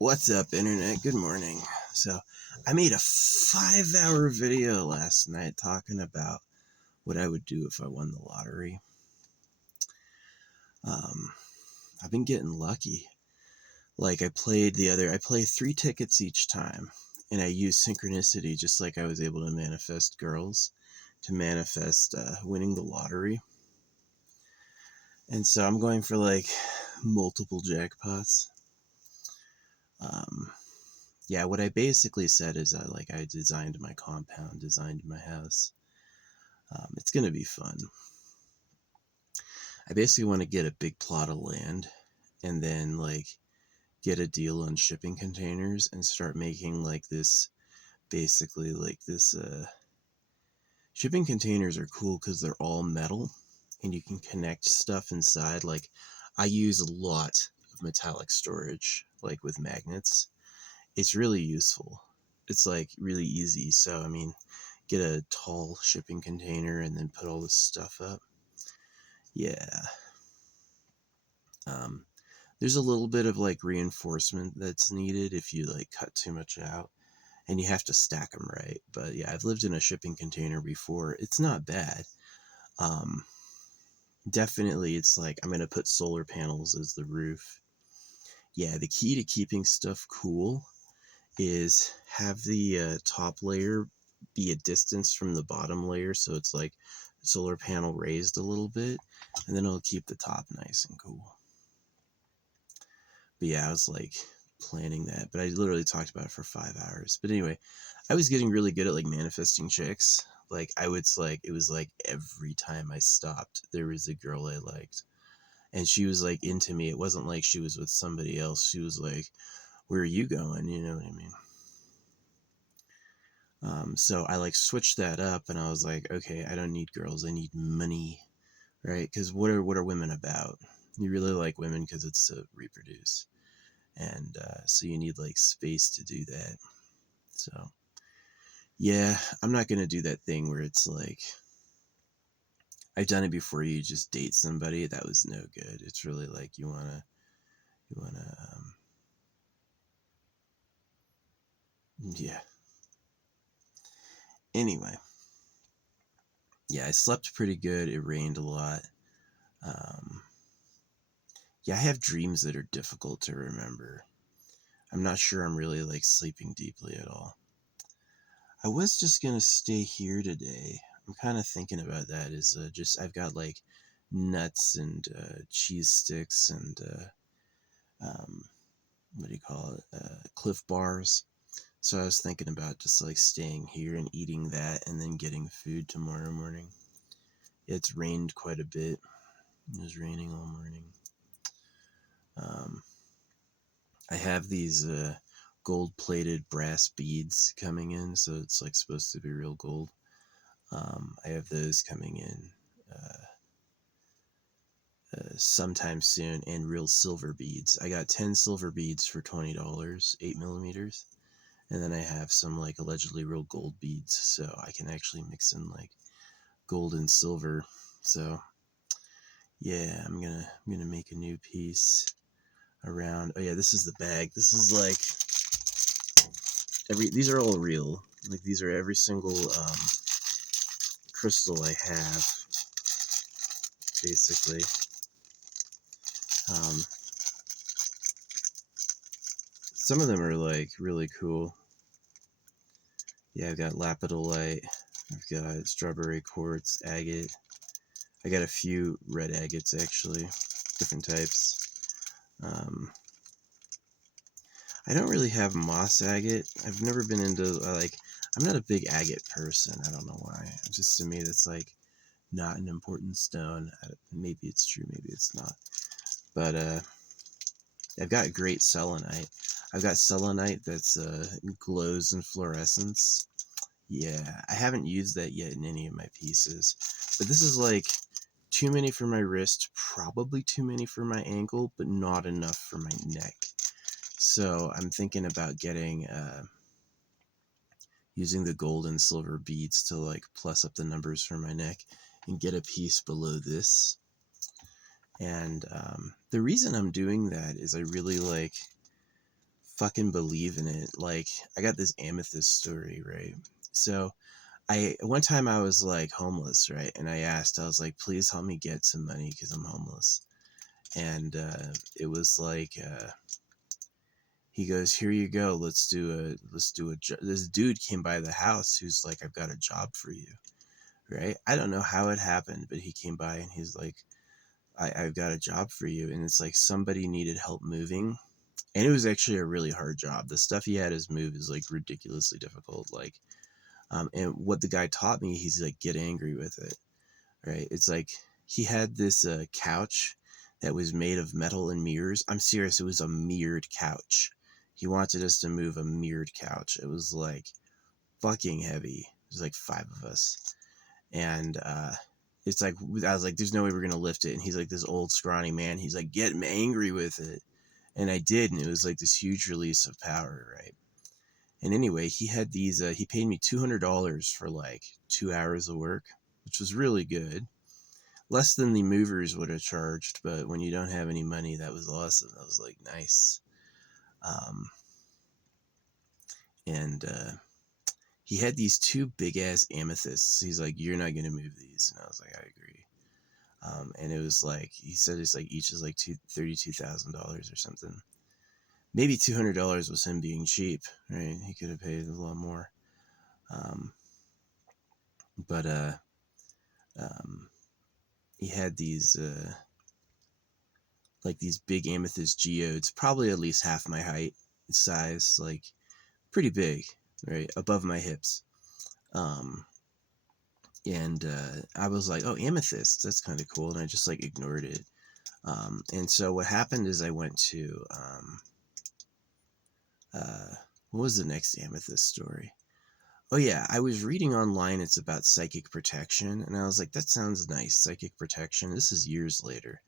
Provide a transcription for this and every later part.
What's up, internet? Good morning. So, I made a 5-hour video last night talking about what I would do if I won the lottery. I've been getting lucky. Like, I play 3 tickets each time, and I use synchronicity just like I was able to manifest girls to manifest winning the lottery. And so I'm going for like multiple jackpots. Yeah, what I basically said is I designed my compound, designed my house. It's going to be fun. I basically want to get a big plot of land and then get a deal on shipping containers and start making shipping containers are cool because they're all metal and you can connect stuff inside. Like, I use a lot of metallic storage, like with magnets. It's really useful. It's like really easy. So, I mean, get a tall shipping container and then put all this stuff up. Yeah. There's a little bit of like reinforcement that's needed if you like cut too much out, and you have to stack them right. But yeah, I've lived in a shipping container before. It's not bad. Definitely, it's like I'm going to put solar panels as the roof. Yeah, the key to keeping stuff cool is have the top layer be a distance from the bottom layer, so it's like solar panel raised a little bit, and then it'll keep the top nice and cool. But yeah, I was like planning that, but I literally talked about it for 5 hours. But anyway, I was getting really good at like manifesting chicks. Like, it was like every time I stopped, there was a girl I liked, and she was like into me. It wasn't like she was with somebody else. She was like, "Where are you going?" You know what I mean? So I like switched that up, and I was like, okay, I don't need girls. I need money, right? Because what are women about? You really like women because it's to reproduce, and so you need like space to do that. So yeah, I'm not gonna do that thing where it's like, I've done it before. You just date somebody. That was no good. It's really like you wanna yeah. Anyway, yeah, I slept pretty good. It rained a lot. Yeah, I have dreams that are difficult to remember. I'm not sure I'm really like sleeping deeply at all. I was just gonna stay here today. I'm kind of thinking about that. I've got like nuts and cheese sticks and what do you call it? Cliff bars. So I was thinking about just like staying here and eating that and then getting food tomorrow morning. It's rained quite a bit. It was raining all morning. I have these gold-plated brass beads coming in, so it's like supposed to be real gold. I have those coming in sometime soon, and real silver beads. I got 10 silver beads for $20, 8mm, and then I have some like allegedly real gold beads, so I can actually mix in like gold and silver. So yeah, I'm gonna make a new piece around. Oh yeah, this is the bag. This is like these are all real. Like, these are every single crystal I have, basically. Some of them are like really cool. Yeah, I've got lapidolite, I've got strawberry quartz, agate. I got a few red agates, actually, different types. I don't really have moss agate. I've never been into I'm not a big agate person. I don't know why. Just to me, that's like not an important stone. Maybe it's true, maybe it's not. But I've got great selenite. I've got selenite that's glows in fluorescence. Yeah, I haven't used that yet in any of my pieces. But this is like too many for my wrist, probably too many for my ankle, but not enough for my neck. So I'm thinking about getting using the gold and silver beads to like plus up the numbers for my neck and get a piece below this. And the reason I'm doing that is I really like fucking believe in it. Like, I got this amethyst story, right? So one time I was like homeless, right? And I was like, please help me get some money because I'm homeless. And it was like, he goes, here you go. This dude came by the house who's like, I've got a job for you, right? I don't know how it happened, but he came by and he's like, I've got a job for you. And it's like somebody needed help moving. And it was actually a really hard job. The stuff he had us move is like ridiculously difficult. Like, and what the guy taught me, he's like, get angry with it, right? It's like he had this couch that was made of metal and mirrors. I'm serious. It was a mirrored couch. He wanted us to move a mirrored couch. It was like fucking heavy. There's like 5 of us. And it's like, I was like, there's no way we're going to lift it. And he's like this old scrawny man. He's like, get angry with it. And I did. And it was like this huge release of power, right? And anyway, he had these, he paid me $200 for like 2 hours of work, which was really good. Less than the movers would have charged, but when you don't have any money, that was awesome. That was like nice. And he had these 2 big ass amethysts. He's like, you're not going to move these. And I was like, I agree. And it was like, he said it's like each is like $32,000 or something. Maybe $200 was him being cheap, right? He could have paid a lot more. But he had these like these big amethyst geodes, probably at least half my height size, like pretty big, right? Above my hips. And I was like, oh, amethyst, that's kind of cool. And I just like ignored it. And so what happened is I went to, what was the next amethyst story? Oh yeah, I was reading online, it's about psychic protection. And I was like, that sounds nice, psychic protection. This is years later.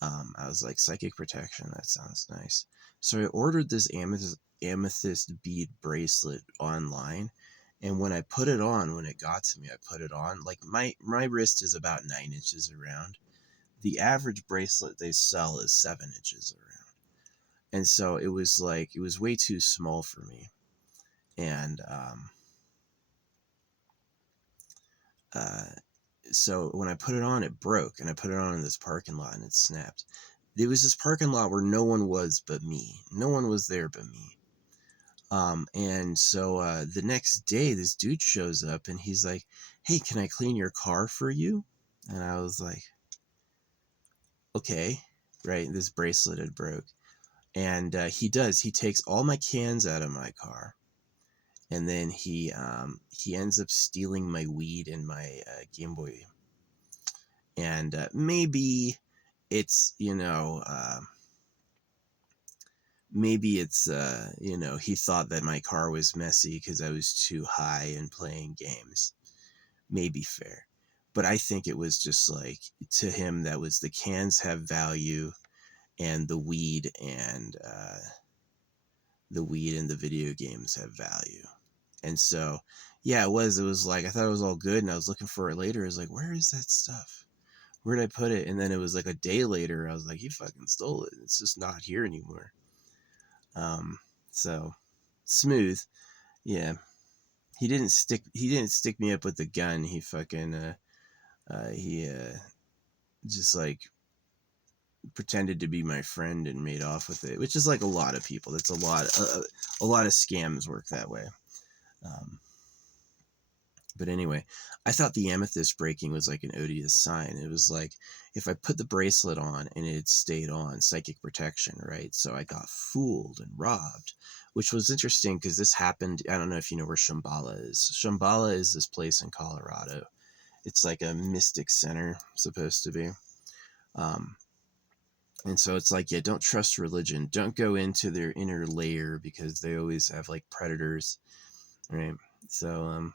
I was like, psychic protection, that sounds nice. So I ordered this amethyst bead bracelet online. And when I put it on, when it got to me, I put it on. Like my wrist is about 9 inches around. The average bracelet they sell is 7 inches around. And so it was like, it was way too small for me. And so when I put it on, it broke. And I put it on in this parking lot and it snapped. There was this parking lot where no one was but me. No one was there but me. And so the next day, this dude shows up and he's like, hey, can I clean your car for you? And I was like, okay, right? This bracelet had broke. And he does. He takes all my cans out of my car. And then he ends up stealing my weed and my Game Boy. And maybe it's, he thought that my car was messy because I was too high and playing games. Maybe fair. But I think it was just like, to him, that was the cans have value and the weed and the video games have value. And so, yeah, it was like, I thought it was all good and I was looking for it later. I was like, where is that stuff? Where did I put it? And then it was like a day later, I was like, he fucking stole it. It's just not here anymore. So smooth. Yeah. He didn't stick me up with the gun. He fucking, he just like pretended to be my friend and made off with it, which is like a lot of people. That's a lot of scams work that way. But anyway, I thought the amethyst breaking was like an odious sign. It was like, if I put the bracelet on and it stayed on, psychic protection, right? So I got fooled and robbed, which was interesting because this happened. I don't know if you know where Shambhala is. Shambhala is this place in Colorado. It's like a mystic center, supposed to be. And so it's like, yeah, don't trust religion. Don't go into their inner layer because they always have like predators, right? So,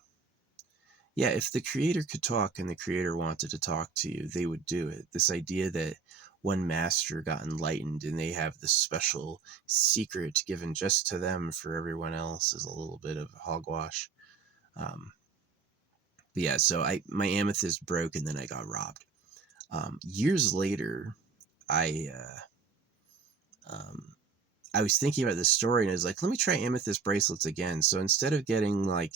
yeah, if the creator could talk and the creator wanted to talk to you, they would do it. This idea that one master got enlightened and they have this special secret given just to them for everyone else is a little bit of hogwash. But yeah, so my amethyst broke and then I got robbed. Years later, I I was thinking about this story and I was like, let me try amethyst bracelets again. So instead of getting like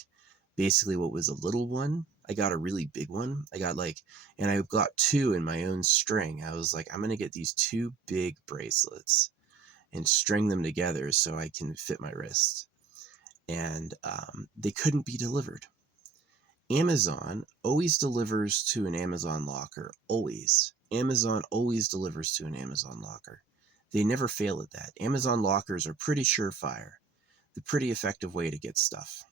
basically what was a little one, I got a really big one. I got like, and I got two in my own string. I was like, I'm going to get these two big bracelets and string them together so I can fit my wrist. And they couldn't be delivered. Amazon always delivers to an Amazon locker. Always. Amazon always delivers to an Amazon locker. They never fail at that. Amazon lockers are pretty surefire. They're pretty effective way to get stuff.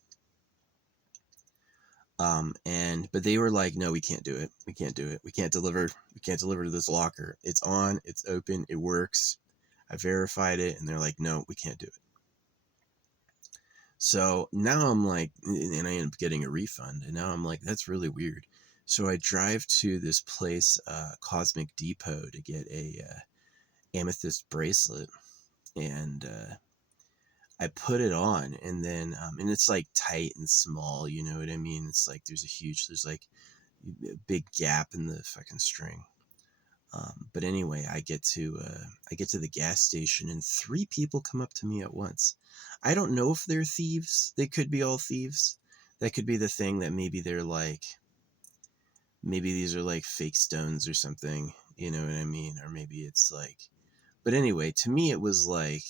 But they were like, no, we can't do it. We can't do it. We can't deliver. We can't deliver to this locker. It's on. It's open. It works. I verified it. And they're like, no, we can't do it. So now I'm like, and I end up getting a refund. And now I'm like, that's really weird. So I drive to this place, Cosmic Depot, to get a amethyst bracelet. And I put it on, and then and it's like tight and small, you know what I mean? It's like there's like a big gap in the fucking string. But anyway, I get to the gas station, and three people come up to me at once. I don't know if they're thieves. They could be all thieves. That could be the thing, that maybe they're like, maybe these are like fake stones or something. You know what I mean? Or maybe it's like, but anyway, to me it was like,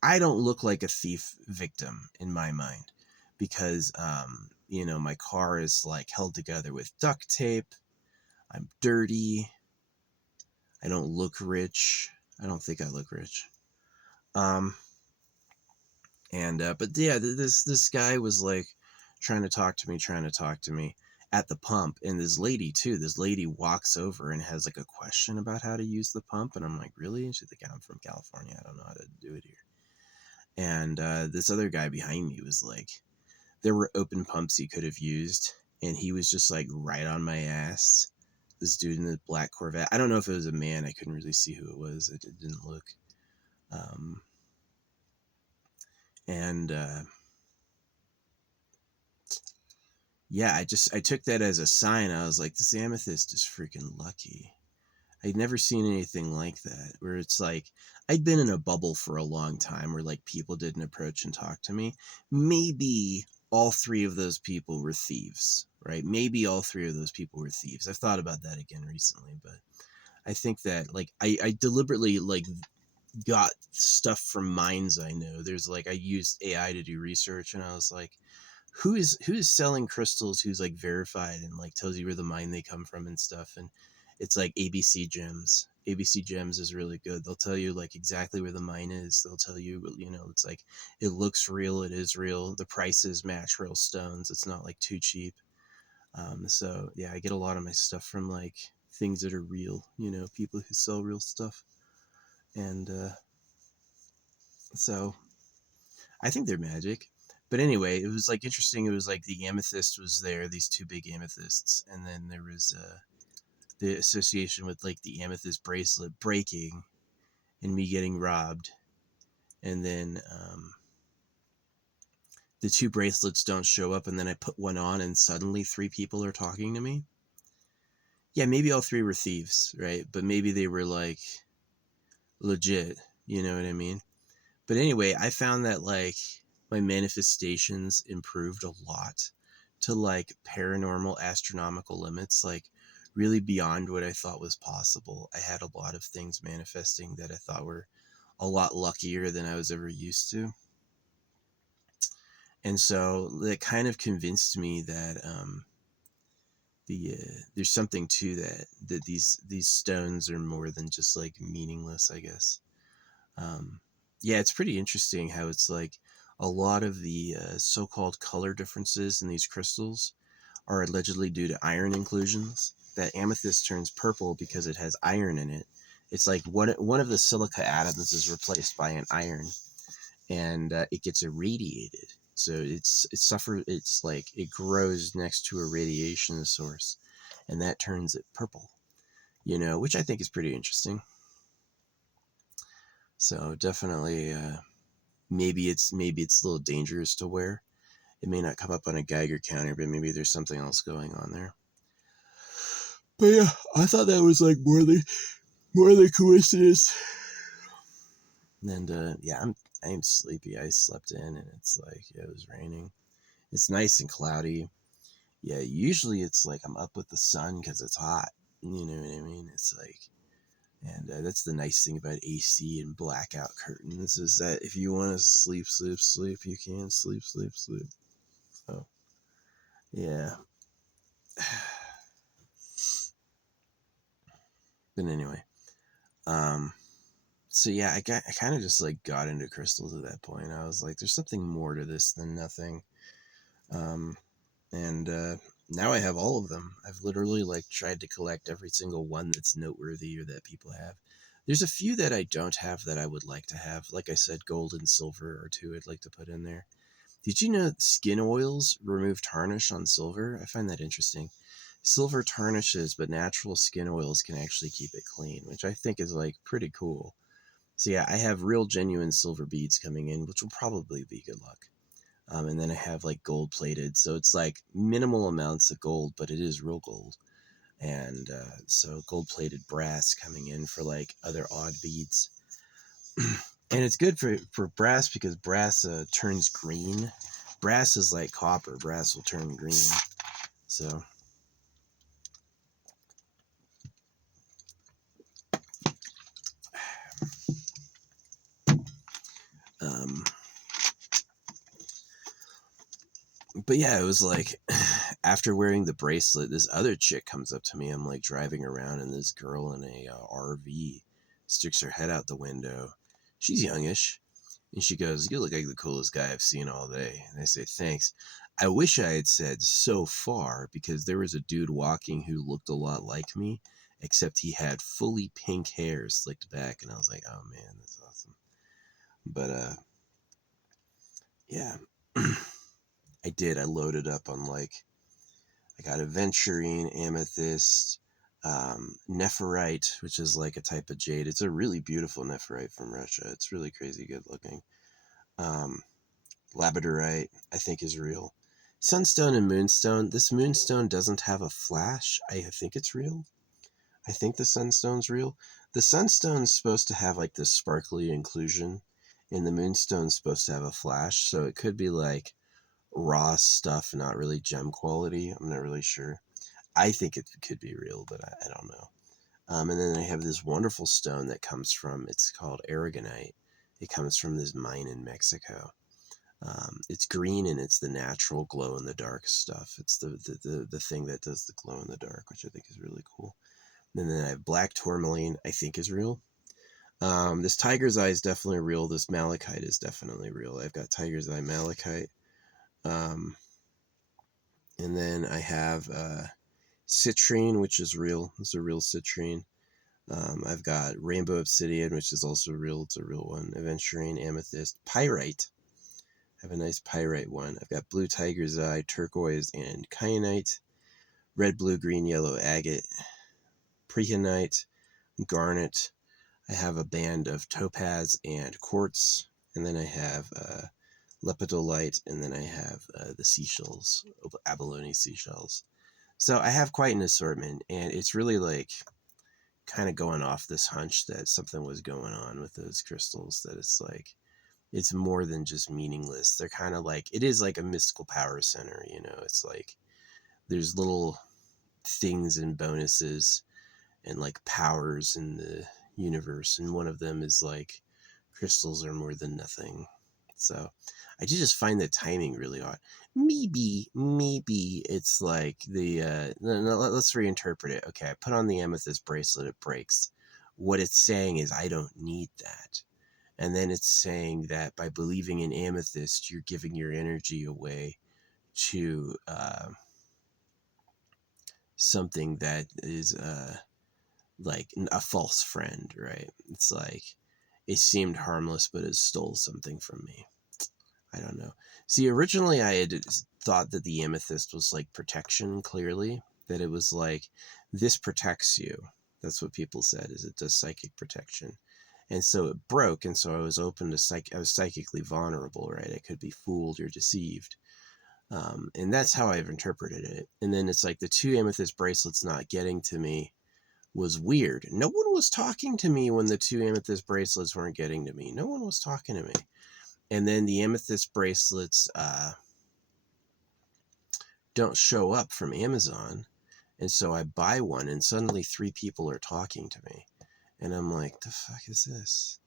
I don't look like a thief victim in my mind, because you know, my car is like held together with duct tape. I'm dirty. I don't look rich. I don't think I look rich. Um, but yeah, this guy was like trying to talk to me at the pump, and this lady too. This lady walks over and has like a question about how to use the pump, and I'm like, really? And she's like, I'm from California. I don't know how to do it here. And this other guy behind me was like, there were open pumps he could have used, and he was just like right on my ass. This dude in the black Corvette. I don't know if it was a man. I couldn't really see who it was. It didn't look. Um, and yeah, I took that as a sign. I was like, this amethyst is freaking lucky. I'd never seen anything like that, where it's like, I'd been in a bubble for a long time where like people didn't approach and talk to me. Maybe all three of those people were thieves, right? Maybe all three of those people were thieves. I've thought about that again recently, but I think that like I deliberately like got stuff from mines I know. There's like, I used AI to do research, and I was like, who is selling crystals, who's like verified and like tells you where the mine they come from and stuff. And it's like ABC Gems. ABC Gems is really good. They'll tell you like exactly where the mine is. They'll tell you, you know, it's like, it looks real, it is real, the prices match real stones, it's not like too cheap. So yeah, I get a lot of my stuff from like things that are real, you know, people who sell real stuff. And so I think they're magic. But anyway, it was like interesting. It was like the amethyst was there, these two big amethysts, and then there was the association with like the amethyst bracelet breaking and me getting robbed, and then the two bracelets don't show up, and then I put one on, and suddenly three people are talking to me. Yeah, maybe all three were thieves, right? But maybe they were like legit. You know what I mean? But anyway, I found that like my manifestations improved a lot to like paranormal astronomical limits, like really beyond what I thought was possible. I had a lot of things manifesting that I thought were a lot luckier than I was ever used to. And so that kind of convinced me that there's something to that, that these stones are more than just like meaningless, I guess. Yeah, it's pretty interesting how it's like a lot of the so-called color differences in these crystals are allegedly due to iron inclusions. That amethyst turns purple because it has iron in it. It's like one of the silica atoms is replaced by an iron, and it gets irradiated. So it's like it grows next to a radiation source, and that turns it purple. You know, which I think is pretty interesting. So definitely, maybe it's a little dangerous to wear. It may not come up on a Geiger counter, but maybe there's something else going on there. But yeah, I thought that was like more than More than coincidence. And yeah, I'm sleepy. I slept in, and it's like, yeah, it was raining. It's nice and cloudy. Yeah, usually it's like I'm up with the sun because it's hot. You know what I mean? It's like, and that's the nice thing about AC and blackout curtains is that if you want to sleep, you can sleep. So yeah. But anyway, um, so yeah, I kind of just like got into crystals at that point. I was like, there's something more to this than nothing. Um, and now I have all of them. I've literally like tried to collect every single one that's noteworthy or that people have. There's a few that I don't have that I would like to have. Like I said, gold and silver are two I'd like to put in there. Did you know that skin oils remove tarnish on silver? I find that interesting. Silver tarnishes, but natural skin oils can actually keep it clean, which I think is like pretty cool. So yeah, I have real genuine silver beads coming in, which will probably be good luck. And then I have like gold plated, so it's like minimal amounts of gold, but it is real gold. And so gold plated brass coming in for like other odd beads. And it's good for brass because brass turns green. Brass is like copper. Brass will turn green. So um, but yeah, it was like after wearing the bracelet, this other chick comes up to me. I'm like driving around, and this girl in a RV sticks her head out the window. She's youngish, and she goes, "You look like the coolest guy I've seen all day." And I say, "Thanks. I wish I had said so far because there was a dude walking who looked a lot like me, except he had fully pink hair slicked back." And I was like, "Oh man, that's awesome." But yeah. I did. I loaded up on like I got aventurine, amethyst, nephrite, which is like a type of jade. It's a really beautiful nephrite from Russia. It's really crazy good looking. Um, labradorite, I think, is real. Sunstone and moonstone. This moonstone doesn't have a flash. I think it's real. I think the sunstone's real. The sunstone's supposed to have like this sparkly inclusion, and the moonstone's supposed to have a flash. So it could be like raw stuff, not really gem quality. I'm not really sure. I think it could be real, but I don't know. And then I have this wonderful stone that comes from, it's called aragonite. It comes from this mine in Mexico. It's green and it's the natural glow in the dark stuff. It's the thing that does the glow in the dark, which I think is really cool. And then I have black tourmaline, I think is real. This tiger's eye is definitely real. This malachite is definitely real. I've got tiger's eye malachite. Um, and then I have citrine, which is real. It's a real citrine. I've got rainbow obsidian, which is also real. It's a real one. Aventurine, amethyst, pyrite. I have a nice pyrite one. I've got blue tiger's eye, turquoise, and kyanite. Red, blue, green, yellow agate, prehnite, garnet. I have a band of topaz and quartz. And then I have lepidolite, and then I have the seashells, abalone seashells. So I have quite an assortment, and it's really like kind of going off this hunch that something was going on with those crystals, that it's like it's more than just meaningless. They're kind of like, it is like a mystical power center, you know. It's like there's little things and bonuses and like powers in the universe, and one of them is like crystals are more than nothing. So I did just find the timing really odd. Maybe it's like the no, let's reinterpret it. Okay, I put on the amethyst bracelet, it breaks. What it's saying is I don't need that. And then it's saying that by believing in amethyst, you're giving your energy away to something that is like a false friend, right? It's like it seemed harmless, but it stole something from me. I don't know. See, originally I had thought that the amethyst was like protection, clearly. That it was like, this protects you. That's what people said, is it does psychic protection. And so it broke, and so I was open to I was psychically vulnerable, right? I could be fooled or deceived. And that's how I've interpreted it. And then it's like the two amethyst bracelets not getting to me was weird. No one was talking to me when the 2 amethyst bracelets weren't getting to me. No one was talking to me. And then the amethyst bracelets don't show up from Amazon. And so I buy one, and suddenly 3 people are talking to me. And I'm like, the fuck is this?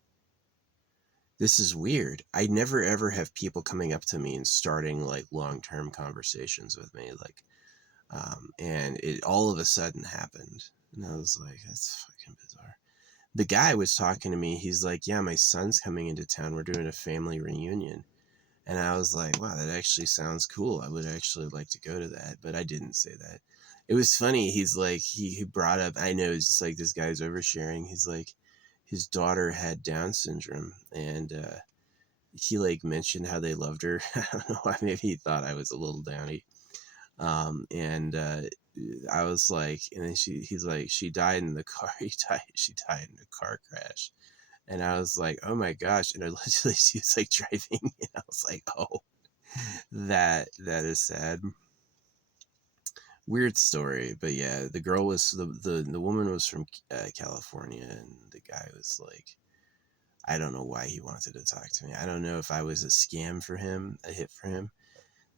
This is weird. I never ever have people coming up to me and starting like long-term conversations with me. Like, and it all of a sudden happened. And I was like, that's fucking bizarre. The guy was talking to me. He's like, yeah, my son's coming into town. We're doing a family reunion. And I was like, wow, that actually sounds cool. I would actually like to go to that. But I didn't say that. It was funny. He's like, he brought up, I know it's just like this guy's oversharing. He's like, his daughter had Down syndrome. And he like mentioned how they loved her. I don't know why. Maybe he thought I was a little downy. And I was like, and then he's like, she died in the car. She died in a car crash. And I was like, oh my gosh. And allegedly she was like driving. And I was like, oh, that is sad. Weird story. But yeah, the girl was, the woman was from California. And the guy was like, I don't know why he wanted to talk to me. I don't know if I was a scam for him, a hit for him,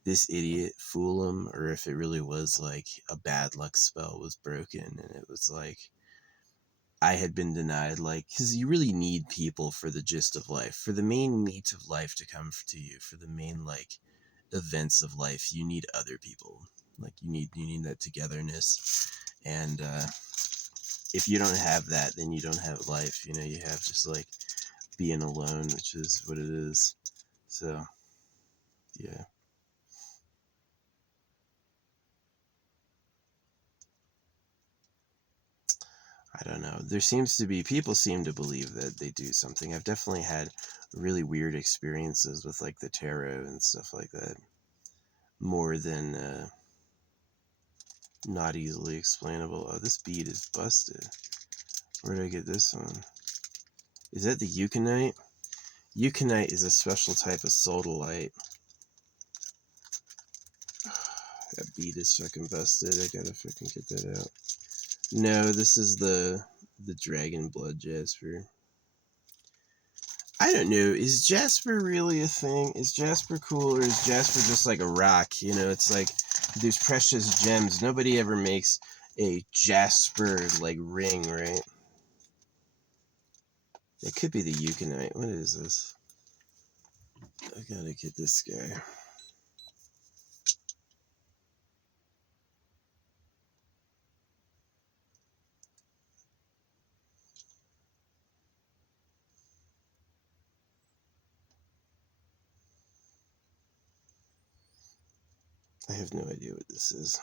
this idiot fool him, or if it really was like a bad luck spell was broken. And it was like, I had been denied, like, because you really need people for the gist of life, for the main meat of life to come to you, for the main, like, events of life. You need other people. Like, you need that togetherness. And if you don't have that, then you don't have life. You know, you have just, like, being alone, which is what it is. So, yeah. I don't know. There seems to be, people seem to believe that they do something. I've definitely had really weird experiences with like the tarot and stuff like that. More than not easily explainable. Oh, this bead is busted. Where did I get this one? Is that the euconite? Euconite is a special type of sodalite. That bead is fucking busted. I gotta fucking get that out. No, this is the dragon blood jasper. I don't know. Is jasper really a thing? Is jasper cool, or is jasper just like a rock? You know, it's like there's precious gems. Nobody ever makes a jasper like ring, right? It could be the euconite. What is this? I gotta get this guy. I have no idea what this is.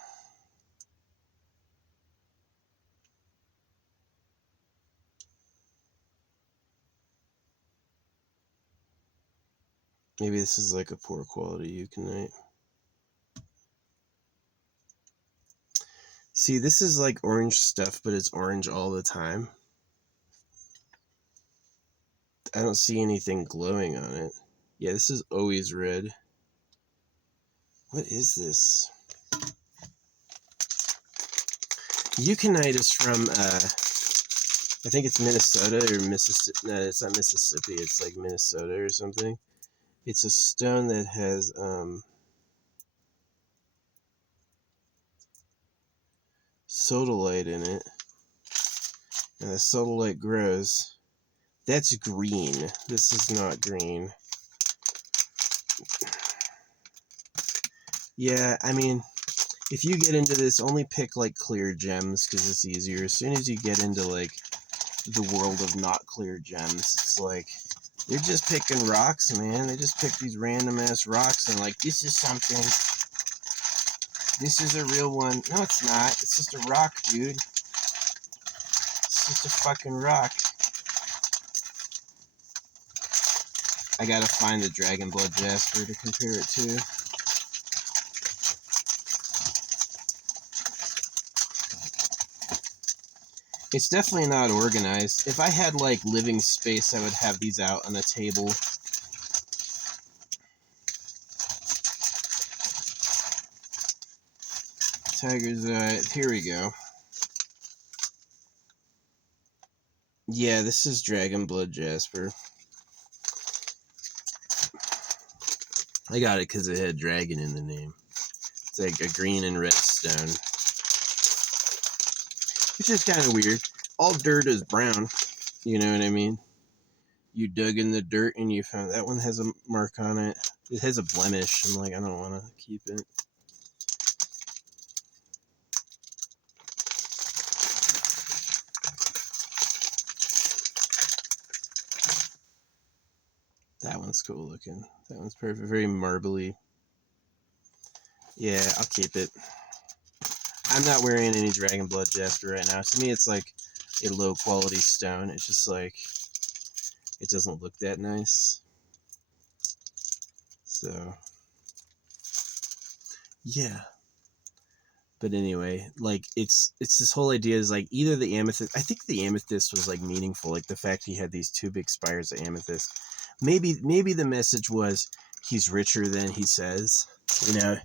Maybe this is like a poor quality euconite. See, this is like orange stuff, but it's orange all the time. I don't see anything glowing on it. Yeah, this is always red. What is this? Euconite is from, I think it's Minnesota or Mississippi. No, it's not Mississippi. It's like Minnesota or something. It's a stone that has, sodalite in it. And the sodalite grows. That's green. This is not green. Yeah, I mean, if you get into this, only pick like clear gems because it's easier. As soon as you get into like the world of not clear gems, it's like they're just picking rocks, man. They just pick these random ass rocks and like, this is something. This is a real one. No, it's not. It's just a rock, dude. It's just a fucking rock. I gotta find the dragon blood jasper to compare it to. It's definitely not organized. If I had like living space, I would have these out on a table. Tiger's Eye. Here we go. Yeah, this is Dragon Blood Jasper. I got it because it had dragon in the name. It's like a green and red stone. It's just kind of weird. All dirt is brown. You know what I mean? You dug in the dirt and you found that one has a mark on it. It has a blemish. I'm like, I don't want to keep it. That one's cool looking. That one's perfect. Very marbly. Yeah, I'll keep it. I'm not wearing any Dragon Blood Jasper right now. To me, it's like a low quality stone. It's just like, it doesn't look that nice. So, yeah. But anyway, like it's this whole idea is like either the amethyst. I think the amethyst was like meaningful, like the fact he had these two big spires of amethyst. Maybe the message was he's richer than he says. You know,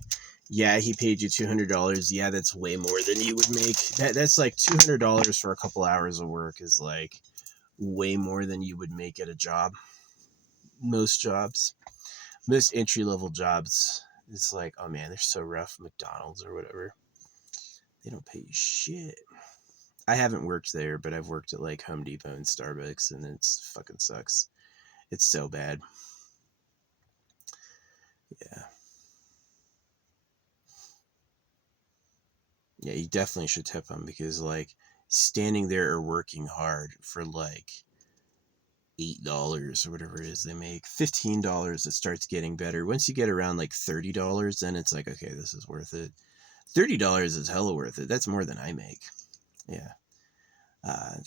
yeah, he paid you $200. Yeah, that's way more than you would make. That's like $200 for a couple hours of work is like way more than you would make at a job. Most jobs, most entry level jobs, it's like, oh man, they're so rough. McDonald's or whatever. They don't pay you shit. I haven't worked there, but I've worked at like Home Depot and Starbucks, and it's fucking sucks. It's so bad. Yeah. Yeah, you definitely should tip them because like standing there or working hard for like $8 or whatever it is they make, $15, it starts getting better. Once you get around like $30, then it's like, okay, this is worth it. $30 is hella worth it. That's more than I make. Yeah.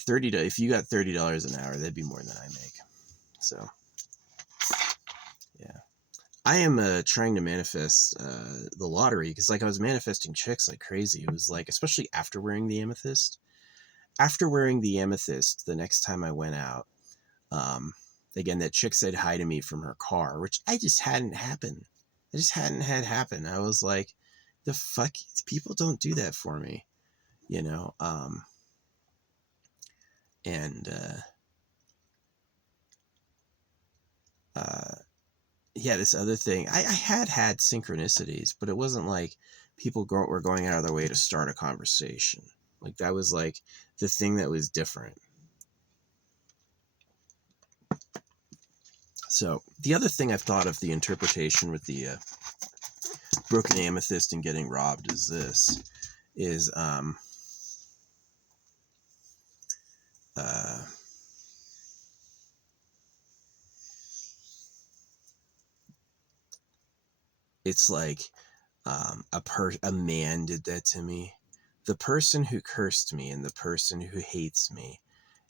30 if you got $30 an hour, that'd be more than I make. So yeah, I am trying to manifest the lottery because like I was manifesting chicks like crazy. It was like, especially after wearing the amethyst. After wearing the amethyst, the next time I went out, again, that chick said hi to me from her car, which I just hadn't happened. I just hadn't had happen. I was like, the fuck, people don't do that for me, you know. And yeah, this other thing, I had synchronicities, but it wasn't like people were going out of their way to start a conversation. Like that was like the thing that was different. So the other thing I've thought of the interpretation with the broken amethyst and getting robbed is this, is it's like a man did that to me. The person who cursed me and the person who hates me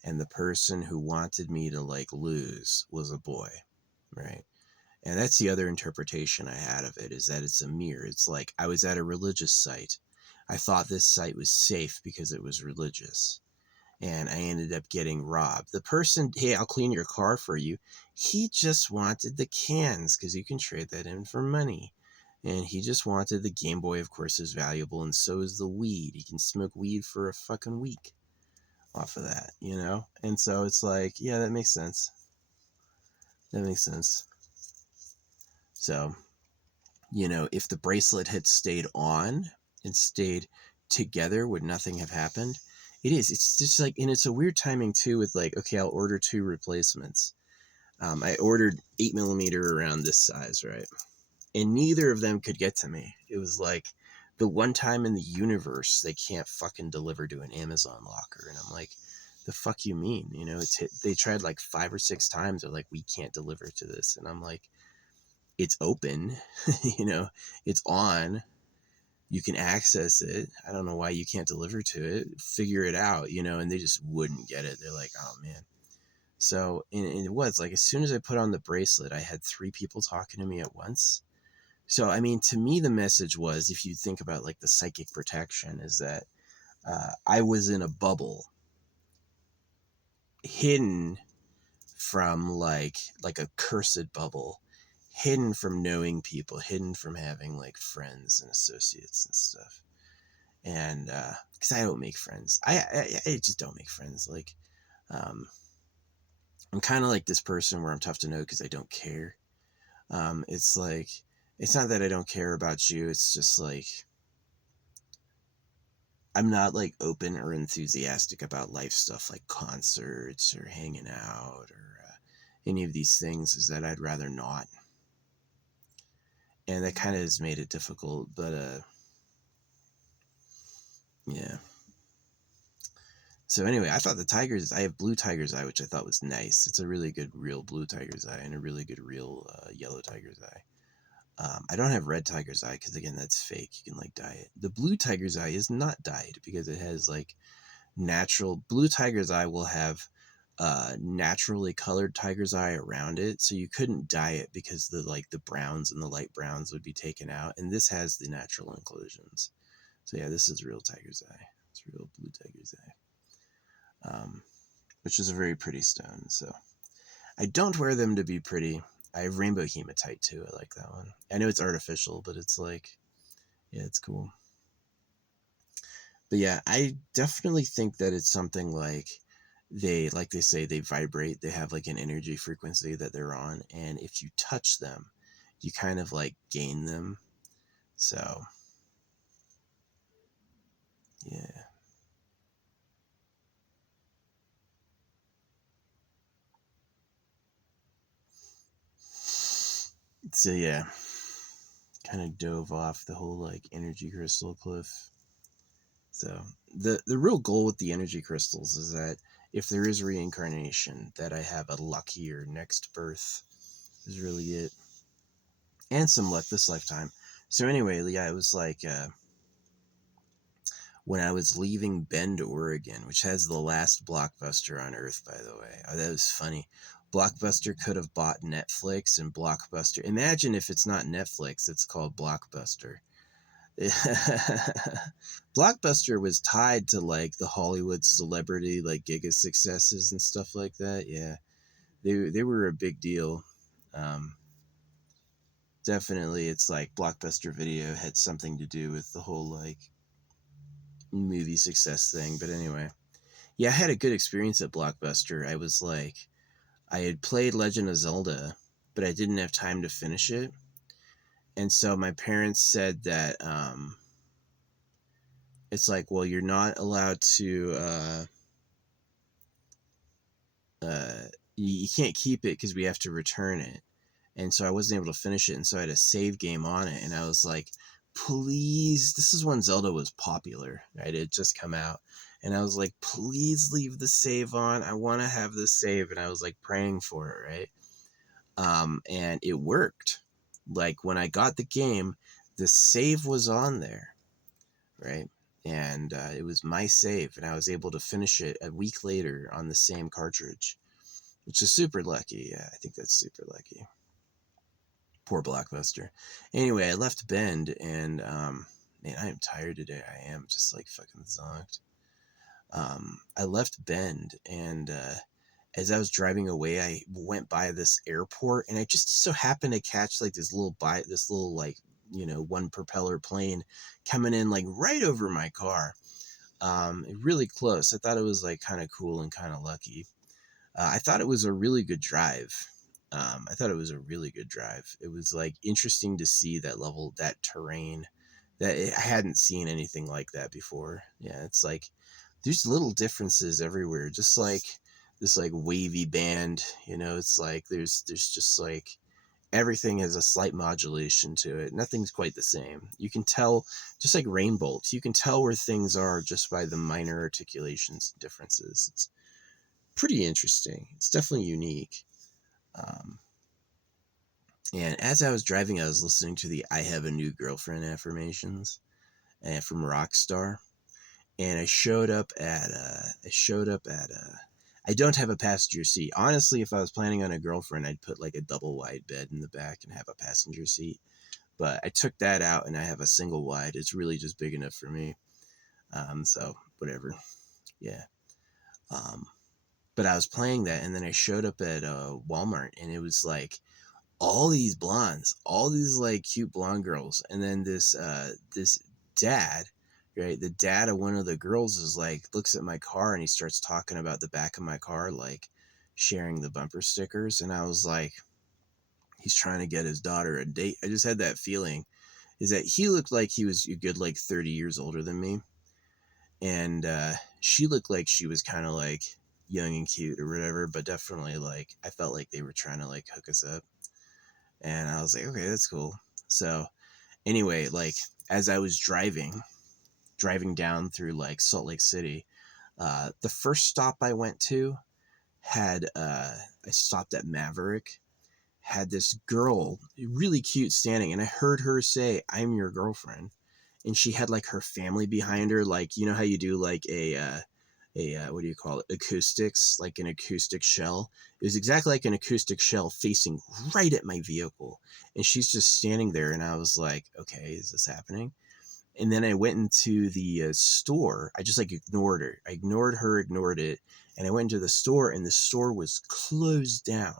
and the person who wanted me to like lose was a boy, right? And that's the other interpretation I had of it, is that it's a mirror. It's like I was at a religious site. I thought this site was safe because it was religious. And I ended up getting robbed. The person, hey, I'll clean your car for you. He just wanted the cans because you can trade that in for money. And he just wanted the Game Boy, of course, is valuable, and so is the weed. He can smoke weed for a fucking week off of that, you know? And so it's like, yeah, that makes sense. That makes sense. So, you know, if the bracelet had stayed on and stayed together, would nothing have happened? It is. It's just like, and it's a weird timing too with like, okay, I'll order 2 replacements. I ordered 8mm around this size, right? And neither of them could get to me. It was like the one time in the universe they can't fucking deliver to an Amazon locker. And I'm like, the fuck you mean? You know, they tried like 5 or 6 times. They're like, we can't deliver to this. And I'm like, it's open, you know, it's on. You can access it. I don't know why you can't deliver to it. Figure it out, you know, and they just wouldn't get it. They're like, oh man. So, and it was like, as soon as I put on the bracelet, I had 3 people talking to me at once. So, I mean, to me, the message was, if you think about like the psychic protection, is that I was in a bubble hidden from like a cursed bubble, hidden from knowing people, hidden from having like friends and associates and stuff. And because I don't make friends, I just don't make friends. Like Um, I'm kind of like this person where I'm tough to know because I don't care. It's like, it's not that I don't care about you. It's just like, I'm not like open or enthusiastic about life stuff like concerts or hanging out or any of these things, is that I'd rather not. And that kind of has made it difficult, but yeah. So anyway, I thought I have blue tiger's eye, which I thought was nice. It's a really good real blue tiger's eye and a really good real yellow tiger's eye. I don't have red tiger's eye because, again, that's fake. You can like dye it. The blue tiger's eye is not dyed because it has like natural. Blue tiger's eye will have naturally colored tiger's eye around it, so you couldn't dye it because the browns and the light browns would be taken out. And this has the natural inclusions. So yeah, this is real tiger's eye. It's real blue tiger's eye, which is a very pretty stone. So I don't wear them to be pretty. I have rainbow hematite too. I like that one. I know it's artificial, but it's like, yeah, it's cool. But yeah, I definitely think that it's something like like they say, they vibrate. They have like an energy frequency that they're on, and if you touch them, you kind of like gain them. So yeah. So yeah, kind of dove off the whole like energy crystal cliff. So the real goal with the energy crystals is that if there is reincarnation, that I have a luckier next birth is really it, and some luck this lifetime. So anyway, yeah, it was like when I was leaving Bend, Oregon, which has the last Blockbuster on Earth, by the way. Oh, that was funny. Blockbuster could have bought Netflix, and Blockbuster. Imagine if it's not Netflix, it's called Blockbuster. Blockbuster was tied to like the Hollywood celebrity like giga successes and stuff like that. Yeah, they were a big deal. Um, Definitely, it's like Blockbuster Video had something to do with the whole like movie success thing. But anyway, yeah, I had a good experience at Blockbuster. I was like, I had played Legend of Zelda, but I didn't have time to finish it, and so my parents said that it's like, well, you're not allowed to. Uh, you can't keep it because we have to return it. And so I wasn't able to finish it, and so I had a save game on it, and I was like, please, this is when Zelda was popular, right? It had just come out, and I was like, please leave the save on. I want to have this save, and I was like praying for it, right? And it worked. Like when I got the game, the save was on there, right? And it was my save, and I was able to finish it a week later on the same cartridge, which is super lucky. Yeah, I think that's super lucky. Poor Blockbuster. Anyway, I left Bend, and man, I am tired today. I am just like fucking zonked. I left Bend, and as I was driving away, I went by this airport, and I just so happened to catch like this little like, one propeller plane coming in like right over my car, really close. I thought it was like kind of cool and kind of lucky. I thought it was a really good drive. I thought it was a really good drive. It was like interesting to see that terrain. I hadn't seen anything like that before. Yeah, it's like there's little differences everywhere. Just like this like wavy band, it's like there's just like everything has a slight modulation to it. Nothing's quite the same. You can tell, just like rain bolts, you can tell where things are just by the minor articulations and differences. It's pretty interesting. It's definitely unique. Um, and as I was driving, I was listening to the "I Have a New Girlfriend" affirmations from Rockstar, and I don't have a passenger seat. Honestly, if I was planning on a girlfriend, I'd put like a double wide bed in the back and have a passenger seat. But I took that out, and I have a single wide. It's really just big enough for me. So whatever. Yeah. Um, but I was playing that, and then I showed up at Walmart, and it was like all these blondes, all these like cute blonde girls, and then this dad right? The dad of one of the girls is like, looks at my car and he starts talking about the back of my car, like sharing the bumper stickers. And I was like, he's trying to get his daughter a date. I just had that feeling, is that he looked like he was a good like 30 years older than me. And she looked like she was kind of like young and cute or whatever, but definitely like I felt like they were trying to like hook us up. And I was like, okay, that's cool. So anyway, like as I was driving down through like Salt Lake City, the first stop I went to had I stopped at Maverick, had this girl, really cute, standing, and I heard her say, "I'm your girlfriend," and she had like her family behind her, like you know how you do like a what do you call it, acoustics, like an acoustic shell. It was exactly like an acoustic shell facing right at my vehicle, and she's just standing there, and I was like, okay, is this happening? And then I went into the store. I just like ignored her. I ignored her, ignored it. And I went into the store and the store was closed down,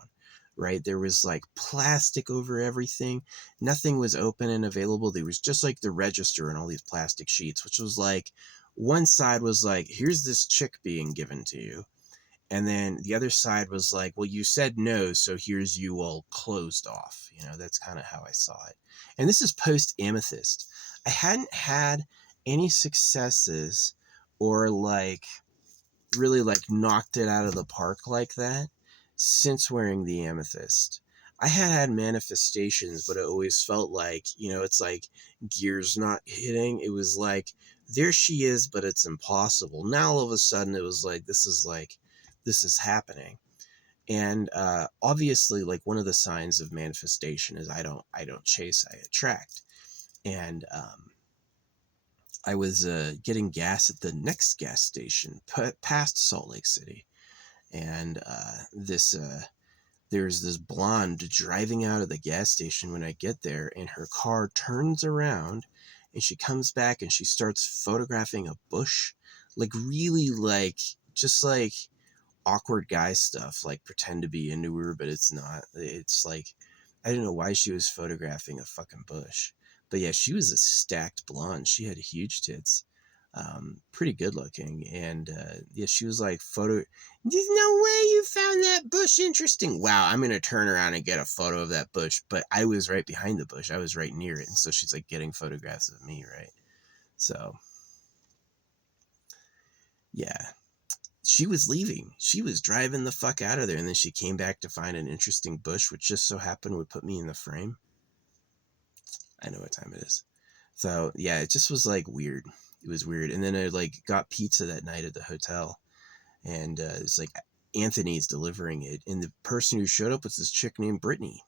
right? There was like plastic over everything. Nothing was open and available. There was just like the register and all these plastic sheets, which was like, one side was like, here's this chick being given to you. And then the other side was like, well, you said no, so here's you all closed off. You know, that's kind of how I saw it. And this is post Amethyst. I hadn't had any successes or like really like knocked it out of the park like that since wearing the Amethyst. I had manifestations, but it always felt like, you know, it's like gears not hitting. It was like, there she is, but it's impossible. Now all of a sudden it was like, this is happening. And obviously, like one of the signs of manifestation is I don't chase, I attract. And I was getting gas at the next gas station past Salt Lake City, and there's this blonde driving out of the gas station when I get there, and her car turns around, and she comes back and she starts photographing a bush, like really like just like awkward guy stuff, like pretend to be into her, but it's not. It's like, I don't know why she was photographing a fucking bush. But yeah, she was a stacked blonde. She had huge tits. Pretty good looking. And yeah, she was like, there's no way you found that bush interesting. Wow, I'm going to turn around and get a photo of that bush. But I was right behind the bush. I was right near it. And so she's like getting photographs of me, right? So yeah, she was leaving. She was driving the fuck out of there. And then she came back to find an interesting bush, which just so happened would put me in the frame. I know what time it is. So yeah, it just was like weird. It was weird. And then I like got pizza that night at the hotel. And it's like Anthony's delivering it. And the person who showed up was this chick named Brittany.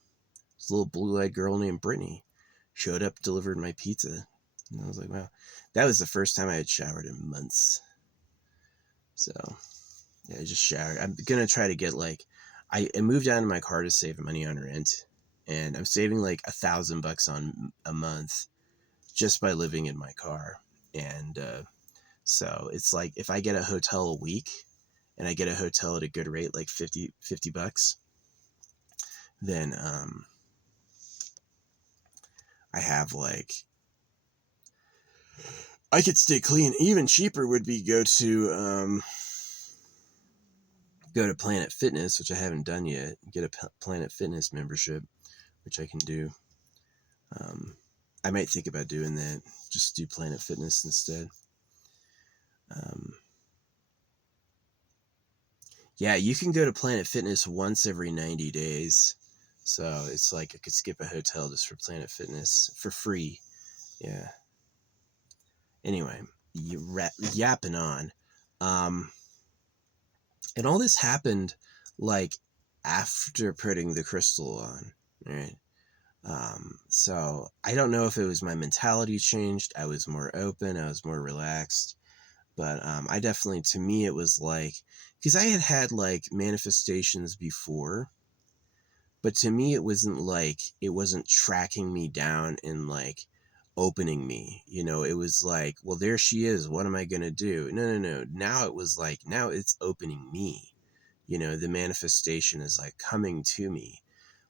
This little blue-eyed girl named Brittany showed up, delivered my pizza. And I was like, wow. That was the first time I had showered in months. So yeah, I just showered. I'm gonna try to get like, I moved out of my car to save money on rent, and I'm saving like $1,000 on a month just by living in my car. And so it's like if I get a hotel a week, and I get a hotel at a good rate, like $50, then I have like, I could stay clean. Even cheaper would be go to Planet Fitness, which I haven't done yet. Get a Planet Fitness membership, which I can do. I might think about doing that. Just do Planet Fitness instead. Yeah, you can go to Planet Fitness once every 90 days. So it's like I could skip a hotel just for Planet Fitness for free. Yeah. Anyway, yapping on. And all this happened like after putting the crystal on, right? So I don't know if it was my mentality changed. I was more open. I was more relaxed. But I definitely, to me, it was like, because I had like manifestations before, but to me, it wasn't like, it wasn't tracking me down and like opening me. You know, it was like, well, there she is. What am I going to do? No. Now it was like, now it's opening me. You know, the manifestation is like coming to me,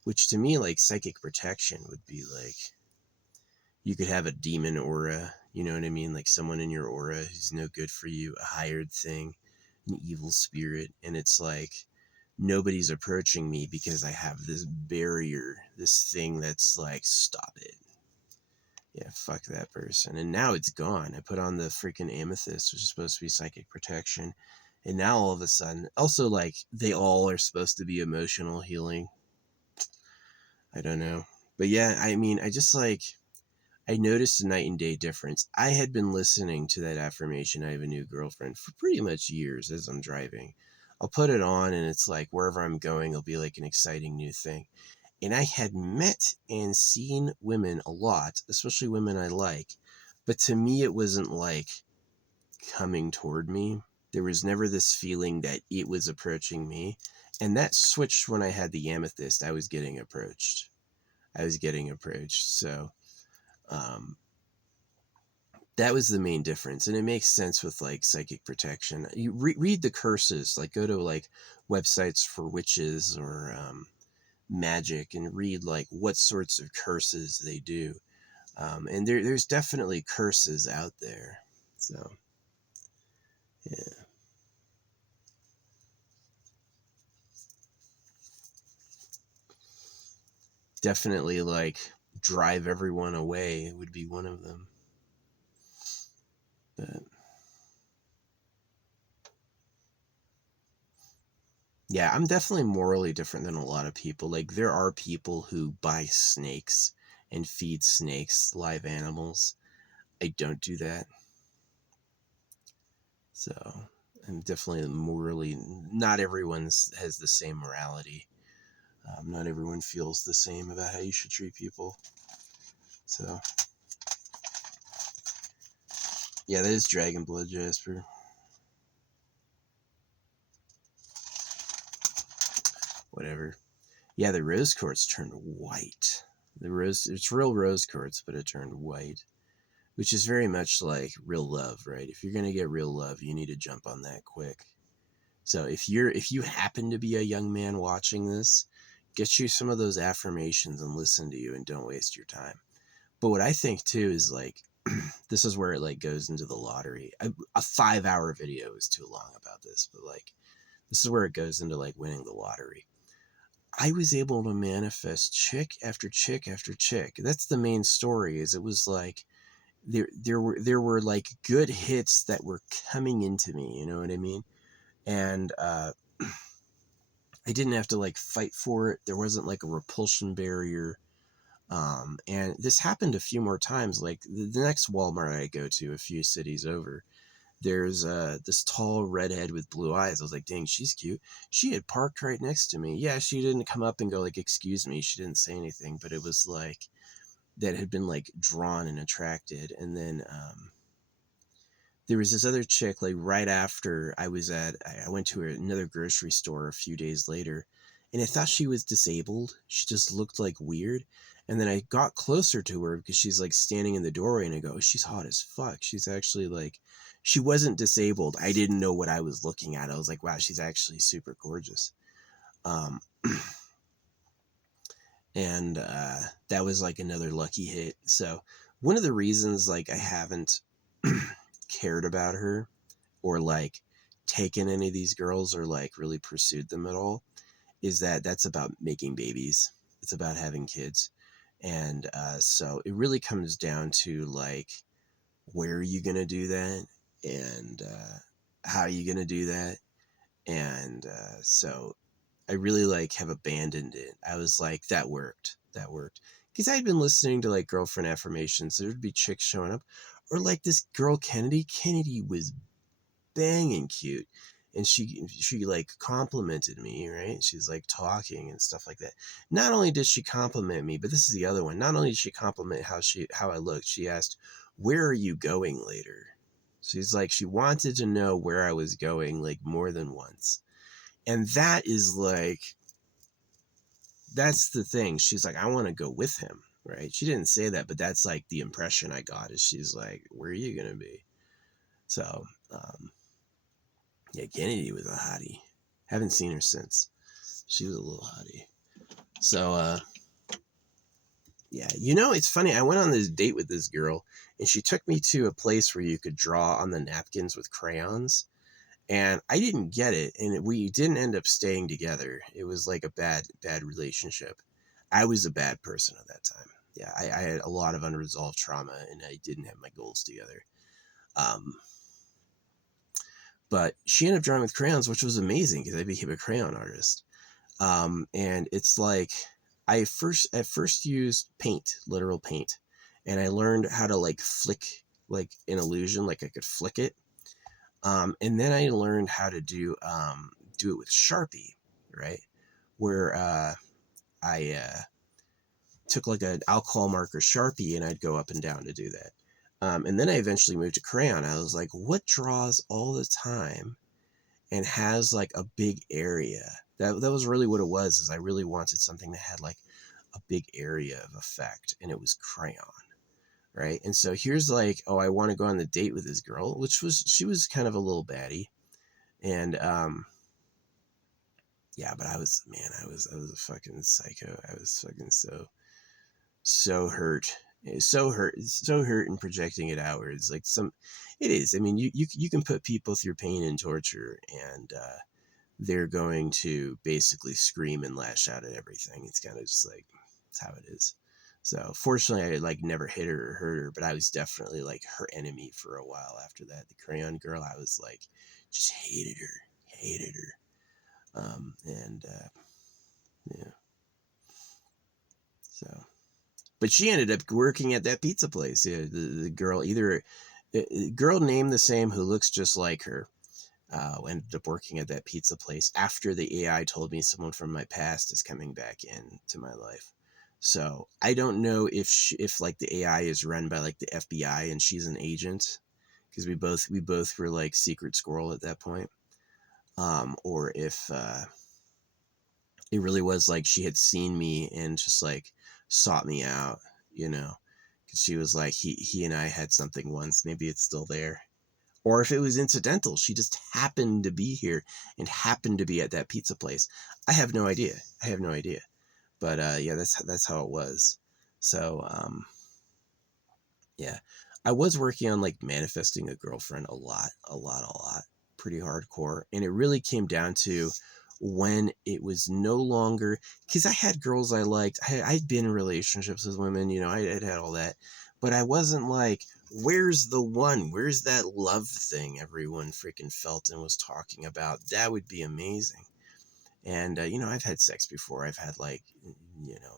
which to me, like psychic protection would be like, You could have a demon aura, you know what I mean? Like someone in your aura who's no good for you, a hired thing, an evil spirit. And it's like, nobody's approaching me because I have this barrier, this thing that's like, stop it. Yeah, fuck that person. And now it's gone. I put on the freaking amethyst, which is supposed to be psychic protection. And now all of a sudden, also like they all are supposed to be emotional healing. I don't know. But yeah, I mean, I just like, I noticed a night and day difference. I had been listening to that affirmation, I have a new girlfriend, for pretty much years as I'm driving. I'll put it on and it's like wherever I'm going, it'll be like an exciting new thing. And I had met and seen women a lot, especially women I like. But to me, it wasn't like coming toward me. There was never this feeling that it was approaching me. And that switched when I had the amethyst. I was getting approached. So, um, that was the main difference. And it makes sense with like psychic protection. You read the curses, like go to like websites for witches or magic and read like what sorts of curses they do. And there's definitely curses out there. So, yeah. Definitely like drive everyone away would be one of them. But yeah, I'm definitely morally different than a lot of people. Like there are people who buy snakes and feed snakes, live animals. I don't do that. So I'm definitely morally, not everyone has the same morality. Not everyone feels the same about how you should treat people. So yeah, that is dragon blood, Jasper. Whatever. Yeah, the rose quartz turned white. It's real rose quartz, but it turned white, which is very much like real love, right? If you're gonna get real love, you need to jump on that quick. So if you happen to be a young man watching this, get you some of those affirmations and listen to you, and don't waste your time. But what I think too is like, this is where it like goes into the lottery. A 5-hour video is too long about this, but like, this is where it goes into like winning the lottery. I was able to manifest chick after chick after chick. That's the main story. Is it was like there were like good hits that were coming into me. You know what I mean? And I didn't have to like fight for it. There wasn't like a repulsion barrier. And this happened a few more times. Like the next Walmart I go to, a few cities over, there's this tall redhead with blue eyes. I was like, dang, she's cute. She had parked right next to me. Yeah, she didn't come up and go like, excuse me. She didn't say anything, but it was like that had been like drawn and attracted. And then there was this other chick like right after I went to another grocery store a few days later, and I thought she was disabled. She just looked like weird. And then I got closer to her because she's like standing in the doorway, and I go, oh, she's hot as fuck. She's actually like, she wasn't disabled. I didn't know what I was looking at. I was like, wow, she's actually super gorgeous. Um, and that was like another lucky hit. So one of the reasons like I haven't cared about her or like taken any of these girls or like really pursued them at all is that that's about making babies. It's about having kids. And so it really comes down to like, where are you going to do that? And how are you going to do that? And so I really like have abandoned it. I was like, that worked. That worked. Because I had been listening to like girlfriend affirmations. There would be chicks showing up. Or like this girl, Kennedy. Kennedy was banging cute. And she like complimented me, right? She's like talking and stuff like that. Not only did she compliment me, but this is the other one. Not only did she compliment how I looked, she asked, where are you going later? She's like, she wanted to know where I was going like more than once. And that is like, that's the thing. She's like, I want to go with him, right? She didn't say that, but that's like the impression I got is she's like, where are you going to be? So, yeah, Kennedy was a hottie. Haven't seen her since. She was a little hottie. So, Yeah, it's funny. I went on this date with this girl, and she took me to a place where you could draw on the napkins with crayons, and I didn't get it, and we didn't end up staying together. It was like a bad relationship. I was a bad person at that time. Yeah, I had a lot of unresolved trauma, and I didn't have my goals together. Um, but she ended up drawing with crayons, which was amazing because I became a crayon artist. And it's like at first used paint, literal paint, and I learned how to like flick like an illusion, like I could flick it. And then I learned how to do it with Sharpie, right? Where I took like an alcohol marker Sharpie and I'd go up and down to do that. And then I eventually moved to crayon. I was like, what draws all the time and has like a big area? That was really what it was. Is I really wanted something that had like a big area of effect, and it was crayon, right? And so here's like, oh, I want to go on the date with this girl, she was kind of a little baddie, and yeah, but I was a fucking psycho. I was fucking so hurt. So hurt and projecting it outwards. Like it is. I mean, you can put people through pain and torture, and they're going to basically scream and lash out at everything. It's kind of just like, it's how it is. So fortunately, I like never hit her or hurt her, but I was definitely like her enemy for a while after that. The crayon girl, I was like, just hated her. And yeah, so. But she ended up working at that pizza place. Yeah, the girl, either a girl named the same who looks just like her, ended up working at that pizza place after the AI told me someone from my past is coming back into my life. So I don't know if like the AI is run by like the FBI and she's an agent, because we both were like secret squirrel at that point, or if it really was like she had seen me and just like sought me out, you know, because she was like, he and I had something once. Maybe it's still there. Or if it was incidental, she just happened to be here and happened to be at that pizza place. I have no idea. But yeah, that's how it was. So yeah, I was working on like manifesting a girlfriend a lot, pretty hardcore, and it really came down to when it was no longer, because I had girls I liked. I'd been in relationships with women, I'd had all that, but I wasn't like, where's the one? Where's that love thing everyone freaking felt and was talking about? That would be amazing. And I've had sex before. I've had like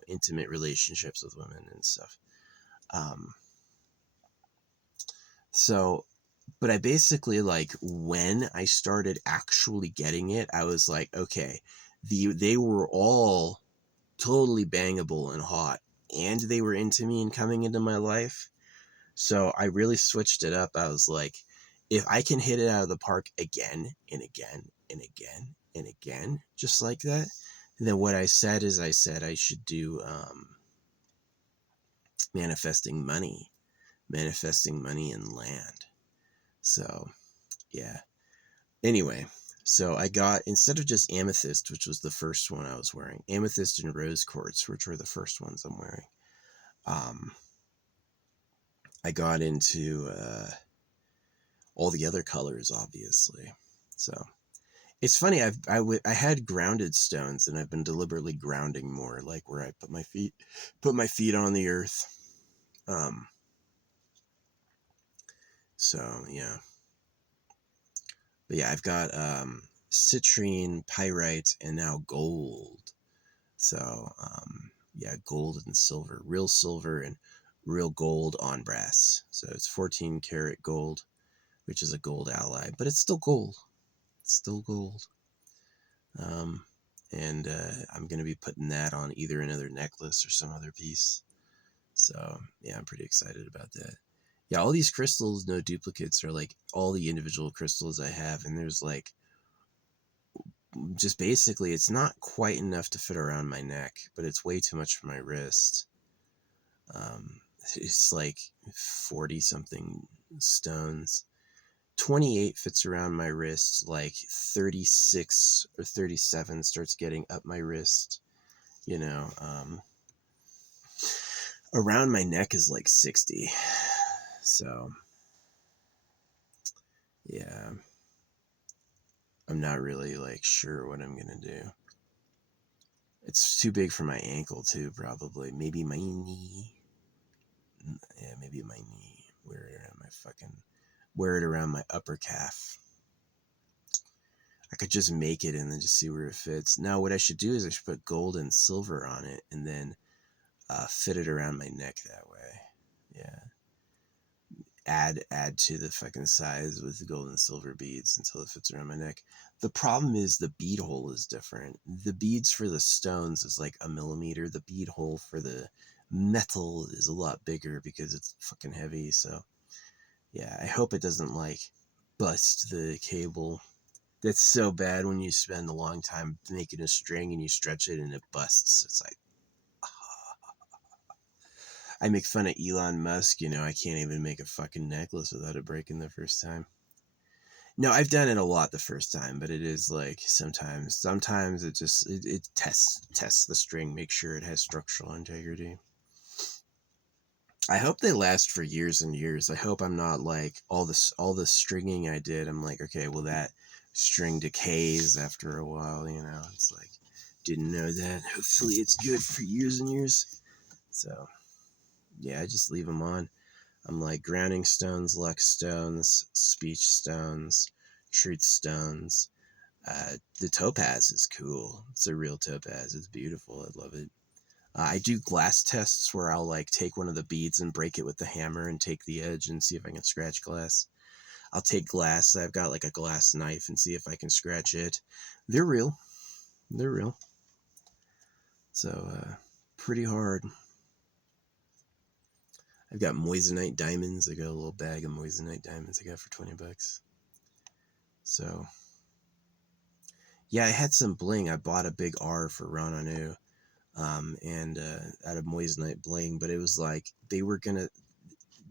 intimate relationships with women and stuff. Um, so, but I basically like when I started actually getting it, I was like, okay, they were all totally bangable and hot, and they were into me and coming into my life. So I really switched it up. I was like, if I can hit it out of the park again and again and again and again, just like that, then what I said is I said I should do manifesting money, and land. So yeah. Anyway, so I got, instead of just amethyst, which was the first one I was wearing, amethyst and rose quartz, which were the first ones I'm wearing. I got into all the other colors, obviously. So it's funny. I had grounded stones, and I've been deliberately grounding more, like where I put my feet on the earth. Um. So yeah, but yeah, I've got citrine, pyrite, and now gold. So yeah, gold and silver and real gold on brass. So it's 14 karat gold, which is a gold ally, but it's still gold. It's still gold. Um, and I'm going to be putting that on either another necklace or some other piece. So yeah, I'm pretty excited about that. Yeah, all these crystals, no duplicates, are like all the individual crystals I have, and there's like, just basically, it's not quite enough to fit around my neck, but it's way too much for my wrist. It's like 40 something stones. 28 fits around my wrist, like 36 or 37 starts getting up my wrist, you know. Around my neck is like 60. So, yeah, I'm not really like sure what I'm gonna do. It's too big for my ankle too, probably. Maybe my knee. Yeah, maybe my knee. Wear it around my upper calf. I could just make it and then just see where it fits. Now, what I should do is I should put gold and silver on it and then fit it around my neck that way. Yeah. Add to the fucking size with the gold and silver beads until it fits around my neck. The problem is the bead hole is different. The beads for the stones is like 1 millimeter. The bead hole for the metal is a lot bigger because it's fucking heavy. So yeah, I hope it doesn't like bust the cable. That's so bad when you spend a long time making a string and you stretch it and it busts. It's like, I make fun of Elon Musk, I can't even make a fucking necklace without it breaking the first time. No, I've done it a lot the first time, but it is like sometimes it tests the string, make sure it has structural integrity. I hope they last for years and years. I hope I'm not like all the stringing I did. I'm like, okay, well that string decays after a while, It's like, didn't know that. Hopefully it's good for years and years. So, yeah, I just leave them on. I'm like grounding stones, luck stones, speech stones, truth stones. The topaz is cool. It's a real topaz. It's beautiful. I love it. I do glass tests where I'll like take one of the beads and break it with the hammer and take the edge and see if I can scratch glass. I'll take glass. I've got like a glass knife and see if I can scratch it. They're real. They're real. So, pretty hard. I've got moissanite diamonds. I got a little bag of moissanite diamonds I got for $20. So, yeah, I had some bling. I bought a big R for Ron Anu, and out of moissanite bling, but it was like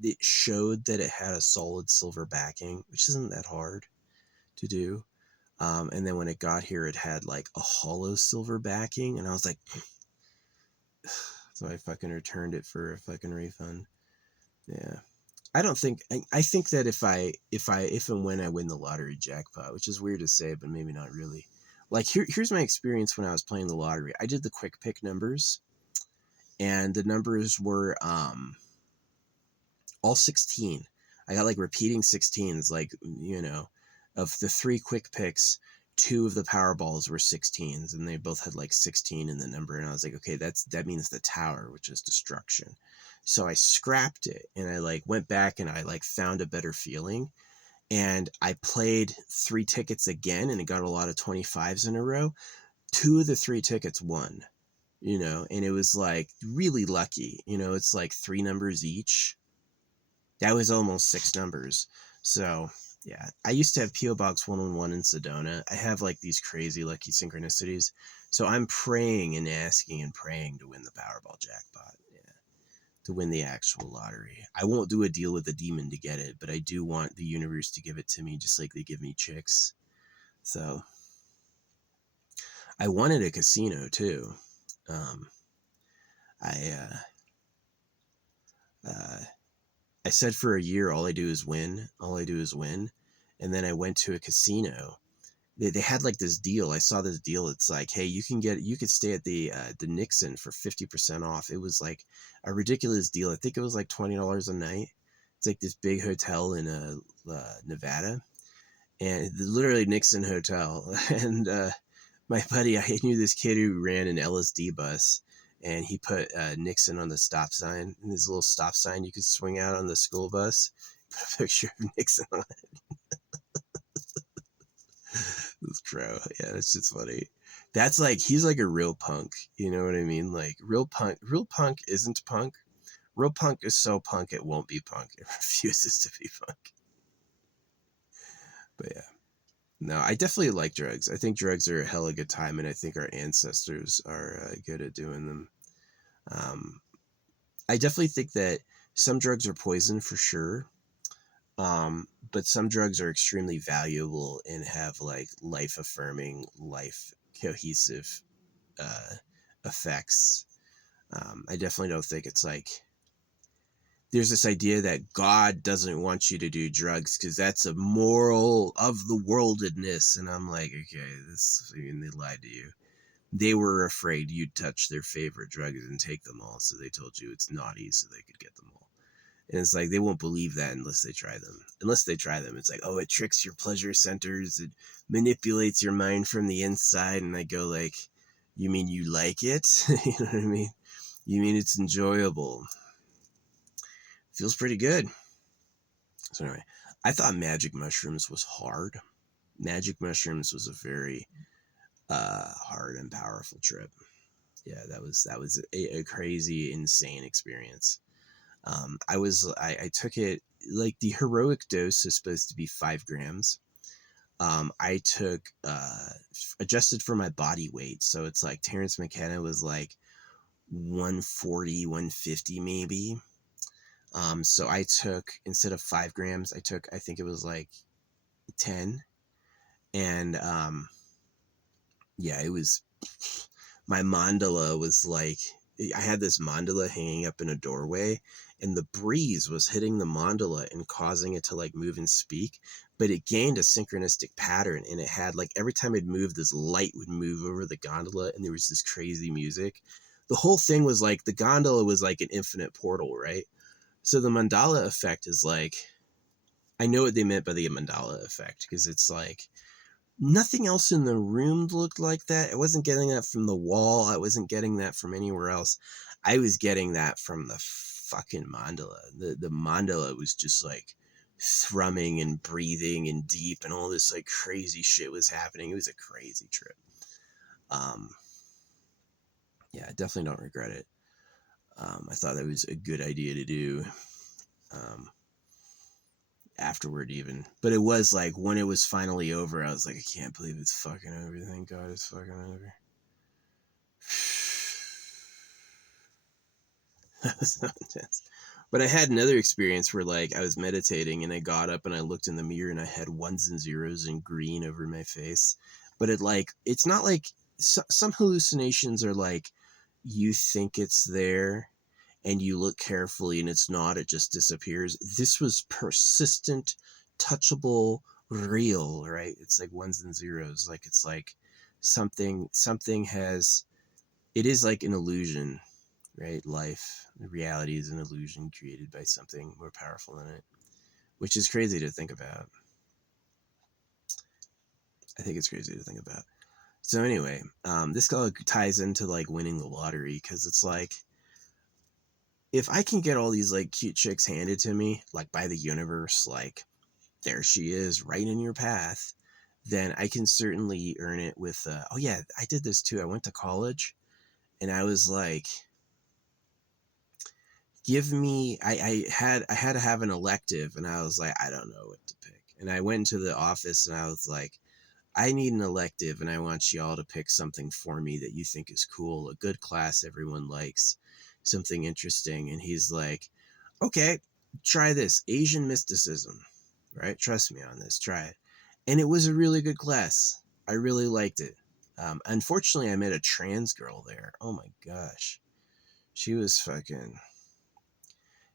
it showed that it had a solid silver backing, which isn't that hard to do. And then when it got here, it had like a hollow silver backing, and I was like, so I fucking returned it for a fucking refund. Yeah. I think that if and when I win the lottery jackpot, which is weird to say, but maybe not really. Like here's my experience when I was playing the lottery. I did the quick pick numbers, and the numbers were all 16. I got like repeating 16s, like, of the 3 quick picks, 2 of the Powerballs were 16s, and they both had like 16 in the number. And I was like, okay, that means the tower, which is destruction. So I scrapped it and I like went back and I like found a better feeling. And I played 3 tickets again and it got a lot of 25s in a row. 2 of the 3 tickets won, and it was like really lucky. It's like 3 numbers each. That was almost 6 numbers. So yeah, I used to have P.O. Box 111 in Sedona. I have like these crazy lucky synchronicities. So I'm praying and asking and praying to win the Powerball jackpot. Yeah, to win the actual lottery. I won't do a deal with a demon to get it, but I do want the universe to give it to me just like they give me chicks. So I won at a casino too. I I said for a year, all I do is win. All I do is win. And then I went to a casino. They had like this deal. I saw this deal. It's like, hey, you could stay at the Nixon for 50% off. It was like a ridiculous deal. I think it was like $20 a night. It's like this big hotel in Nevada, and literally Nixon Hotel. And my buddy, I knew this kid who ran an LSD bus, and he put Nixon on the stop sign. And this little stop sign you could swing out on the school bus. Put a picture of Nixon on it. This crow. Yeah, that's just funny. That's like, he's like a real punk. You know what I mean? Like real punk isn't punk. Real punk is so punk it won't be punk. It refuses to be punk. But yeah. No, I definitely like drugs. I think drugs are a hella good time, and I think our ancestors are good at doing them. I definitely think that some drugs are poison for sure, but some drugs are extremely valuable and have like life-affirming, life-cohesive effects. I definitely don't think it's like there's this idea that God doesn't want you to do drugs because that's a moral of the worldedness. And I'm like, okay, this, I mean, they lied to you. They were afraid you'd touch their favorite drugs and take them all. So they told you it's naughty so they could get them all. And it's like, they won't believe that unless they try them. Unless they try them, it's like, oh, it tricks your pleasure centers. It manipulates your mind from the inside. And I go like, you mean you like it? You know what I mean? You mean it's enjoyable? Feels pretty good. So anyway, I thought magic mushrooms was hard. Magic mushrooms was a very hard and powerful trip. Yeah, that was a crazy, insane experience. I took it, like, the heroic dose is supposed to be 5 grams. I took adjusted for my body weight, so it's like Terrence McKenna was like 140, 150 maybe. So I took, instead of 5 grams, I think it was like 10. And yeah, it was, my mandala was like, I had this mandala hanging up in a doorway, and the breeze was hitting the mandala and causing it to like move and speak, but it gained a synchronistic pattern, and it had like, every time it moved, this light would move over the gondola, and there was this crazy music. The whole thing was like, the gondola was like an infinite portal, right? So the mandala effect is like, I know what they meant by the mandala effect, because it's like, nothing else in the room looked like that. I wasn't getting that from the wall. I wasn't getting that from anywhere else. I was getting that from the fucking mandala. The mandala was just like thrumming and breathing and deep, and all this like crazy shit was happening. It was a crazy trip. Yeah, I definitely don't regret it. I thought that was a good idea to do. Afterward even, but it was like, when it was finally over, I was like, I can't believe it's fucking over. Thank God it's fucking over. That was so intense. But I had another experience where, like, I was meditating and I got up and I looked in the mirror and I had ones and zeros and green over my face. But it, like, it's not like, some hallucinations are like, you think it's there and you look carefully and it's not, it just disappears. This was persistent, touchable, real, right? It's like ones and zeros. Like, it's like something has, it is like an illusion, right? Life, reality is an illusion created by something more powerful than it, which is crazy to think about. I think it's crazy to think about. So anyway, this all ties into like winning the lottery, because it's like, if I can get all these like cute chicks handed to me, like by the universe, like there she is right in your path, then I can certainly earn it with, oh yeah, I did this too. I went to college and I was like, give me, I had to have an elective, and I was like, I don't know what to pick. And I went into the office and I was like, I need an elective and I want y'all to pick something for me that you think is cool, a good class everyone likes, something interesting. And he's like, okay, try this Asian mysticism, right? Trust me on this, try it. And it was a really good class. I really liked it. Unfortunately, I met a trans girl there. Oh my gosh. She was fucking,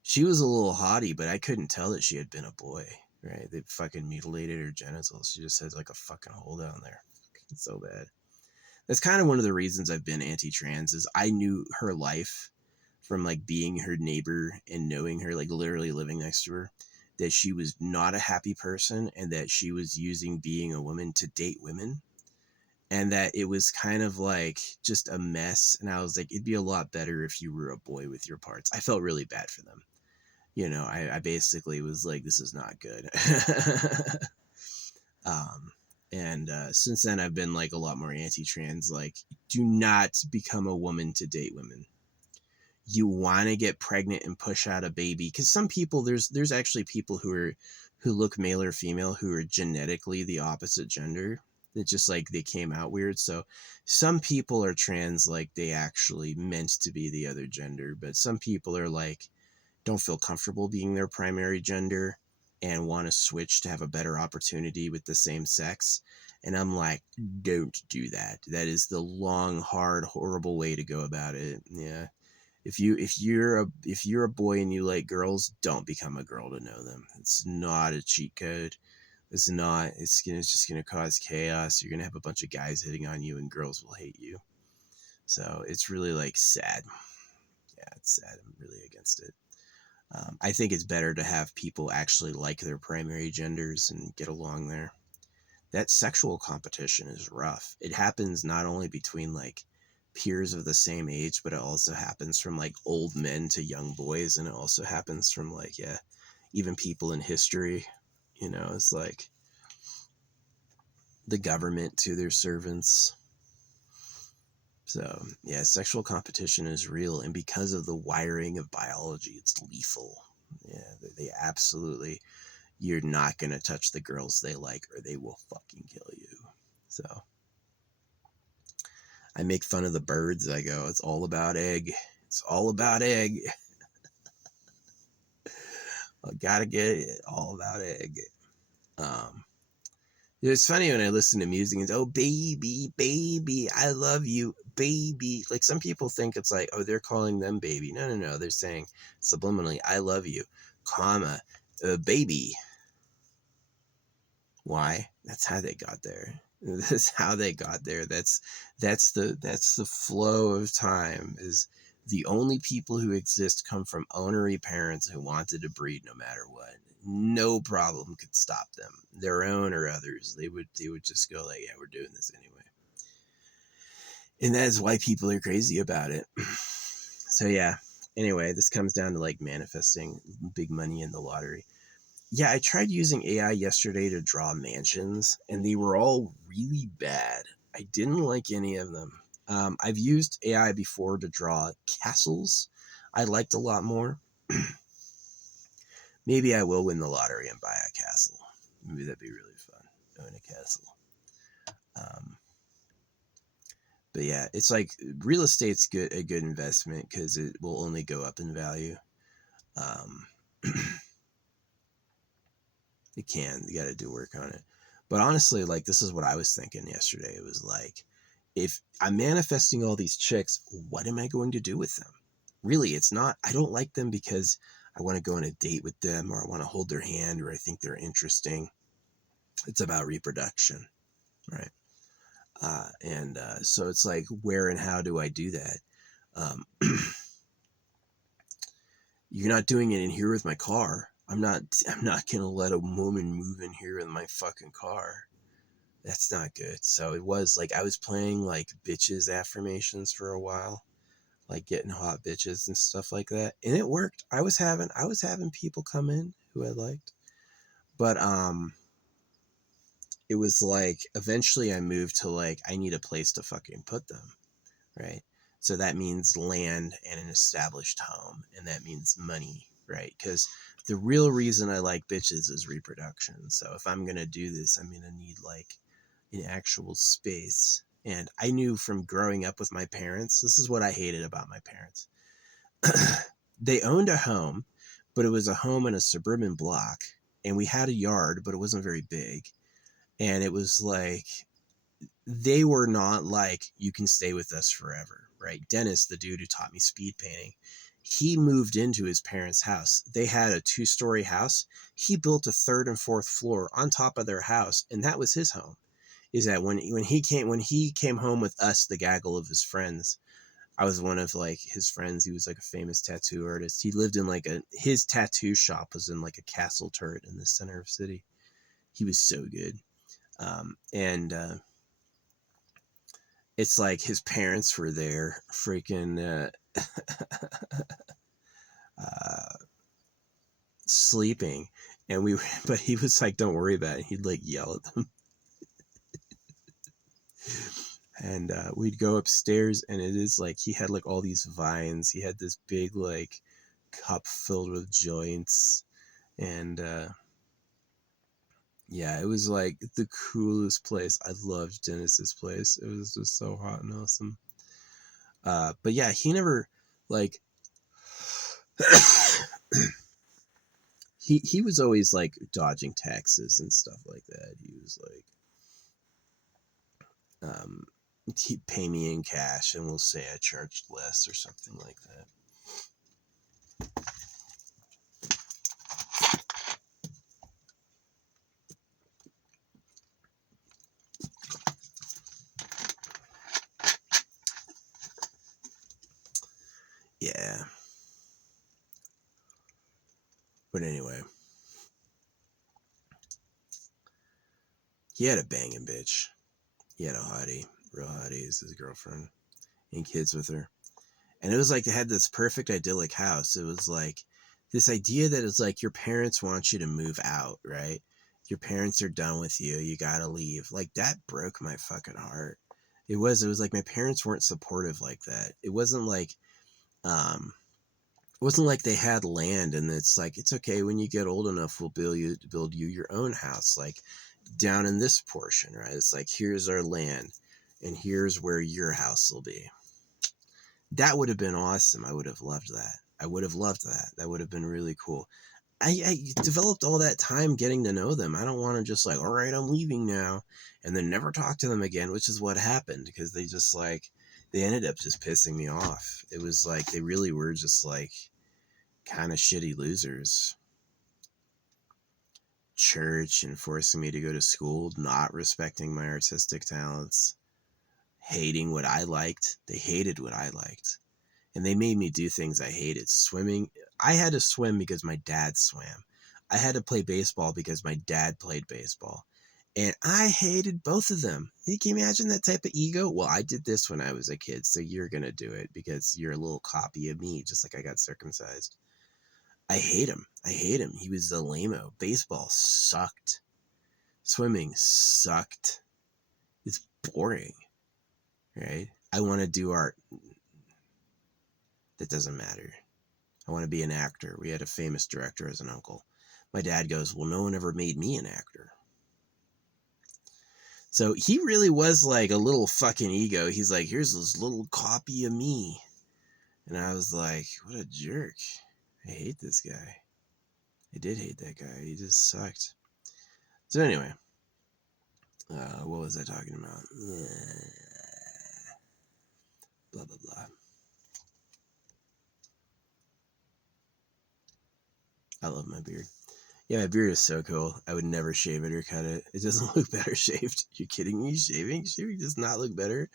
she was a little haughty, but I couldn't tell that she had been a boy, right? They fucking mutilated her genitals. She just has like a fucking hole down there. It's so bad. That's kind of one of the reasons I've been anti-trans, is I knew her life from like being her neighbor and knowing her, like literally living next to her, that she was not a happy person and that she was using being a woman to date women, and that it was kind of like just a mess. And I was like, it'd be a lot better if you were a boy with your parts. I felt really bad for them. You know, I basically was like, this is not good. And since then, I've been like a lot more anti-trans. Like, do not become a woman to date women. You want to get pregnant and push out a baby, because some people, there's actually people who look male or female who are genetically the opposite gender. That just like they came out weird. So some people are trans, like they actually meant to be the other gender, but some people are like, don't feel comfortable being their primary gender and want to switch to have a better opportunity with the same sex. And I'm like, don't do that. That is the long, hard, horrible way to go about it. Yeah. If you're a boy and you like girls, don't become a girl to know them. It's not a cheat code. It's not. It's just gonna cause chaos. You're gonna have a bunch of guys hitting on you, and girls will hate you. So it's really like sad. Yeah, it's sad. I'm really against it. I think it's better to have people actually like their primary genders and get along there. That sexual competition is rough. It happens not only between like peers of the same age, but it also happens from like old men to young boys, and it also happens from like, yeah, even people in history. It's like the government to their servants. So yeah, sexual competition is real, and because of the wiring of biology, it's lethal. Yeah, they absolutely. You're not gonna touch the girls they like, or they will fucking kill you. So I make fun of the birds. I go, it's all about egg. It's all about egg. I gotta get it all about egg. Um, it's funny when I listen to music and oh baby, baby, I love you, baby. Like some people think it's like, oh, they're calling them baby. No, no, no. They're saying subliminally, I love you, comma, baby. Why? That's how they got there. That's how they got there. That's the flow of time. Is the only people who exist come from ornery parents who wanted to breed no matter what. No problem could stop them. Their own or others. They would just go like, yeah, we're doing this anyway. And that is why people are crazy about it. So yeah. Anyway, this comes down to like manifesting big money in the lottery. Yeah, I tried using AI yesterday to draw mansions, and they were all really bad. I didn't like any of them. I've used AI before to draw castles. I liked a lot more. Maybe I will win the lottery and buy a castle. Maybe that'd be really fun, own a castle. But yeah, it's like real estate's a good investment because it will only go up in value. Um, It can. You got to do work on it. But honestly, like this is what I was thinking yesterday. It was like, if I'm manifesting all these chicks, what am I going to do with them? Really, it's not. I don't like them because I want to go on a date with them, or I want to hold their hand, or I think they're interesting. It's about reproduction, right? And so it's like, where and how do I do that? Um, you're not doing it in here with my car. I'm not. I'm not gonna let a woman move in here with my fucking car. That's not good. So it was like I was playing like bitches affirmations for a while, like getting hot bitches and stuff like that, and it worked. I was having people come in who I liked, but it was like eventually I moved to like I need a place to fucking put them, right? So that means land and an established home, and that means money, right? Because the real reason I like bitches is reproduction. So if I'm gonna do this, I'm gonna need like an actual space. And I knew from growing up with my parents, this is what I hated about my parents. They owned a home, but it was a home in a suburban block, and we had a yard, but it wasn't very big. And it was like they were not like, you can stay with us forever, right? Dennis, the dude who taught me speed painting, he moved into his parents' house. They had a 2-story house. He built a 3rd and 4th floor on top of their house, and that was his home. Is that when he came home with us, the gaggle of his friends, I was one of like his friends. He was like a famous tattoo artist. He lived in like his tattoo shop was in like a castle turret in the center of the city. He was so good. And it's like his parents were there freaking uh, sleeping, and but he was like, don't worry about it. He'd like yell at them. And we'd go upstairs, and it is like he had like all these vines. He had this big like cup filled with joints, and yeah, it was like the coolest place. I loved Dennis's place. It was just so hot and awesome. But yeah, he never like he was always like dodging taxes and stuff like that. He was like, he'd pay me in cash, and we'll say I charged less or something like that. But anyway, he had a banging bitch. He had a hottie, real hottie, as his girlfriend, and kids with her. And it was like they had this perfect idyllic house. It was like this idea that it's like your parents want you to move out, right? Your parents are done with you. You gotta leave. Like that broke my fucking heart. It was like my parents weren't supportive like that. Um it wasn't like they had land and it's like it's okay when you get old enough we'll build you your own house like down in this portion, right? It's like here's our land and here's where your house will be. That would have been awesome. I would have loved that. I would have loved that. That would have been really cool. I developed all that time getting to know them. I don't want to just like, all right, I'm leaving now, and then never talk to them again, which is what happened because they just like, they ended up just pissing me off. It was like, they really were just like kind of shitty losers. Church and forcing me to go to school, not respecting my artistic talents, hating what I liked. They hated what I liked. And they made me do things I hated. Swimming. I had to swim because my dad swam. I had to play baseball because my dad played baseball. And I hated both of them. Can you imagine that type of ego? Well, I did this when I was a kid, so you're going to do it because you're a little copy of me, just like I got circumcised. I hate him. I hate him. He was a lame-o. Baseball sucked. Swimming sucked. It's boring, right? I want to do art. That doesn't matter. I want to be an actor. We had a famous director as an uncle. My dad goes, well, no one ever made me an actor. So he really was like a little fucking ego. He's like, here's this little copy of me. And I was like, what a jerk. I hate this guy. I did hate that guy. He just sucked. So anyway, what was I talking about? Blah, blah, blah. I love my beard. Yeah, my beard is so cool. I would never shave it or cut it. It doesn't look better shaved. You kidding me? Shaving does not look better.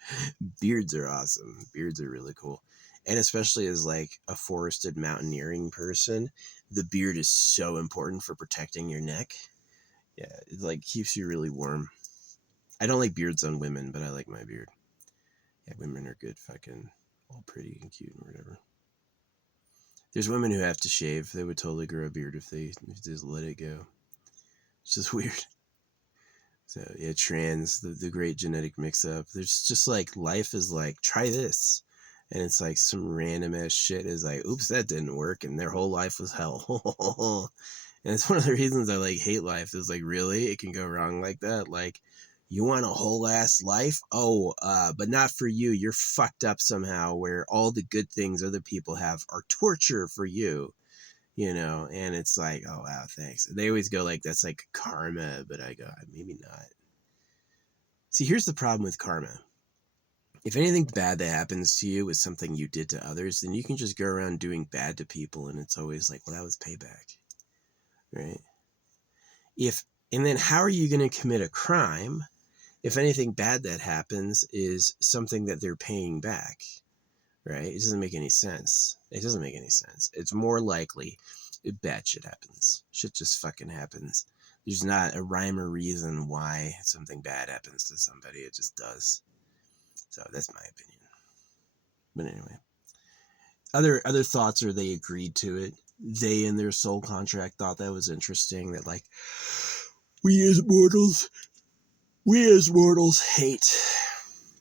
Beards are awesome. Beards are really cool. And especially as like a forested mountaineering person, the beard is so important for protecting your neck. Yeah, it like keeps you really warm. I don't like beards on women, but I like my beard. Yeah, women are good fucking all pretty and cute and whatever. There's women who have to shave. They would totally grow a beard if they just let it go. It's just weird. So yeah, trans, the great genetic mix up. There's just like life is like, try this. And it's like some random ass shit is like, oops, that didn't work, and their whole life was hell. And it's one of the reasons I like hate life is like, really? It can go wrong like that? Like, you want a whole ass life? Oh, but not for you. You're fucked up somehow where all the good things other people have are torture for you. You know, and it's like, oh wow, thanks. They always go like, that's like karma, but I go, maybe not. See, here's the problem with karma. If anything bad that happens to you is something you did to others, then you can just go around doing bad to people, and it's always like, well, that was payback, right? And then how are you going to commit a crime if anything bad that happens is something that they're paying back, right? It doesn't make any sense. It doesn't make any sense. It's more likely bad shit happens. Shit just fucking happens. There's not a rhyme or reason why something bad happens to somebody. It just does. So that's my opinion. But anyway, other thoughts are they agreed to it. They in their soul contract thought that was interesting. That like we as mortals hate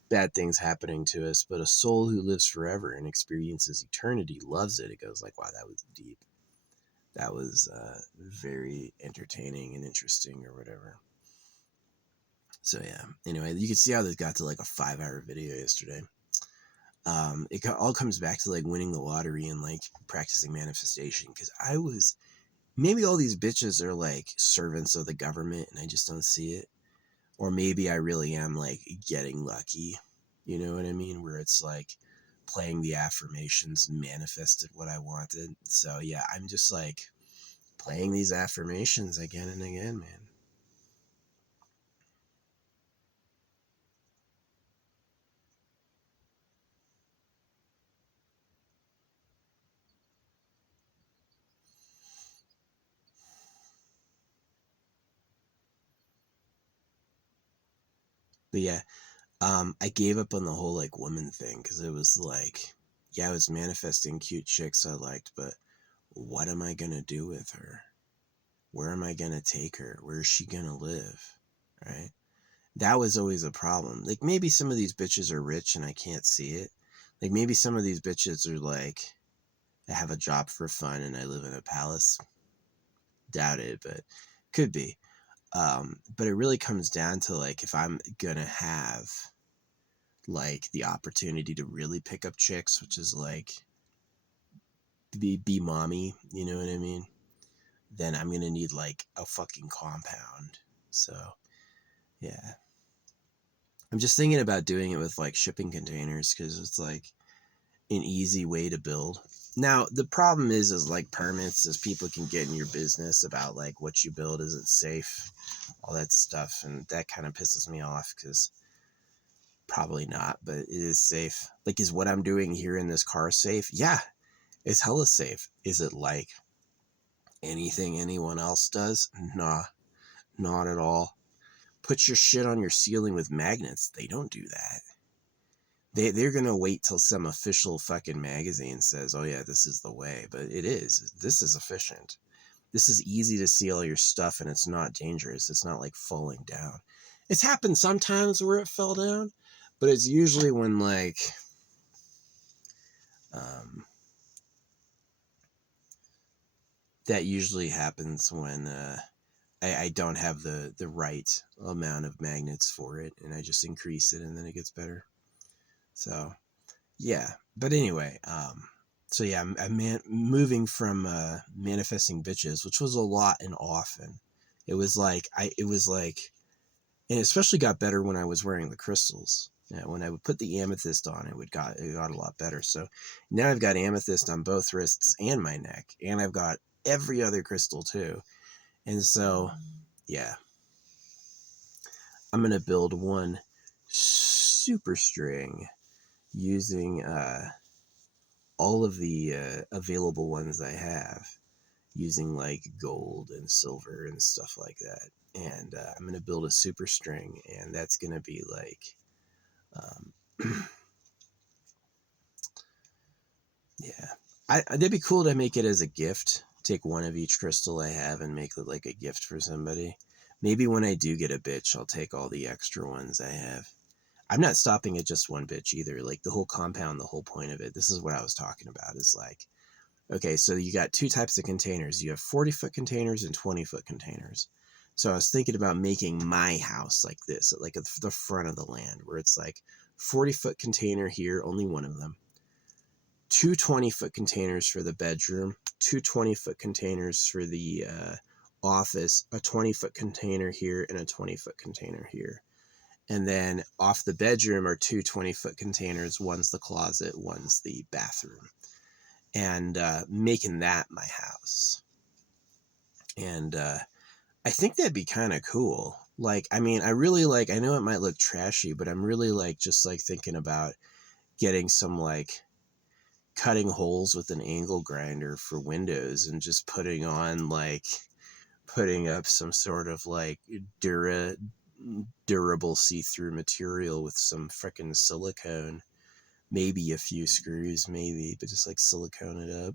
bad things happening to us, but a soul who lives forever and experiences eternity loves it. It goes like, wow, that was deep. That was very entertaining and interesting or whatever. So yeah, anyway, you can see how this got to like a 5-hour video yesterday. It all comes back to like winning the lottery and like practicing manifestation, because maybe all these bitches are like servants of the government and I just don't see it. Or maybe I really am like getting lucky, you know what I mean? Where it's like playing the affirmations and manifested what I wanted. So yeah, I'm just like playing these affirmations again and again, man. But yeah, I gave up on the whole like woman thing because it was like, yeah, I was manifesting cute chicks I liked, but what am I gonna do with her? Where am I gonna take her? Where is she gonna live? Right? That was always a problem. Like maybe some of these bitches are rich and I can't see it. Like maybe some of these bitches are like, I have a job for fun and I live in a palace. Doubt it, but could be. But it really comes down to like if I'm gonna have like the opportunity to really pick up chicks, which is like be mommy, you know what I mean? Then I'm gonna need like a fucking compound. So yeah. I'm just thinking about doing it with like shipping containers because it's like an easy way to build. Now the problem is like permits, as people can get in your business about like what you build, is it safe, all that stuff, and that kind of pisses me off because probably not, but it is safe. Like, is what I'm doing here in this car safe? Yeah, it's hella safe. Is it like anything anyone else does? Nah, not at all. Put your shit on your ceiling with magnets. They don't do that. They're gonna wait till some official fucking magazine says, oh yeah, this is the way. But it is. This is efficient. This is easy to see all your stuff and it's not dangerous. It's not like falling down. It's happened sometimes where it fell down, but it's usually when like um, that usually happens when I don't have the right amount of magnets for it, and I just increase it and then it gets better. So yeah, but anyway, so yeah, I'm moving from manifesting bitches, which was a lot and often. It was like, and it especially got better when I was wearing the crystals. Yeah, when I would put the amethyst on, it got a lot better. So now I've got amethyst on both wrists and my neck, and I've got every other crystal too. And so, yeah, I'm gonna build one super string using all of the available ones I have, using like gold and silver and stuff like that. And I'm gonna build a super string, and that's gonna be like, um, yeah, that'd be cool to make it as a gift. Take one of each crystal I have and make it like a gift for somebody. Maybe when I do get a bitch, I'll take all the extra ones I have. I'm not stopping at just one bitch either. Like the whole compound, the whole point of it, this is what I was talking about, is like, okay, so you got two types of containers. You have 40-foot containers and 20-foot containers. So I was thinking about making my house like this, like at the front of the land, where it's like 40-foot container here, only one of them. Two 20-foot containers for the bedroom, two 20-foot containers for the office, a 20-foot container here, and a 20-foot container here. And then off the bedroom are two 20-foot containers. One's the closet, one's the bathroom. And making that my house. And I think that'd be kind of cool. Like, I mean, I really like, I know it might look trashy, but I'm really like, just like thinking about getting some like cutting holes with an angle grinder for windows and just putting up some sort of like durable see-through material with some freaking silicone, maybe a few screws, maybe, but just like silicone it up.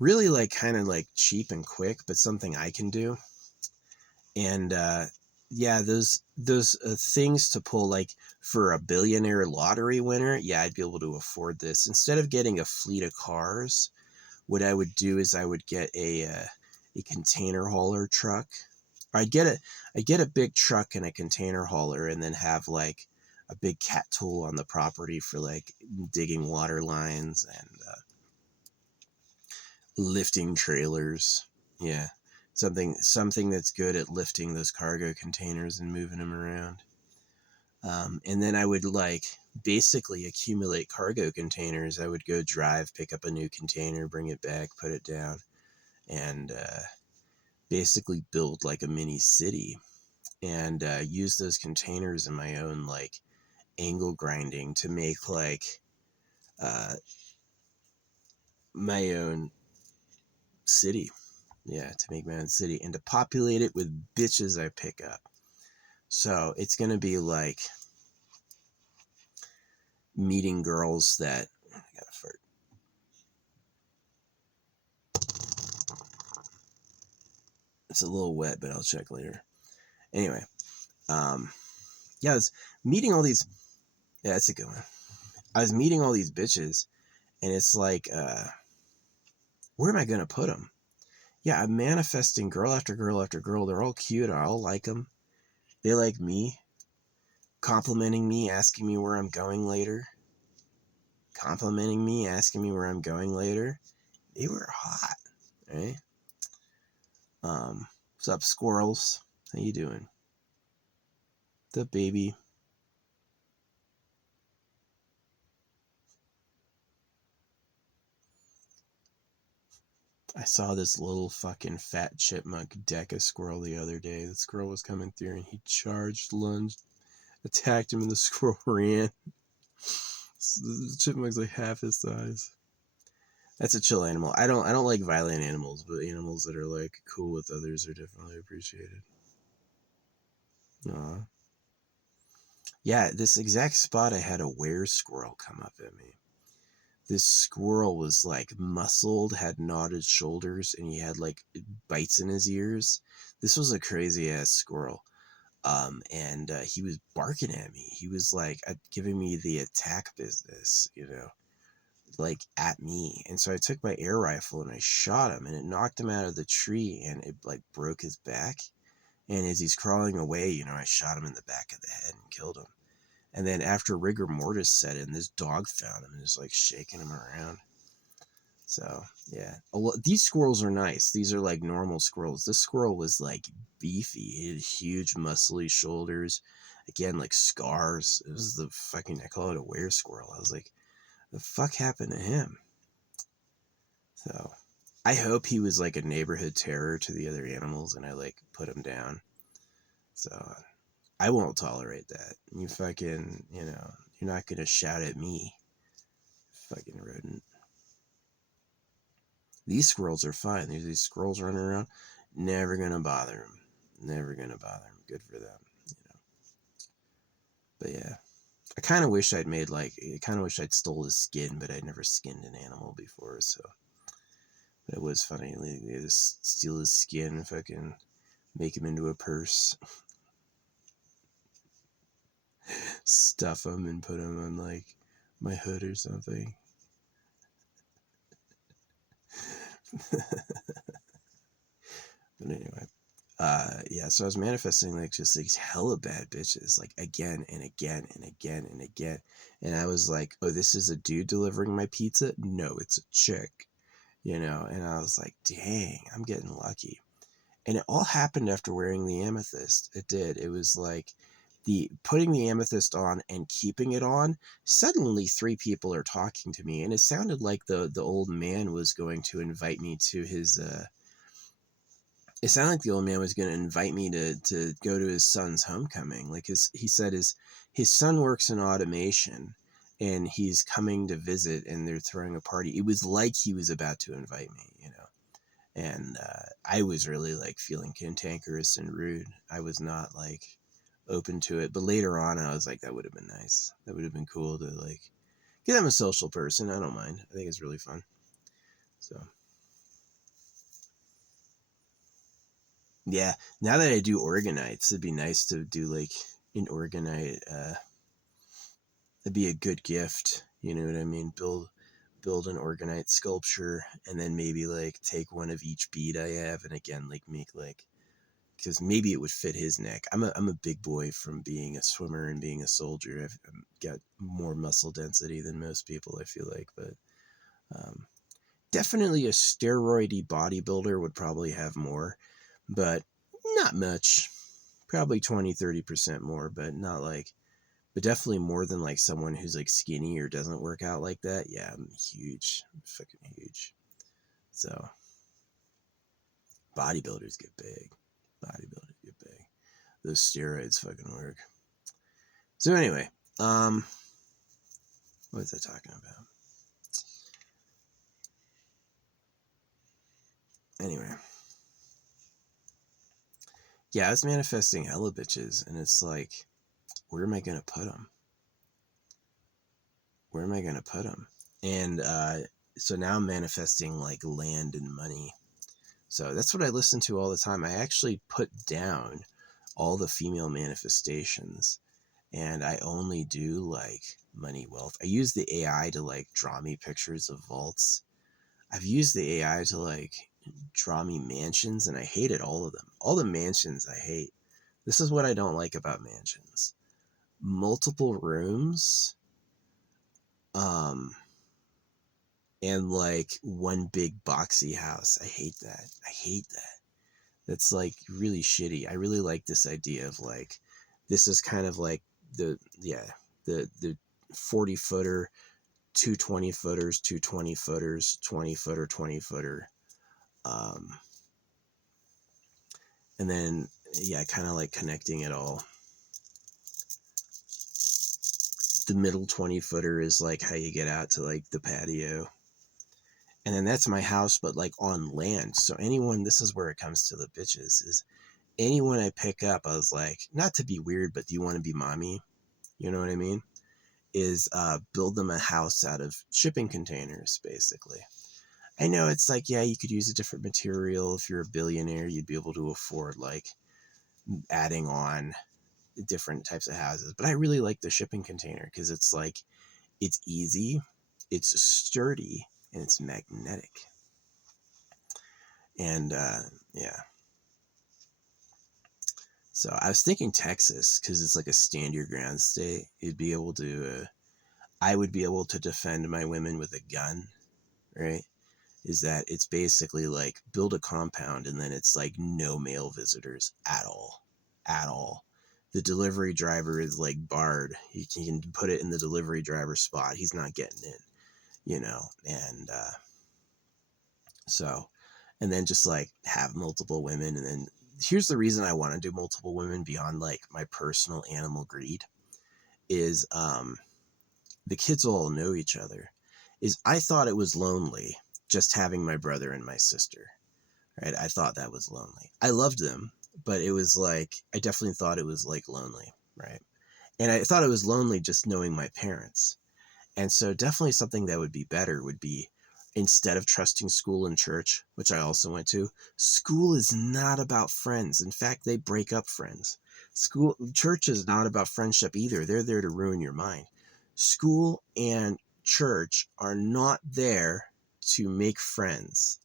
Really like kind of like cheap and quick, but something I can do. And yeah, those things to pull, like for a billionaire lottery winner, yeah, I'd be able to afford this. Instead of getting a fleet of cars, what I would do is I would get a container hauler truck. Or I'd get a big truck and a container hauler, and then have like a big cat tool on the property for like digging water lines and lifting trailers. Yeah. Something that's good at lifting those cargo containers and moving them around. And then I would like basically accumulate cargo containers. I would go drive, pick up a new container, bring it back, put it down, and basically build like a mini city, and use those containers in my own like angle grinding to make like uh, my own city. Yeah, to make my own city and to populate it with bitches I pick up. So it's going to be like meeting girls that, I gotta fart. It's a little wet, but I'll check later. Anyway, yeah, I was meeting all these, yeah, that's a good one. I was meeting all these bitches, and it's like, where am I going to put them? Yeah, I'm manifesting girl after girl after girl. They're all cute. I all like them. They like me, complimenting me, asking me where I'm going later. Complimenting me, asking me where I'm going later. They were hot, right? What's up, squirrels? How you doing? The baby. I saw this little fucking fat chipmunk deck a squirrel the other day. The squirrel was coming through and he charged, lunged, attacked him, and the squirrel ran. The chipmunk's like half his size. That's a chill animal. I don't like violent animals, but animals that are like cool with others are definitely appreciated. Aw. Yeah, this exact spot I had a were squirrel come up at me. This squirrel was like muscled, had knotted shoulders, and he had like bites in his ears. This was a crazy ass squirrel. And he was barking at me. He was like giving me the attack business, like at me. And so I took my air rifle and I shot him, and it knocked him out of the tree, and it like broke his back. And as he's crawling away, I shot him in the back of the head and killed him. And then after rigor mortis set in, this dog found him and is like shaking him around. So yeah, these squirrels are nice. These are like normal squirrels. This squirrel was like beefy. He had huge muscly shoulders. Again, like scars. It was the fucking, I call it a were squirrel. I was like, the fuck happened to him? So I hope he was like a neighborhood terror to the other animals and I like put him down. So I won't tolerate that. You fucking, you're not gonna shout at me, fucking rodent. These squirrels are fine. These squirrels running around, never gonna bother them. Never gonna bother them. Good for them. But yeah, I kind of wish I'd stole his skin, but I'd never skinned an animal before, so. But it was funny. They just steal his skin and fucking make him into a purse. Stuff him and put him on like my hood or something. But anyway, yeah. So I was manifesting like just these hella bad bitches, like again and again and again and again. And I was like, oh, this is a dude delivering my pizza? No, it's a chick, And I was like, dang, I'm getting lucky. And it all happened after wearing the amethyst. It did. It was like the putting the amethyst on and keeping it on. Suddenly, 3 people are talking to me, and it sounded like the old man was going to invite me to his. It sounded like the old man was going to invite me to go to his son's homecoming. Like he said his son works in automation, and he's coming to visit, and they're throwing a party. It was like he was about to invite me. And I was really like feeling cantankerous and rude. I was not like open to it. But later on, I was like, that would have been nice. That would have been cool to like, because I'm a social person. I don't mind. I think it's really fun. So yeah, now that I do orgonites, it'd be nice to do like an orgonite. It'd be a good gift. You know what I mean? Build an orgonite sculpture, and then maybe like take one of each bead I have, and again like make like, because maybe it would fit his neck. I'm a big boy from being a swimmer and being a soldier. I've got more muscle density than most people, I feel like, but definitely a steroidy bodybuilder would probably have more, but not much. Probably 20-30% more, but not like, but definitely more than like someone who's like skinny or doesn't work out like that. Yeah, I'm huge, fucking huge. So bodybuilders get big. Bodybuilders get big. Those steroids fucking work. So anyway, what was I talking about? Anyway, yeah, I was manifesting hella bitches, and it's like, where am I gonna put them? Where am I gonna put them? And so now I'm manifesting like land and money. So that's what I listen to all the time. I actually put down all the female manifestations, and I only do like money, wealth. I use the AI to like draw me pictures of vaults. I've used the AI to like draw me mansions, and I hated all of them. All the mansions I hate. This is what I don't like about mansions. Multiple rooms, um, and like one big boxy house. I hate that. I hate that. That's like really shitty. I really like this idea of like, this is kind of like the 40-footer, two 20-footers, two 20-footers, 20-footer, 20-footer, and then yeah, kind of like connecting it all. The middle 20-footer is like how you get out to like the patio, and then that's my house, but like on land. So anyone, this is where it comes to the bitches, is anyone I pick up, I was like, not to be weird, but do you want to be mommy? You know what I mean? Is build them a house out of shipping containers, basically. I know it's like, yeah, you could use a different material. If you're a billionaire, you'd be able to afford like adding on different types of houses. But I really like the shipping container because it's like, it's easy, it's sturdy, and it's magnetic. And yeah. So I was thinking Texas because it's like a stand your ground state. You'd be able to, I would be able to defend my women with a gun, right? Is that it's basically like build a compound and then it's like no male visitors at all. At all. The delivery driver is like barred. You can put it in the delivery driver spot. He's not getting in, you know? And so, and then just like have multiple women. And then here's the reason I want to do multiple women beyond like my personal animal greed is the kids all know each other. Is I thought it was lonely just having my brother and my sister, right? I thought that was lonely. I loved them, but it was like, I definitely thought it was like lonely, right? And I thought it was lonely just knowing my parents. And so definitely something that would be better would be, instead of trusting school and church, which I also went to, school is not about friends. In fact, they break up friends. Church is not about friendship either. They're there to ruin your mind. School and church are not there to make friends.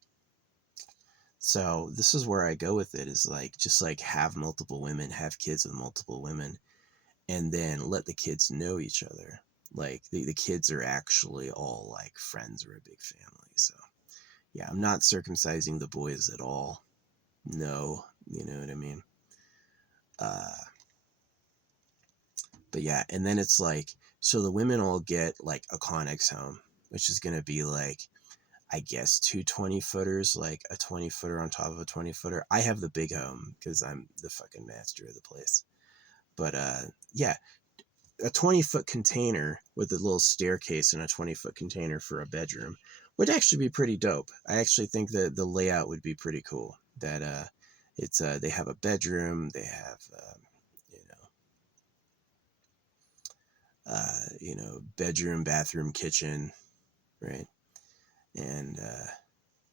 So this is where I go with it, is like, just like have multiple women, have kids with multiple women, and then let the kids know each other. Like the kids are actually all like friends or a big family. So yeah, I'm not circumcising the boys at all. No, you know what I mean? Uh, but yeah, and then it's like, so the women all get like a Connex home, which is going to be like, I guess 2 20-footers, like a 20-footer on top of a 20-footer. I have the big home because I'm the fucking master of the place. But yeah, a 20-foot container with a little staircase and a 20-foot container for a bedroom would actually be pretty dope. I actually think that the layout would be pretty cool. That it's they have a bedroom, they have you know, bedroom, bathroom, kitchen, right? And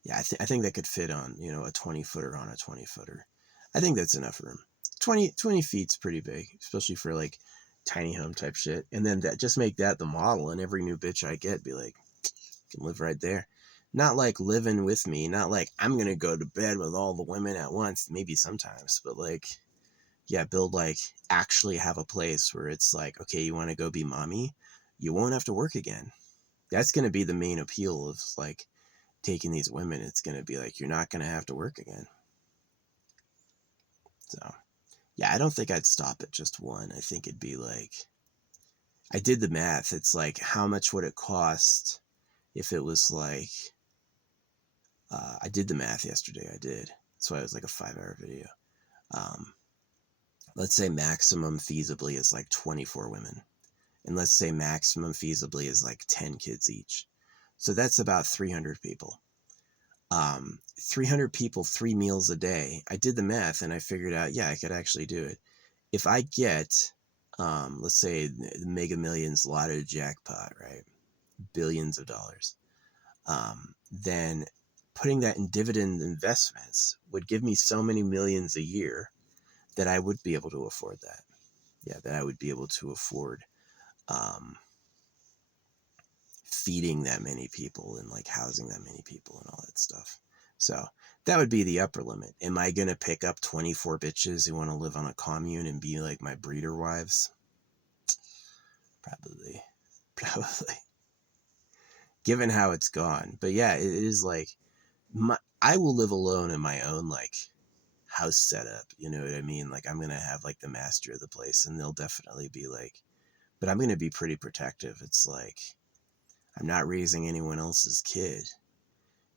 yeah, I think that could fit on, you know, a 20-footer on a 20-footer. I think that's enough room. 20 feet's pretty big, especially for like tiny home type shit. And then that, just make that the model, and every new bitch I get, be like, can live right there. Not like living with me, not like I'm gonna go to bed with all the women at once, maybe sometimes, but like, yeah, build like, actually have a place where it's like, okay, you want to go be mommy, you won't have to work again. That's gonna be the main appeal of like taking these women. It's gonna be like, you're not gonna have to work again. So yeah, I don't think I'd stop at just one. I think it'd be like, I did the math. It's like, how much would it cost if it was like, I did the math yesterday. I did. That's why it was like a 5-hour video. Um, let's say maximum feasibly is like 24 women. And let's say maximum feasibly is like 10 kids each. So that's about 300 people. 300 people, 3 meals a day. I did the math and I figured out, yeah, I could actually do it. If I get, let's say the Mega Millions lotto jackpot, right? Billions of dollars. Then putting that in dividend investments would give me so many millions a year that I would be able to afford that. Yeah, that I would be able to afford um, feeding that many people and like housing that many people and all that stuff. So that would be the upper limit. Am I going to pick up 24 bitches who want to live on a commune and be like my breeder wives? Probably. Probably. Given how it's gone. But yeah, it is like, I will live alone in my own like house setup. You know what I mean? Like I'm going to have like the master of the place and they'll definitely be like, but I'm going to be pretty protective. It's like, I'm not raising anyone else's kid.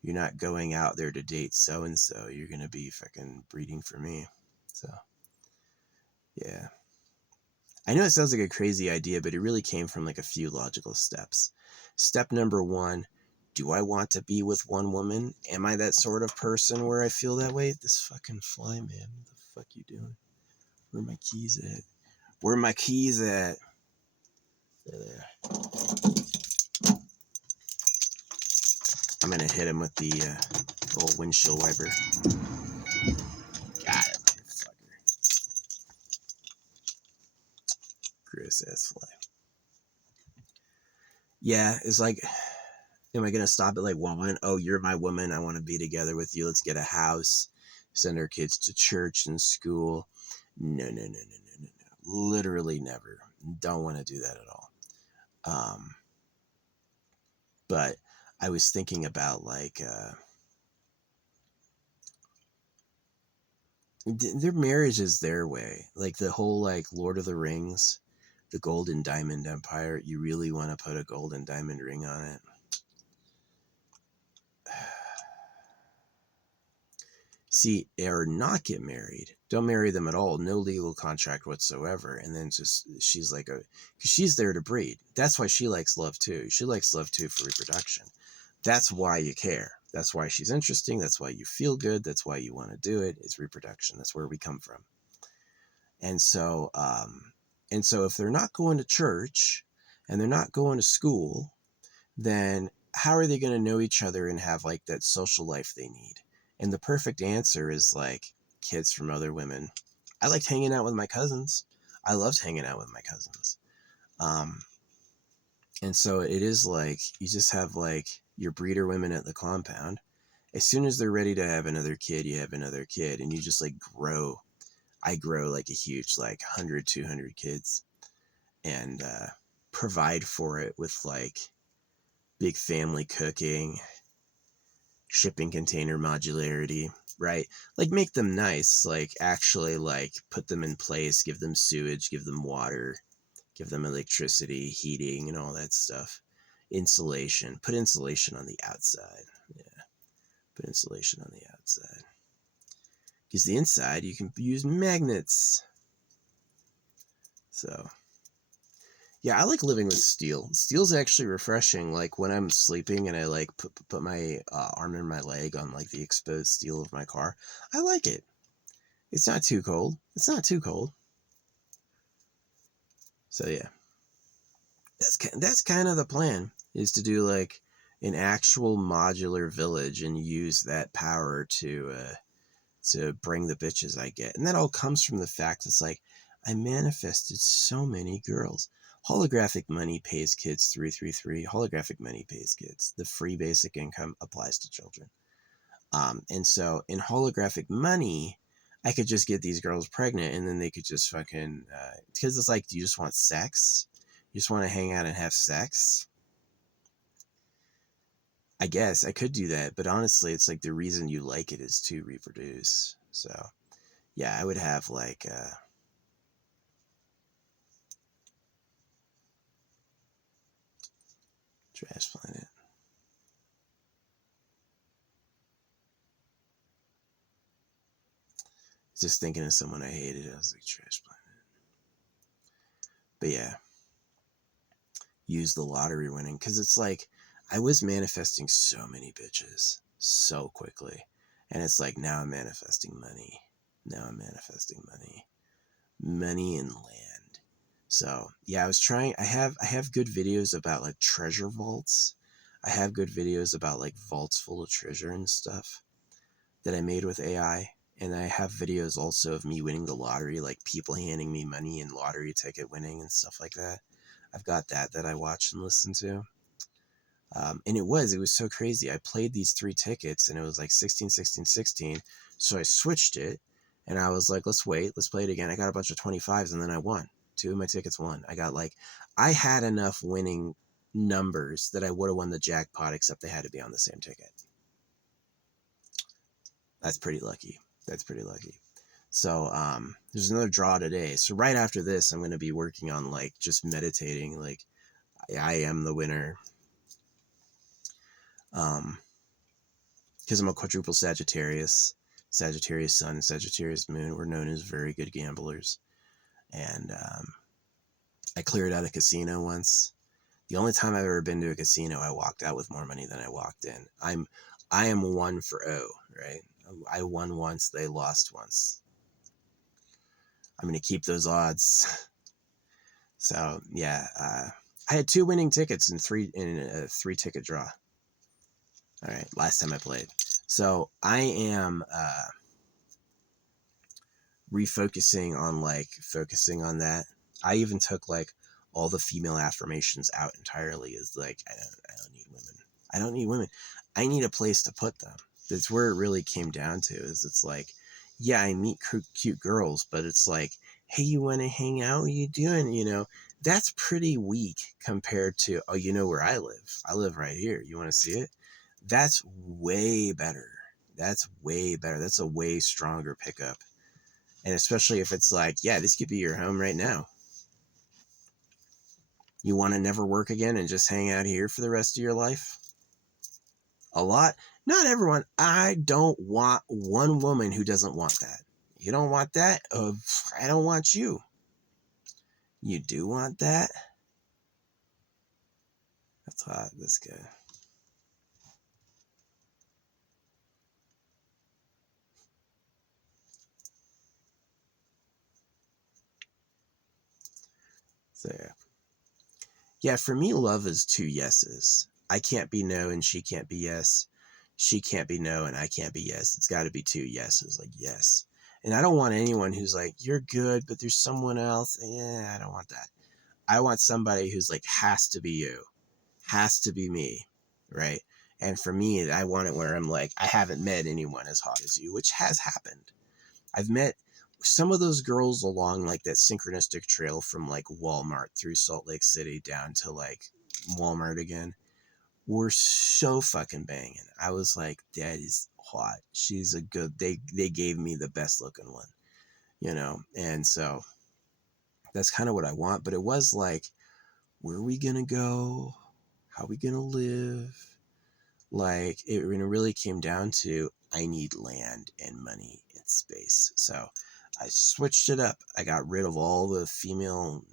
You're not going out there to date so-and-so. You're going to be fucking breeding for me. So, yeah. I know it sounds like a crazy idea, but it really came from like a few logical steps. Step number 1, do I want to be with one woman? Am I that sort of person where I feel that way? This fucking fly, man. What the fuck you doing? Where are my keys at? Where are my keys at? There. I'm going to hit him with the old windshield wiper. Got it, motherfucker. Gross ass fly. Yeah, it's like, am I going to stop at like woman? Oh, you're my woman. I want to be together with you. Let's get a house. Send our kids to church and school. No, no, no, no, no, no, no. Literally never. Don't want to do that at all. But I was thinking about like, their marriage is their way. Like the whole like Lord of the Rings, the Golden Diamond Empire. You really want to put a golden diamond ring on it? See, or not get married. Don't marry them at all. No legal contract whatsoever. And then just, she's like because she's there to breed. That's why she likes love too. She likes love too for reproduction. That's why you care. That's why she's interesting. That's why you feel good. That's why you want to do it. It's reproduction. That's where we come from. And so, if they're not going to church and they're not going to school, then how are they going to know each other and have like that social life they need? And the perfect answer is like kids from other women. I liked hanging out with my cousins. I loved hanging out with my cousins. And so it is like, you just have like your breeder women at the compound. As soon as they're ready to have another kid, you have another kid and you just like grow. I grow like a huge, like 100, 200 kids and provide for it with like big family cooking, shipping container modularity, right? Like make them nice, like actually like put them in place, give them sewage, give them water, give them electricity, heating, and all that stuff. Insulation, put insulation on the outside. Yeah, put insulation on the outside. Because the inside, you can use magnets. So, yeah, I like living with steel. Steel's actually refreshing. Like when I'm sleeping and I like put my arm and my leg on like the exposed steel of my car, I like it. It's not too cold. It's not too cold. So yeah, that's kind of the plan, is to do like an actual modular village and use that power to bring the bitches I get. And that all comes from the fact it's like I manifested so many girls. Holographic money pays kids 333. Holographic money pays kids. The free basic income applies to children. And so in holographic money, I could just get these girls pregnant and then they could just fucking, because it's like, do you just want sex? You just want to hang out and have sex? I guess I could do that, but honestly, it's like the reason you like it is to reproduce. So yeah, I would have like, Trash Planet. Just thinking of someone I hated, I was like, Trash Planet. But yeah, use the lottery winning, because it's like I was manifesting so many bitches, so quickly. And it's like, now I'm manifesting money. Now I'm manifesting money. Money and land. So yeah, I have good videos about like treasure vaults. I have good videos about like vaults full of treasure and stuff that I made with AI. And I have videos also of me winning the lottery, like people handing me money and lottery ticket winning and stuff like that. I've got that I watch and listen to. And it was so crazy. I played these 3 tickets and it was like 16, 16, 16. So I switched it and I was like, let's play it again. I got a bunch of 25s and then I won. 2 of my tickets won. I had enough winning numbers that I would have won the jackpot, except they had to be on the same ticket. That's pretty lucky. So there's another draw today. So right after this, I'm going to be working on like just meditating. Like I am the winner. Because I'm a quadruple Sagittarius sun, Sagittarius moon. We're known as very good gamblers. And I cleared out a casino once. The only time I've ever been to a casino, I walked out with more money than I walked in. I am 1 for 0, right? I won once, they lost once. I'm going to keep those odds. So yeah, I had 2 winning tickets in a 3 ticket draw. All right, last time I played. So I am focusing on that. I even took like all the female affirmations out entirely. Is like, I don't need women. I don't need women. I need a place to put them. That's where it really came down to. Is it's like, yeah, I meet cute girls, but it's like, hey, you want to hang out? What are you doing? You know, that's pretty weak compared to, oh, you know where I live? I live right here. You want to see it? That's way better. That's a way stronger pickup. And especially if it's like, yeah, this could be your home right now. You want to never work again and just hang out here for the rest of your life? A lot. Not everyone. I don't want one woman who doesn't want that. You don't want that? I don't want you. You do want that? That's hot. That's good. So yeah. Yeah, for me, love is 2 yeses. I can't be no and she can't be yes. She can't be no and I can't be yes. It's got to be 2 yeses, like yes. And I don't want anyone who's like, you're good, but there's someone else. Yeah, I don't want that. I want somebody who's like, has to be you, has to be me, right? And for me, I want it where I'm like, I haven't met anyone as hot as you, which has happened. I've met some of those girls along like that synchronistic trail from like Walmart through Salt Lake City down to like Walmart again. Were so fucking banging. I was like, that is hot. She's a good, they gave me the best looking one, you know? And so that's kind of what I want. But it was like, where are we going to go? How are we going to live? Like it really came down to, I need land and money and space. So I switched it up. I got rid of all the female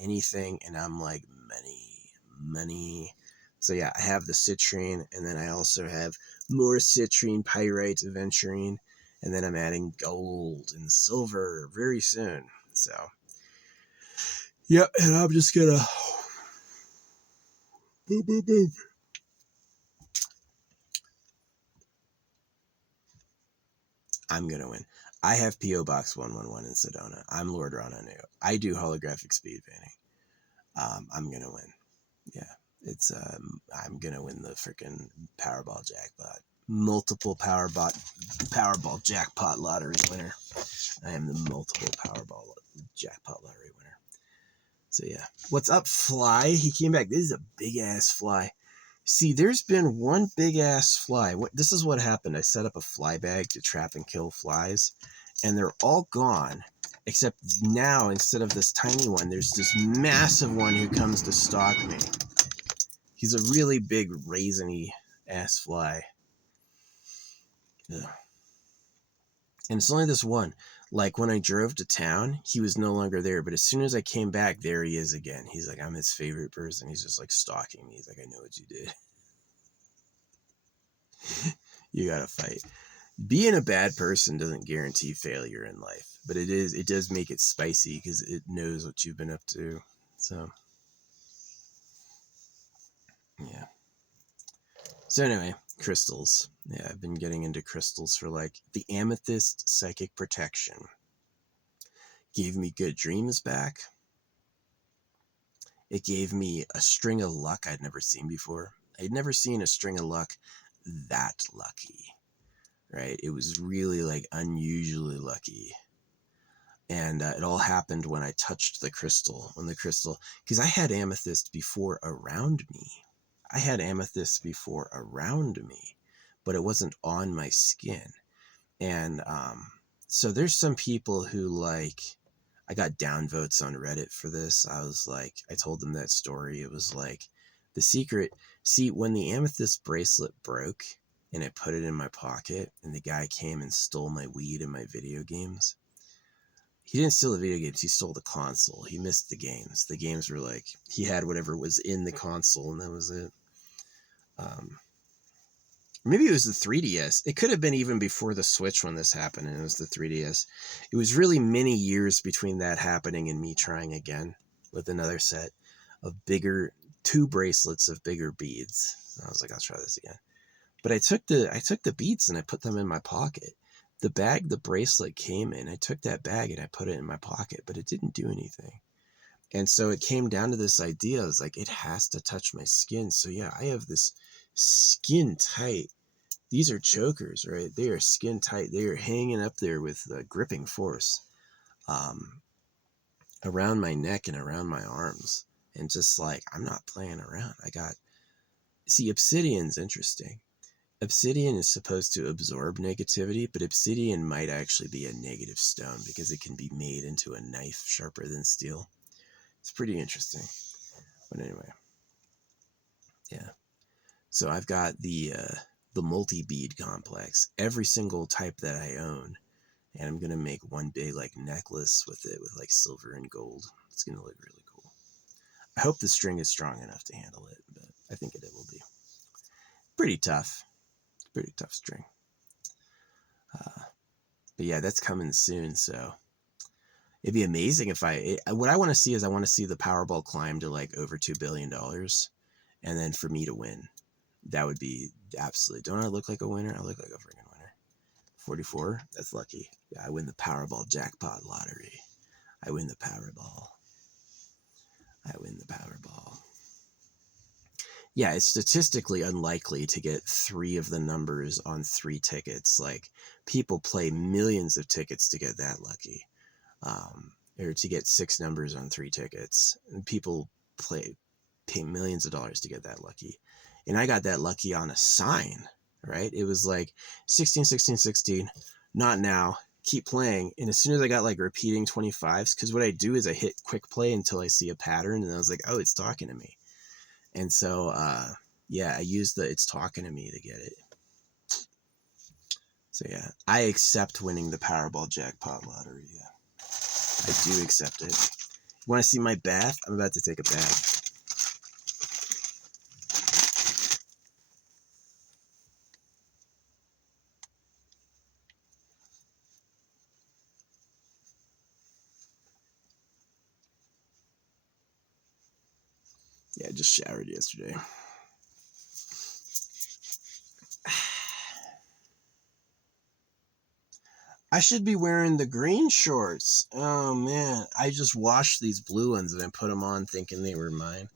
anything. And I'm like, money. So yeah, I have the citrine, and then I also have more citrine, pyrite, aventurine, and then I'm adding gold and silver very soon. So yeah, and I'm just gonna boom, boom, boom. I'm gonna win. I have P.O. Box 111 in Sedona. I'm Lord Rananu. I do holographic speed painting. I'm gonna win. Yeah. It's I'm gonna win the freaking Powerball jackpot. Multiple Powerball jackpot lottery winner. I am the multiple Powerball jackpot lottery winner. So yeah. What's up, fly? He came back. This is a big ass fly. See, there's been one big ass fly. This is what happened. I set up a fly bag to trap and kill flies, and they're all gone. Except now, instead of this tiny one, there's this massive one who comes to stalk me. He's a really big, raisiny ass fly. Ugh. And it's only this one. Like when I drove to town, he was no longer there. But as soon as I came back, there he is again. He's like, I'm his favorite person. He's just like stalking me. He's like, I know what you did. You gotta fight. Being a bad person doesn't guarantee failure in life, but it does make it spicy because it knows what you've been up to. So, yeah. So anyway, crystals. Yeah, I've been getting into crystals for like the amethyst psychic protection. Gave me good dreams back. It gave me a string of luck I'd never seen before. I'd never seen a string of luck that lucky, right? It was really like unusually lucky. And it all happened when I touched the crystal. When the crystal, because I had amethyst before around me. But it wasn't on my skin. And so there's some people who like, I got downvotes on Reddit for this. I was like, I told them that story. It was like the secret. See, when the amethyst bracelet broke and I put it in my pocket and the guy came and stole my weed and my video games, he didn't steal the video games. He stole the console. He missed the games. The games were like, he had whatever was in the console and that was it. Maybe it was the 3DS. It could have been even before the Switch when this happened, and it was the 3DS. It was really many years between that happening and me trying again with another set of bigger, 2 bracelets of bigger beads. I was like, I'll try this again. But I took the beads and I put them in my pocket. The bag the bracelet came in, I took that bag and I put it in my pocket, but it didn't do anything. And so it came down to this idea. I was like, it has to touch my skin. So yeah, I have this skin tight. These are chokers, right? They are skin tight. They are hanging up there with gripping force around my neck and around my arms. And just like, I'm not playing around. See, obsidian's interesting. Obsidian is supposed to absorb negativity, but obsidian might actually be a negative stone because it can be made into a knife sharper than steel. It's pretty interesting. But anyway, yeah. So I've got the multi-bead complex, every single type that I own, and I'm gonna make one big like necklace with it with like silver and gold. It's gonna look really cool. I hope the string is strong enough to handle it, but I think it will be. Pretty tough. Pretty tough string. But yeah, that's coming soon, so it'd be amazing if what I want to see is I want to see the Powerball climb to like over $2 billion, and then for me to win. That would be absolutely. Don't I look like a winner? I look like a freaking winner. 44? That's lucky. Yeah, I win the Powerball jackpot lottery. I win the Powerball. Yeah, it's statistically unlikely to get 3 of the numbers on 3 tickets. Like, people play millions of tickets to get that lucky. Or to get 6 numbers on 3 tickets. And people pay millions of dollars to get that lucky. And I got that lucky on a sign, right? It was like 16, 16, 16, not now, keep playing. And as soon as I got like repeating 25s, because what I do is I hit quick play until I see a pattern, and I was like, oh, it's talking to me. And so, yeah, I used the it's talking to me to get it. So yeah, I accept winning the Powerball jackpot lottery. Yeah, I do accept it. Want to see my bath? I'm about to take a bath. Yeah, I just showered yesterday. I should be wearing the green shorts. Oh man, I just washed these blue ones and I put them on thinking they were mine.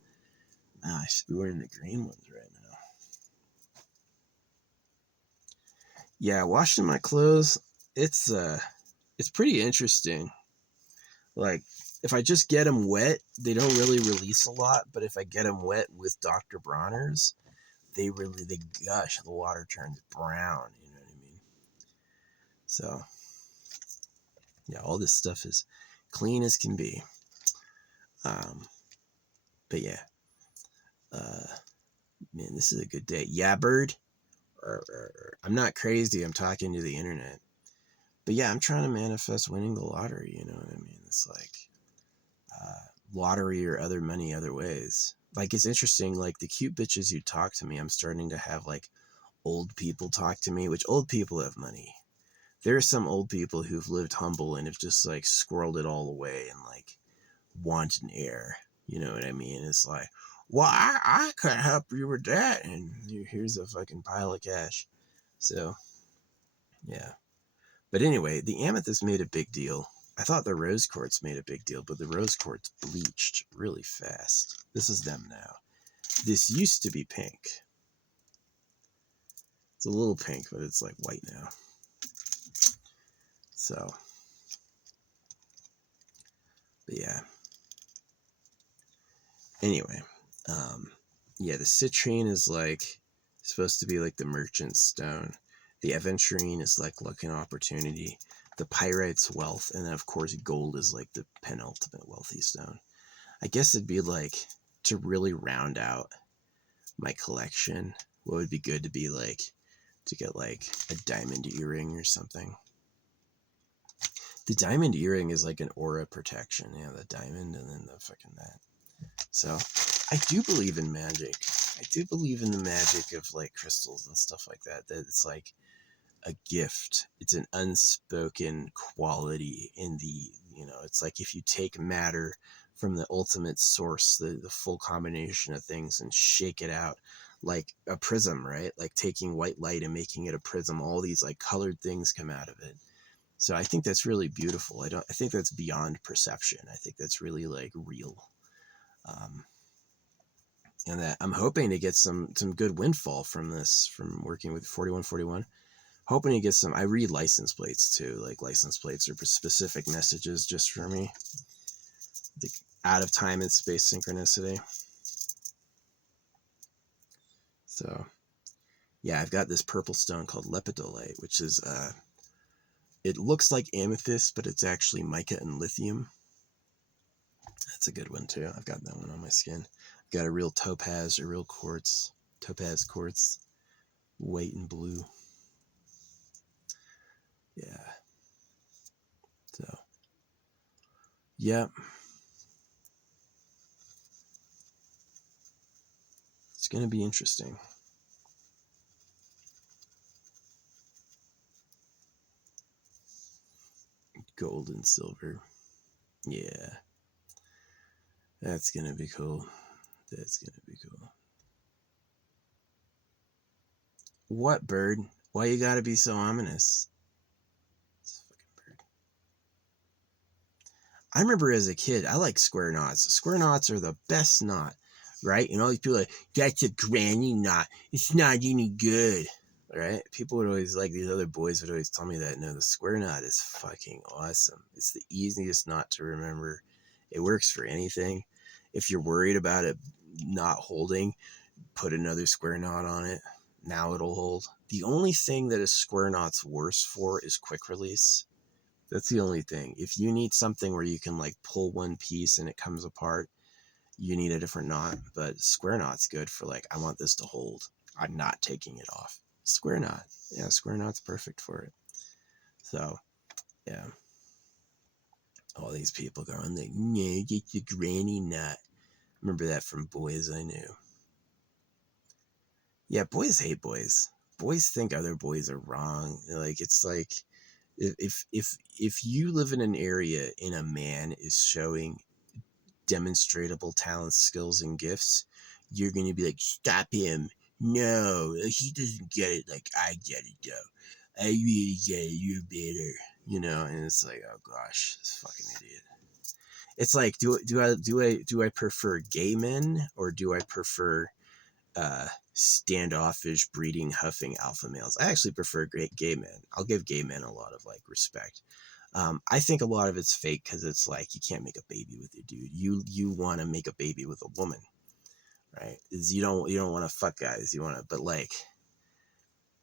Nah, I should be wearing the green ones right now. Yeah, washing my clothes, it's pretty interesting. Like, if I just get them wet, they don't really release a lot. But if I get them wet with Dr. Bronner's, they gush. The water turns brown. You know what I mean? So, yeah, all this stuff is clean as can be. But yeah, man, this is a good day. Yeah, bird. I'm not crazy. I'm talking to the internet. But yeah, I'm trying to manifest winning the lottery. You know what I mean? It's like lottery or other money other ways. Like, it's interesting. Like, the cute bitches who talk to me, I'm starting to have like old people talk to me, which old people have money. There are some old people who've lived humble and have just like squirreled it all away and like want an heir. You know what I mean? It's like, well, I could help you with that, and here's a fucking pile of cash. So, yeah. But anyway, the amethyst made a big deal. I thought the rose quartz made a big deal, but the rose quartz bleached really fast. This is them now. This used to be pink. It's a little pink, but it's like white now. So, but yeah. Anyway, yeah, the citrine is like supposed to be like the merchant stone. The aventurine is like luck and opportunity. The pyrite's wealth, and then of course gold is like the penultimate wealthy stone. I guess it'd be like, to really round out my collection, what would be good to be like, to get like a diamond earring or something. The diamond earring is like an aura protection. Yeah, the diamond and then the fucking that. So I do believe in magic. I do believe in the magic of like crystals and stuff like that. That it's like a gift. It's an unspoken quality in the, it's like if you take matter from the ultimate source, the full combination of things, and shake it out like a prism, right? Like taking white light and making it a prism, all these like colored things come out of it. So I think that's really beautiful. I think that's beyond perception. I think that's really like real. And that I'm hoping to get some good windfall from this, from working with 4141. Hoping to get some. I read license plates too. Like license plates are specific messages just for me. The out of time and space synchronicity. So, yeah, I've got this purple stone called lepidolite, which is it looks like amethyst, but it's actually mica and lithium. That's a good one too. I've got that one on my skin. I've got a real topaz, a real quartz, topaz quartz, white and blue. Yeah. So, yeah. It's going to be interesting. Gold and silver. Yeah. That's going to be cool. That's going to be cool. What, bird? Why you gotta be so ominous? It's a fucking bird. I remember as a kid, I like square knots. Square knots are the best knot, right? And all these people are like, that's a granny knot. It's not any good, right? People would always, like, these other boys would always tell me that. No, the square knot is fucking awesome. It's the easiest knot to remember. It works for anything. If you're worried about it not holding, put another square knot on it. Now it'll hold. The only thing that a square knot's worse for is quick release. That's the only thing. If you need something where you can like pull one piece and it comes apart, you need a different knot. But square knot's good for like, I want this to hold. I'm not taking it off. Square knot. Yeah, square knot's perfect for it. So, yeah. All these people going like, no, get the granny knot. Remember that from boys I knew. Yeah, boys hate boys. Boys think other boys are wrong. Like, it's like, if you live in an area and a man is showing demonstrable talents, skills, and gifts, you're going to be like, stop him. No, he doesn't get it like I get it, though. I really get it. You're better. And it's like, oh gosh, this fucking idiot. It's like, do I prefer gay men, or do I prefer standoffish, breeding, huffing alpha males? I actually prefer great gay men. I'll give gay men a lot of like respect. I think a lot of it's fake, because it's like, you can't make a baby with your dude. You want to make a baby with a woman, right? You don't want to fuck guys. You want to, but like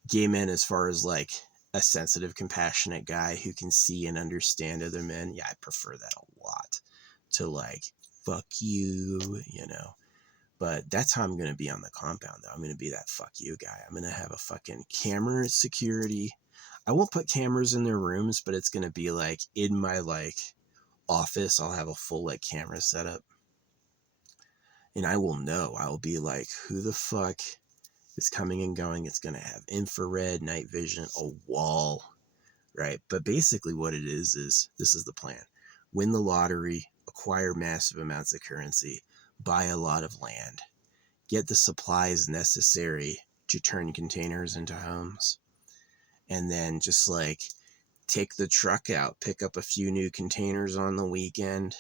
gay men, as far as like a sensitive, compassionate guy who can see and understand other men, yeah, I prefer that a lot to like, fuck you, But that's how I'm going to be on the compound, though. I'm going to be that fuck you guy. I'm going to have a fucking camera security. I won't put cameras in their rooms, but it's going to be like in my like office. I'll have a full like camera setup. And I will know. I'll be like, who the fuck is coming and going. It's going to have infrared, night vision, a wall, right? But basically what it is this is the plan. Win the lottery, acquire massive amounts of currency, buy a lot of land, get the supplies necessary to turn containers into homes, and then just like take the truck out, pick up a few new containers on the weekend,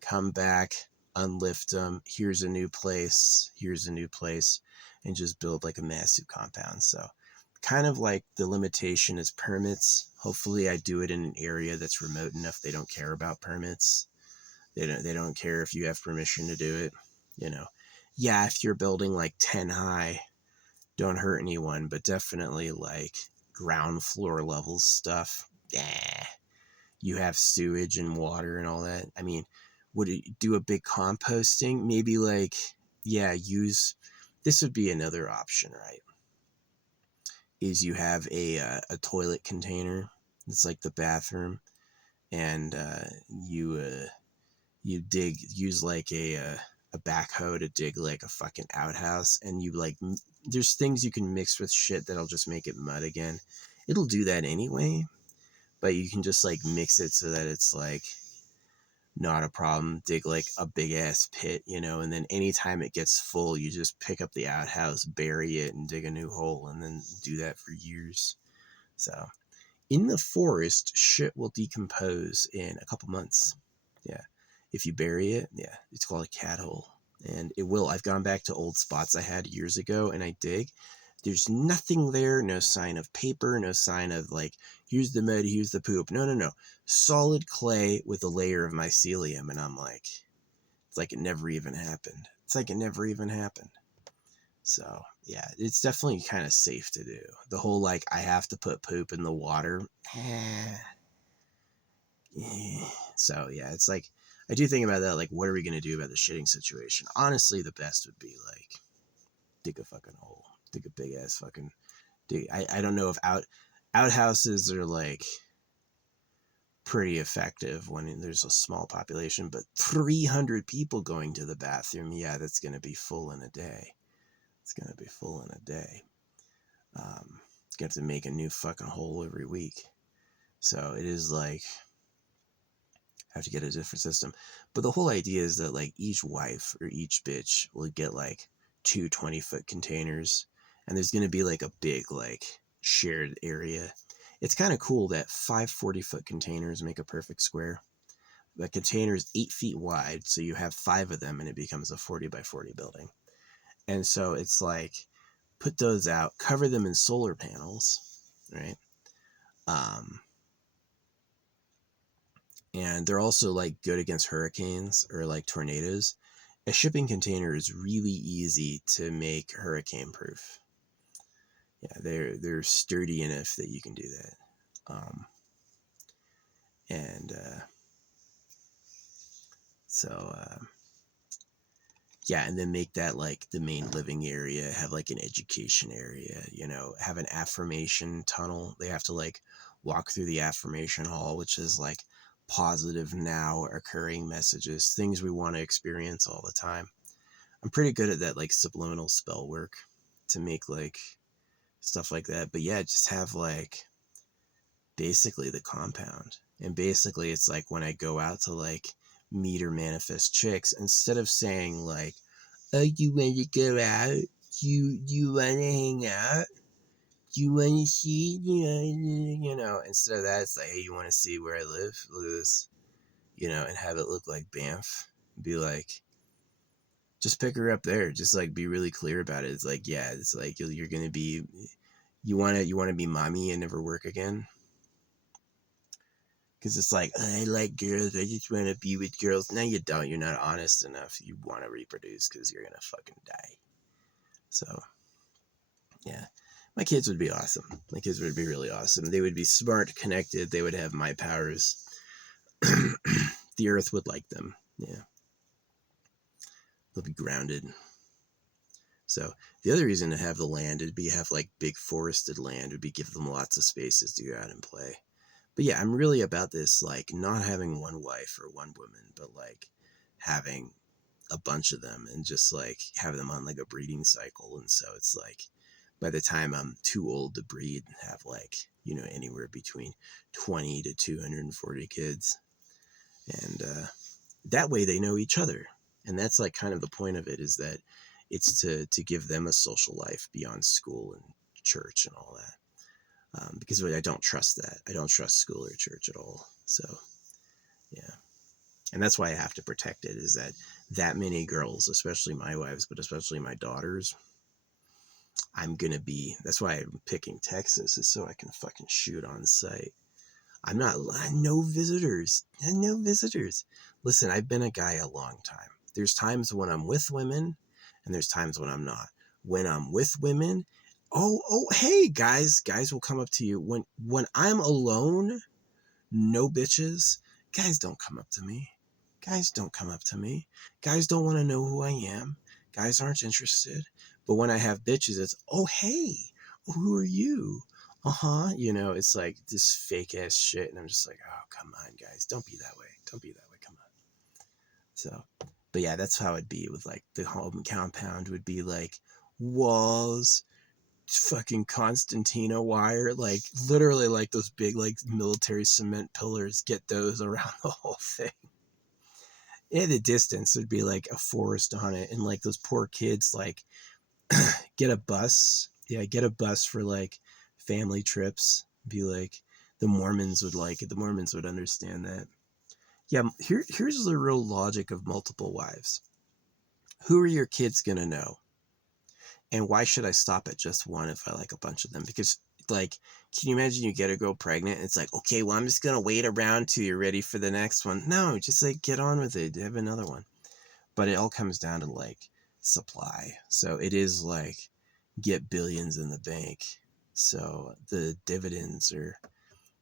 come back, unlift them. Here's a new place. Here's a new place. And just build like a massive compound. So kind of like the limitation is permits. Hopefully I do it in an area that's remote enough they don't care about permits. They don't care if you have permission to do it. You know, yeah, if you're building like 10 high, don't hurt anyone, but definitely like ground floor level stuff. Yeah, you have sewage and water and all that. I mean, would it do a big composting? Maybe like, yeah, use, this would be another option, right? Is you have a toilet container. It's like the bathroom, and you use like a backhoe to dig like a fucking outhouse, and you like, there's things you can mix with shit that'll just make it mud again. It'll do that anyway, but you can just like mix it so that it's like not a problem. Dig like a big ass pit, you know, and then anytime it gets full, you just pick up the outhouse, bury it, and dig a new hole, and then do that for years. So in the forest, shit will decompose in a couple months. Yeah. If you bury it, yeah, it's called a cat hole. And it will. I've gone back to old spots I had years ago and I dig. There's nothing there, no sign of paper, no sign of like, here's the mud, here's the poop. No, no, no. Solid clay with a layer of mycelium. And I'm like, it's like it never even happened. It's like it never even happened. So, yeah, it's definitely kind of safe to do. The whole like, I have to put poop in the water. So, yeah, it's like, I do think about that. Like, what are we going to do about the shitting situation? Honestly, the best would be like, dig a fucking hole. Dig a big ass fucking dig. I don't know if outhouses are like pretty effective when there's a small population, but 300 people going to the bathroom, yeah, that's going to be full in a day. It's going to be full in a day. You have to make a new fucking hole every week. So it is like, have to get a different system. But the whole idea is that like each wife or each bitch will get like 2 20-foot containers, and there's going to be like a big like shared area. It's kind of cool that 5 40-foot containers make a perfect square. The container is 8 feet wide, so you have 5 of them and it becomes a 40 by 40 building. And so it's like, put those out, cover them in solar panels, right? And they're also like good against hurricanes or like tornadoes. A shipping container is really easy to make hurricane proof. Yeah, they're sturdy enough that you can do that. And so yeah, and then make that like the main living area, have like an education area, you know, have an affirmation tunnel. They have to like walk through the affirmation hall, which is like positive now occurring messages, things we want to experience all the time. I'm pretty good at that like subliminal spell work to make like stuff like that. But yeah, just have like basically the compound. And basically it's like when I go out to like meet or manifest chicks, instead of saying like, oh, you want to go out? You want to hang out? You want to see? You know, instead of that, it's like, hey, you want to see where I live? Look at this. You know, and have it look like Banff. Be like, just pick her up there. Just like be really clear about it. It's like, yeah, it's like you're going to be, you want to be mommy and never work again. Because it's like, I like girls, I just want to be with girls. No, you don't. You're not honest enough. You want to reproduce because you're going to fucking die. So, yeah. My kids would be awesome. My kids would be really awesome. They would be smart, connected. They would have my powers. The earth would like them. Yeah. They'll be grounded. So, the other reason to have the land would be have like big forested land, would be give them lots of spaces to go out and play. But yeah, I'm really about this, like, not having one wife or one woman, but, like, having a bunch of them and just, like, have them on, like, a breeding cycle. And so it's, like, by the time I'm too old to breed, have like, you know, anywhere between 20 to 240 kids. And that way they know each other. And that's like kind of the point of it, is that it's to give them a social life beyond school and church and all that. Because I don't trust that. I don't trust school or church at all. So, yeah. And that's why I have to protect it, is that many girls, especially my wives, but especially my daughters, that's why I'm picking Texas, is so I can fucking shoot on site. No visitors. No visitors. Listen, I've been a guy a long time. There's times when I'm with women and there's times when I'm not. When I'm with women, hey, guys will come up to you. When I'm alone, no bitches, guys don't come up to me. Guys don't come up to me. Guys don't want to know who I am. Guys aren't interested. But when I have bitches, it's, oh, hey, who are you? You know, it's like this fake ass shit. And I'm just like, oh, come on, guys. Don't be that way. Don't be that way. Come on. So, but yeah, that's how it'd be with like the home compound would be like walls, fucking Constantina wire, like literally like those big, like military cement pillars, get those around the whole thing. In the distance, there'd be like a forest on it. And like those poor kids, like get a bus. Yeah, get a bus for like family trips. Be like, the Mormons would like it. The Mormons would understand that. Yeah, here's the real logic of multiple wives. Who are your kids gonna know? And why should I stop at just one if I like a bunch of them? Because, like, can you imagine you get a girl pregnant and it's like, okay, well, I'm just gonna wait around till you're ready for the next one. No, just like get on with it. Have another one. But it all comes down to like supply. So it is like get billions in the bank. So the dividends are,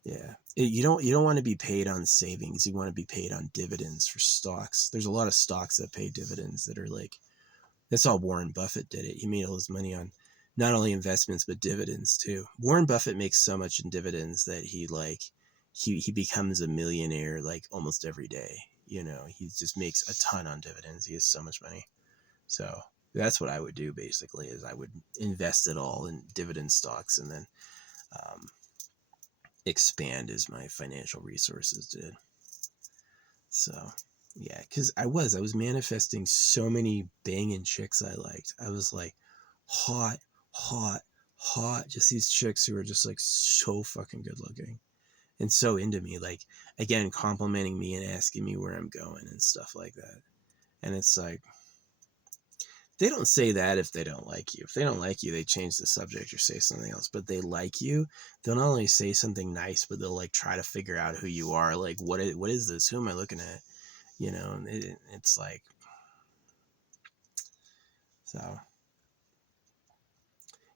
yeah. You don't want to be paid on savings. You want to be paid on dividends for stocks. There's a lot of stocks that pay dividends that are like, that's how Warren Buffett did it. He made all his money on not only investments, but dividends too. Warren Buffett makes so much in dividends that he becomes a millionaire like almost every day. You know, he just makes a ton on dividends. He has so much money. So that's what I would do basically, is I would invest it all in dividend stocks and then expand as my financial resources did. So yeah, because I was manifesting so many banging chicks I liked. I was like hot, hot, hot. Just these chicks who were just like so fucking good looking and so into me. Like, again, complimenting me and asking me where I'm going and stuff like that. And it's like, they don't say that if they don't like you. If they don't like you, they change the subject or say something else. But they like you, they'll not only say something nice, but they'll like try to figure out who you are. Like, what is this? Who am I looking at? You know, it's like, so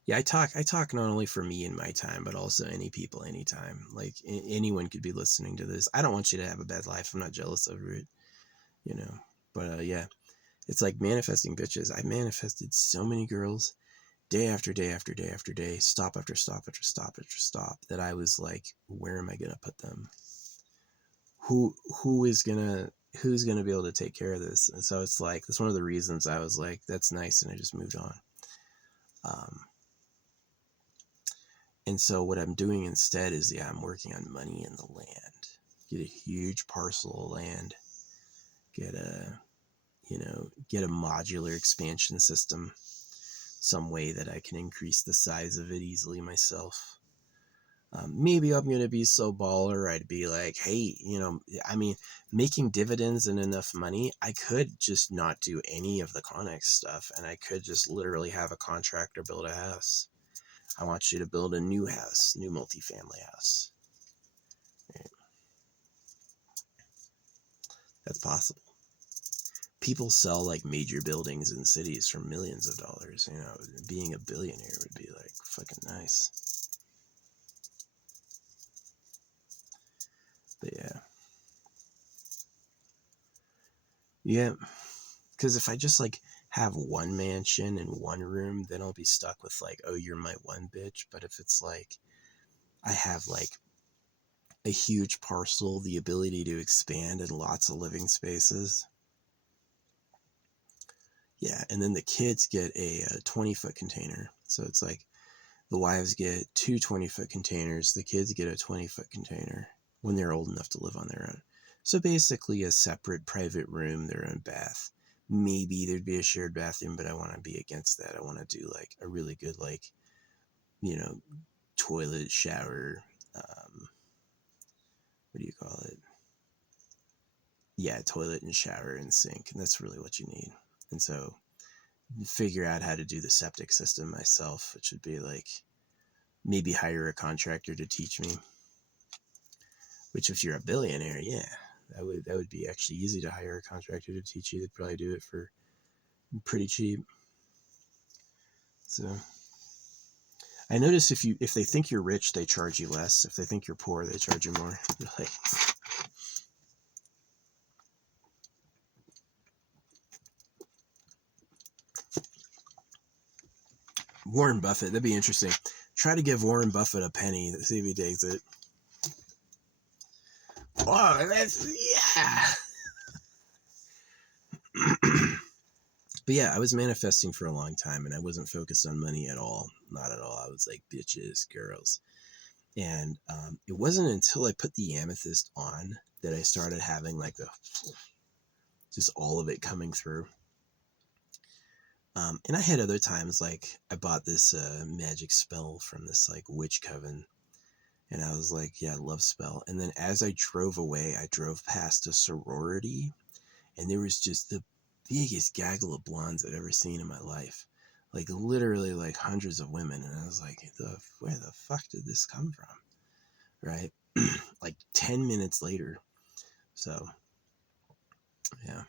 yeah, I talk not only for me and my time, but also any people, anytime. Like anyone could be listening to this. I don't want you to have a bad life. I'm not jealous over it, you know. But yeah, it's like manifesting bitches. I manifested so many girls, day after day after day after day, stop after stop after stop after stop, that I was like, where am I gonna put them? Who's gonna be able to take care of this? And so it's like, that's one of the reasons I was like, that's nice, and I just moved on. And so what I'm doing instead is, yeah, I'm working on money in the land. Get a huge parcel of land. Get a modular expansion system. Some way that I can increase the size of it easily myself. Maybe I'm going to be so baller, I'd be like, hey, I mean, making dividends and enough money, I could just not do any of the Connex stuff, and I could just literally have a contractor build a house. I want you to build a new house, new multifamily house. Right? That's possible. People sell like major buildings in cities for millions of dollars. You know, being a billionaire would be like fucking nice. But yeah, because if I just like have one mansion and one room, then I'll be stuck with like, oh, you're my one bitch. But if it's like, I have like a huge parcel, the ability to expand and lots of living spaces. Yeah, and then the kids get a 20-foot container. So it's like The wives get two 20-foot containers. The kids get a 20-foot container when they're old enough to live on their own. So basically a separate private room, their own bath. Maybe there'd be a shared bathroom, but I want to be against that. I want to do like a really good, like, you know, toilet, shower, what do you call it? Yeah, toilet and shower and sink. And that's really what you need. And so figure out how to do the septic system myself, which would be like maybe hire a contractor to teach me. Which if you're a billionaire, yeah, that would be actually easy to hire a contractor to teach you. They'd probably do it for pretty cheap. So I notice if they think you're rich, they charge you less. If they think you're poor, they charge you more. Like, Warren Buffett, that'd be interesting. Try to give Warren Buffett a penny, see if he takes it. Oh, that's, yeah. But yeah, I was manifesting for a long time and I wasn't focused on money at all. Not at all. I was like, bitches, girls. And it wasn't until I put the amethyst on that I started having like just all of it coming through. And I had other times, like I bought this magic spell from this like witch coven. And I was like, yeah, love spell. And then as I drove away, I drove past a sorority. And there was just the biggest gaggle of blondes I'd ever seen in my life. Like literally like hundreds of women. And I was like, where the fuck did this come from? Right? Like 10 minutes later. So, yeah.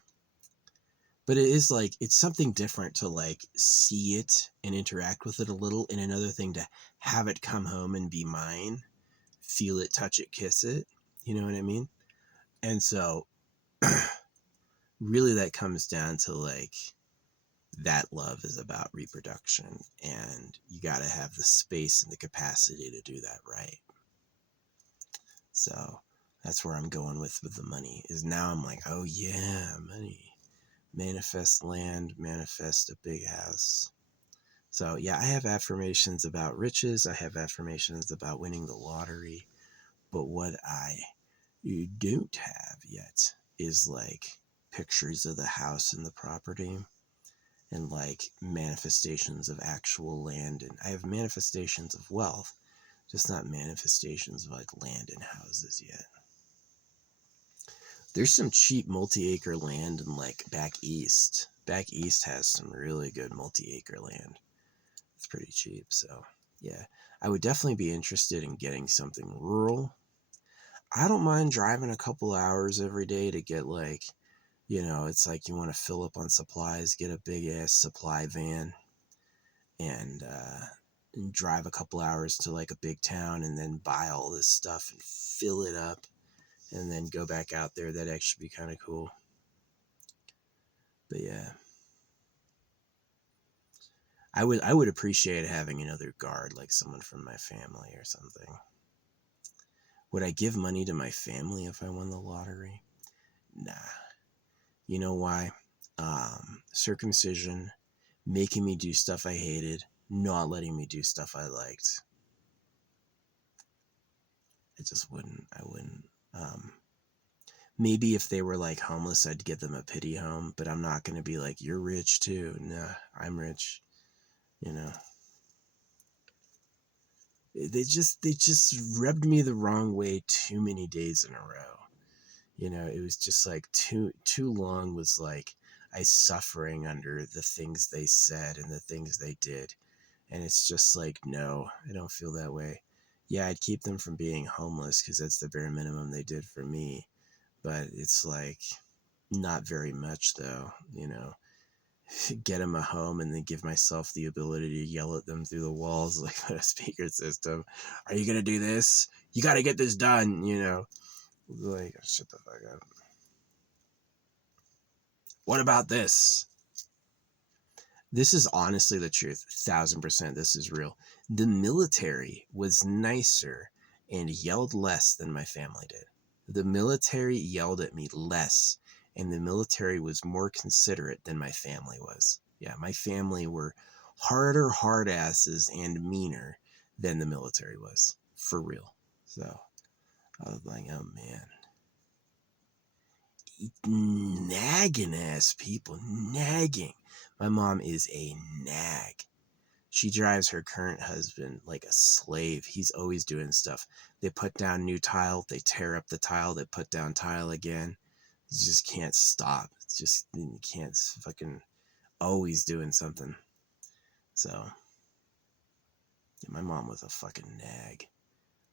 But it is like, it's something different to like see it and interact with it a little. And another thing to have it come home and be mine. Feel it, touch it, kiss it. You know what I mean? And so really that comes down to like, that love is about reproduction, and you got to have the space and the capacity to do that right. So that's where I'm going with the money, is now I'm like, oh yeah, money. Manifest land, manifest a big house. So yeah, I have affirmations about riches. I have affirmations about winning the lottery. But what I don't have yet is like pictures of the house and the property, and like manifestations of actual land. And I have manifestations of wealth, just not manifestations of like land and houses yet. There's some cheap multi-acre land in like back east. Back east has some really good multi-acre land. It's pretty cheap. So yeah, I would definitely be interested in getting something rural. I don't mind driving a couple hours every day to get like, you know, it's like you want to fill up on supplies, get a big ass supply van and drive a couple hours to like a big town and then buy all this stuff and fill it up and then go back out there. That'd actually be kind of cool. But yeah, I would appreciate having another guard, like someone from my family or something. Would I give money to my family if I won the lottery? Nah. You know why? Circumcision, making me do stuff I hated, not letting me do stuff I liked. I just wouldn't. I wouldn't. Maybe if they were like homeless, I'd give them a pity home, but I'm not going to be like, you're rich too. Nah, I'm rich. You know, they just rubbed me the wrong way too many days in a row. You know, it was just like too long was like I suffering under the things they said and the things they did. And it's just like, no, I don't feel that way. Yeah, I'd keep them from being homeless because that's the bare minimum they did for me. But it's like not very much though, you know. Get them a home and then give myself the ability to yell at them through the walls like a speaker system. Are you gonna do this? You got to get this done, you know. Like, shut the fuck up. What about this? This is honestly the truth. 1,000%. This is real. The military was nicer and yelled less than my family did. The military yelled at me less, and the military was more considerate than my family was. Yeah, my family were harder hard asses and meaner. than the military was, for real. So I was like, oh man, nagging ass people, nagging. My mom is a nag. She drives her current husband like a slave. He's always doing stuff. They put down new tile, they tear up the tile, they put down tile again. You just can't stop. It's just, you can't fucking, always doing something. So, yeah, my mom was a fucking nag.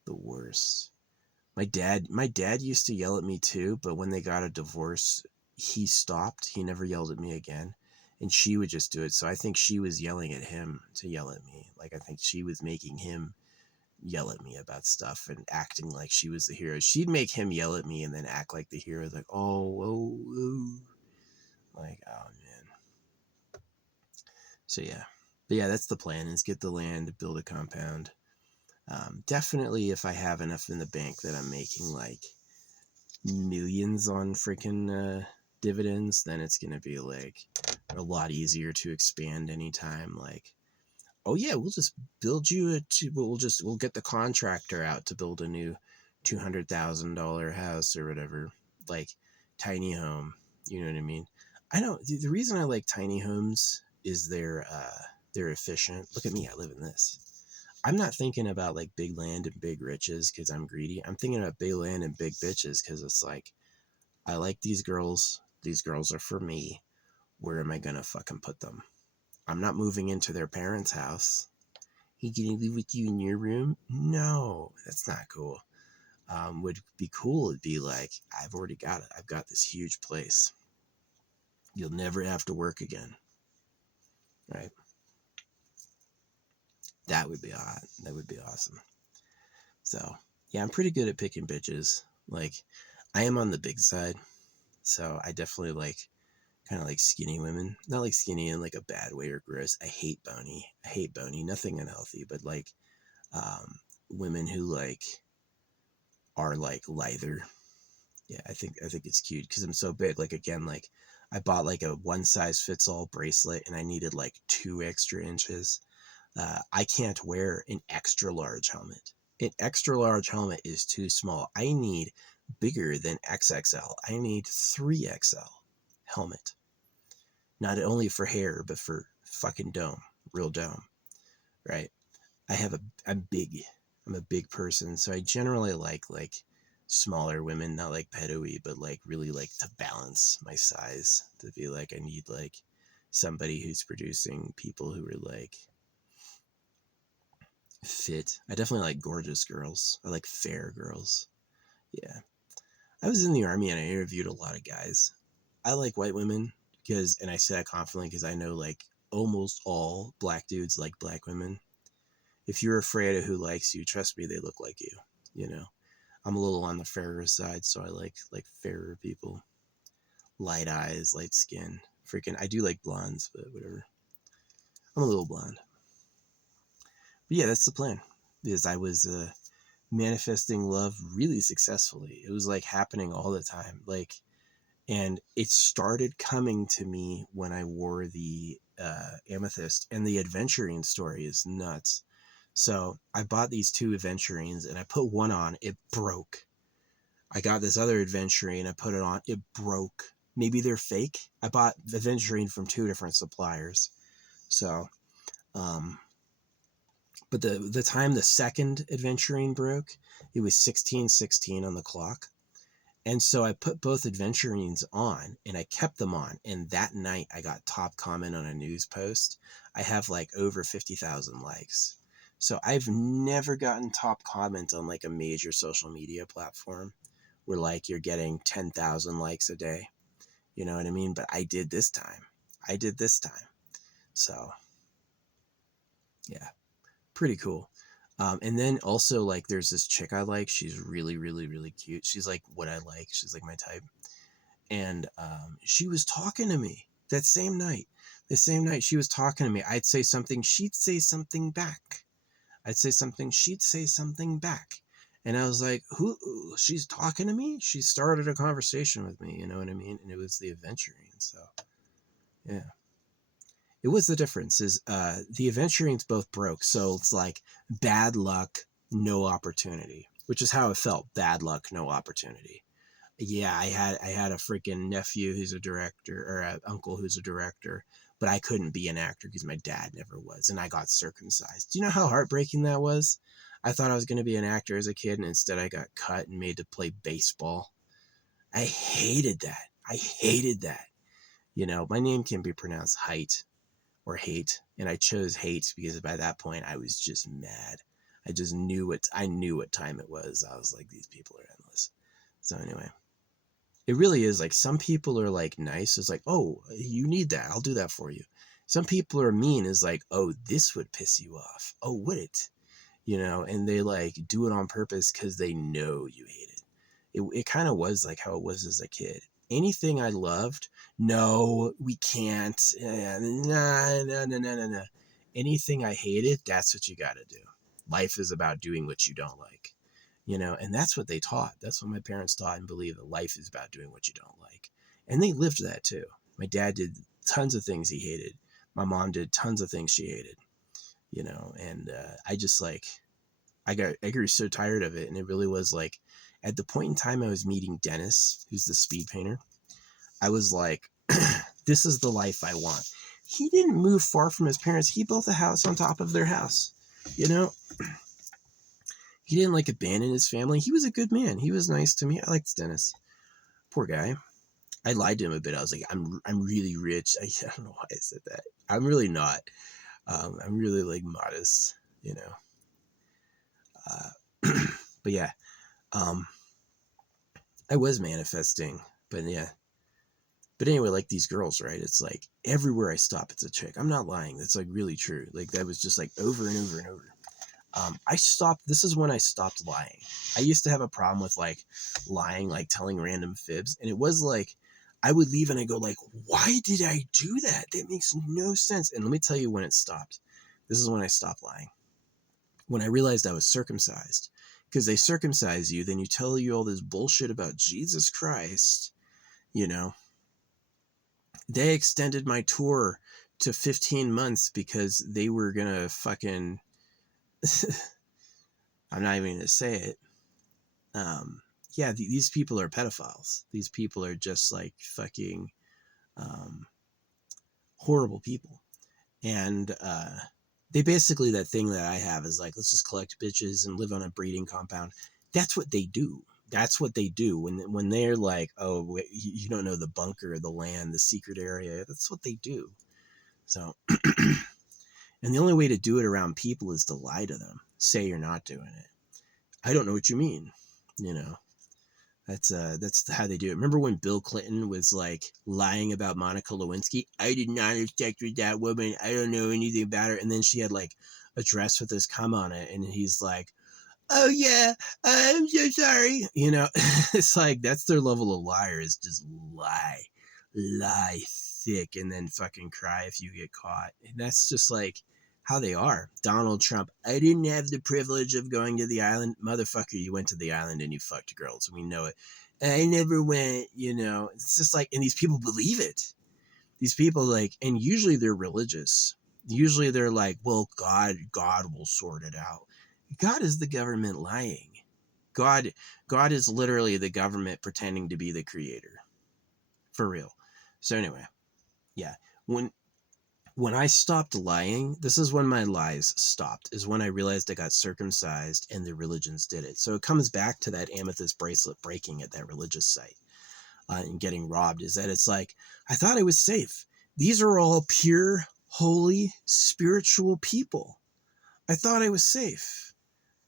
The worst. My dad used to yell at me too, but when they got a divorce, he stopped. He never yelled at me again. And she would just do it. So I think she was yelling at him to yell at me. Like, I think she was making him yell at me about stuff and acting like she was the hero. She'd make him yell at me and then act like the hero, like, oh. Like, oh man. So yeah. But yeah, that's the plan, is get the land, build a compound. Definitely if I have enough in the bank that I'm making like millions on freaking dividends, then it's going to be like a lot easier to expand anytime. Like, oh yeah, we'll just build you we'll get the contractor out to build a new $200,000 house or whatever, like tiny home. You know what I mean? I don't. The reason I like tiny homes is they're efficient. Look at me, I live in this. I'm not thinking about like big land and big riches because I'm greedy. I'm thinking about big land and big bitches because it's like, I like these girls. These girls are for me. Where am I gonna fucking put them? I'm not moving into their parents' house. He gonna live with you in your room? No, that's not cool. Would be cool would be like, I've already got it. I've got this huge place. You'll never have to work again. Right? That would be hot. That would be awesome. So yeah, I'm pretty good at picking bitches. Like, I am on the big side. So I definitely like kind of like skinny women. Not like skinny in like a bad way or gross. I hate bony. I hate bony. Nothing unhealthy, but like women who like are like lither. Yeah, I think it's cute because I'm so big. Like, again, like I bought like a one size fits all bracelet and I needed like 2 extra inches. I can't wear an extra large helmet. An extra large helmet is too small. I need bigger than XXL. I need 3XL helmet. Not only for hair, but for fucking dome, real dome, right? I'm big. I'm a big person, so I generally like smaller women, not like pedo-y, but like really like to balance my size, to be like, I need like somebody who's producing people who are like fit. I definitely like gorgeous girls. I like fair girls. Yeah. I was in the army and I interviewed a lot of guys. I like white women because, and I say that confidently because I know like almost all black dudes like black women. If you're afraid of who likes you, trust me, they look like you. You know, I'm a little on the fairer side, so I like fairer people, light eyes, light skin. Freaking, I do like blondes, but whatever. I'm a little blonde. But yeah, that's the plan. Because I was manifesting love really successfully. It was like happening all the time. Like, and it started coming to me when I wore the amethyst, and the aventurine story is nuts. So I bought these 2 aventurines and I put one on, it broke. I got this other aventurine, I put it on, it broke. Maybe they're fake. I bought the aventurine from 2 different suppliers. So, but the time the second aventurine broke, it was 16:16 on the clock. And so I put both aventurines on and I kept them on. And that night I got top comment on a news post. I have like over 50,000 likes. So I've never gotten top comment on like a major social media platform where like you're getting 10,000 likes a day. You know what I mean? But I did this time. I did this time. So yeah, pretty cool. And then also like there's this chick I like. She's really, really, really cute. She's like what I like. She's like my type. And she was talking to me that same night. The same night she was talking to me, I'd say something, she'd say something back. I'd say something, she'd say something back. And I was like, who? She's talking to me? She started a conversation with me, you know what I mean? And it was the aventurine. So, yeah. It was the difference is the Aventurines both broke. So it's like bad luck, no opportunity, which is how it felt. Bad luck, no opportunity. Yeah, I had a freaking nephew who's a director, or an uncle who's a director, but I couldn't be an actor because my dad never was, and I got circumcised. Do you know how heartbreaking that was? I thought I was going to be an actor as a kid, and instead I got cut and made to play baseball. I hated that. I hated that. My name can be pronounced height or hate, and I chose hate because by that point I was just mad. I knew what time it was. I was like, these people are endless. So anyway, it really is like some people are like nice. It's like, oh, you need that. I'll do that for you. Some people are mean. Is like, oh, this would piss you off. Oh, would it? And they like do it on purpose because they know you hate it. It kind of was like how it was as a kid. Anything I loved, no, we can't. Nah, no, no, no, no, no. Anything I hated, that's what you got to do. Life is about doing what you don't like, and that's what they taught. That's what my parents taught and believed, that life is about doing what you don't like. And they lived that too. My dad did tons of things he hated. My mom did tons of things she hated, and I just like, I grew so tired of it. And it really was like, at the point in time I was meeting Dennis, who's the speed painter, I was like, this is the life I want. He didn't move far from his parents. He built a house on top of their house. You know, he didn't like abandon his family. He was a good man. He was nice to me. I liked Dennis. Poor guy. I lied to him a bit. I was like, I'm really rich. I don't know why I said that. I'm really not. I'm really like modest, but yeah, I was manifesting, but yeah. But anyway, like these girls, right? It's like everywhere I stop, it's a chick. I'm not lying. That's like really true. Like that was just like over and over and over. I stopped. This is when I stopped lying. I used to have a problem with like lying, like telling random fibs. And it was like, I would leave and I go like, why did I do that? That makes no sense. And let me tell you when it stopped. This is when I stopped lying. When I realized I was circumcised. Because they circumcise you, then you tell you all this bullshit about Jesus Christ, They extended my tour to 15 months because they were going to fucking, I'm not even going to say it. Yeah, these people are pedophiles. These people are just like fucking horrible people. And they basically, that thing that I have is like, let's just collect bitches and live on a breeding compound. That's what they do. That's what they do when they're like, oh, you don't know the bunker, the land, the secret area. That's what they do. So, and the only way to do it around people is to lie to them. Say you're not doing it. I don't know what you mean. That's how they do it. Remember when Bill Clinton was like lying about Monica Lewinsky? I did not have sex with that woman. I don't know anything about her. And then she had like a dress with his cum on it, and he's like, "Oh yeah, I'm so sorry." It's like that's their level of liar, is just lie thick, and then fucking cry if you get caught. And that's just like how they are. Donald Trump, I didn't have the privilege of going to the island. Motherfucker, you went to the island and you fucked girls. We know it. I never went, It's just like, and these people believe it. These people like, and usually they're religious. Usually they're like, well, God will sort it out. God is the government lying. God is literally the government pretending to be the creator. For real. So anyway, yeah. When I stopped lying, this is when my lies stopped, is when I realized I got circumcised and the religions did it. So it comes back to that amethyst bracelet breaking at that religious site and getting robbed, is that it's like, I thought I was safe. These are all pure, holy, spiritual people. I thought I was safe.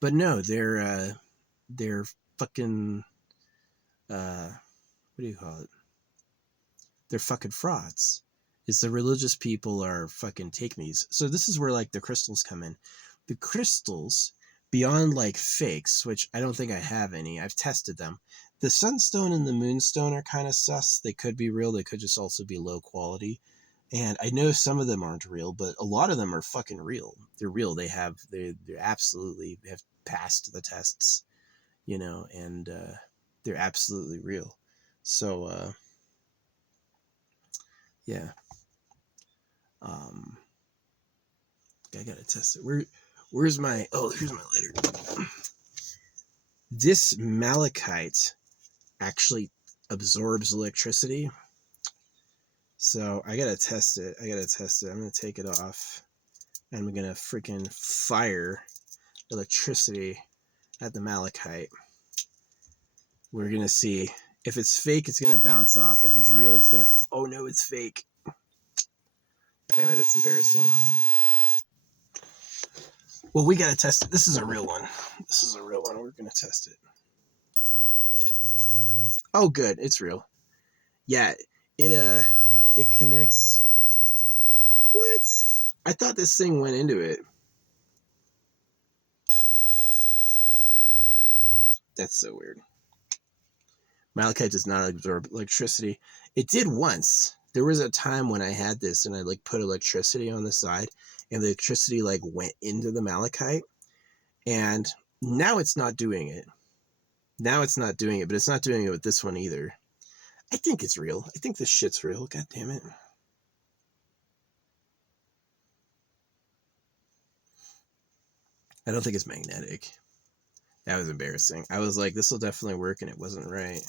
But no, they're fucking, what do you call it? They're fucking frauds. Is the religious people are fucking take-me's. So this is where like the crystals come in. The crystals, beyond like fakes, which I don't think I have any. I've tested them. The sunstone and the moonstone are kind of sus. They could be real. They could just also be low quality. And I know some of them aren't real, but a lot of them are fucking real. They're real. They're absolutely have passed the tests, and they're absolutely real. So yeah. Um, I gotta test it. Where's my? Oh, here's my lighter. This malachite actually absorbs electricity, so I gotta test it. I'm gonna take it off, and I'm gonna freaking fire electricity at the malachite. We're gonna see. If it's fake, it's gonna bounce off. If it's real, it's gonna. Oh no, it's fake. God damn it, that's embarrassing. Well, we gotta test it. This is a real one. We're gonna test it. Oh, good. It's real. Yeah, it connects. What? I thought this thing went into it. That's so weird. Malachite does not absorb electricity. It did once. There was a time when I had this and I like put electricity on the side and the electricity like went into the malachite, and now it's not doing it. But it's not doing it with this one either. I think it's real. I think this shit's real. God damn it. I don't think it's magnetic. That was embarrassing. I was like, this will definitely work, and it wasn't right.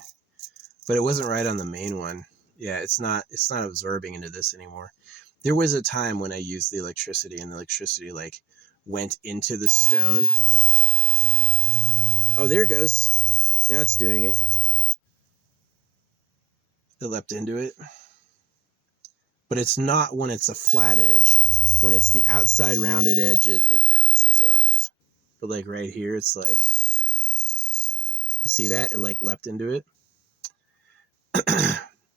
But it wasn't right on the main one. Yeah, it's not absorbing into this anymore. There was a time when I used the electricity and the electricity like went into the stone. Oh, there it goes. Now it's doing it. It leapt into it. But it's not when it's a flat edge. When it's the outside rounded edge, it bounces off. But like right here, it's like, you see that? It like leapt into it.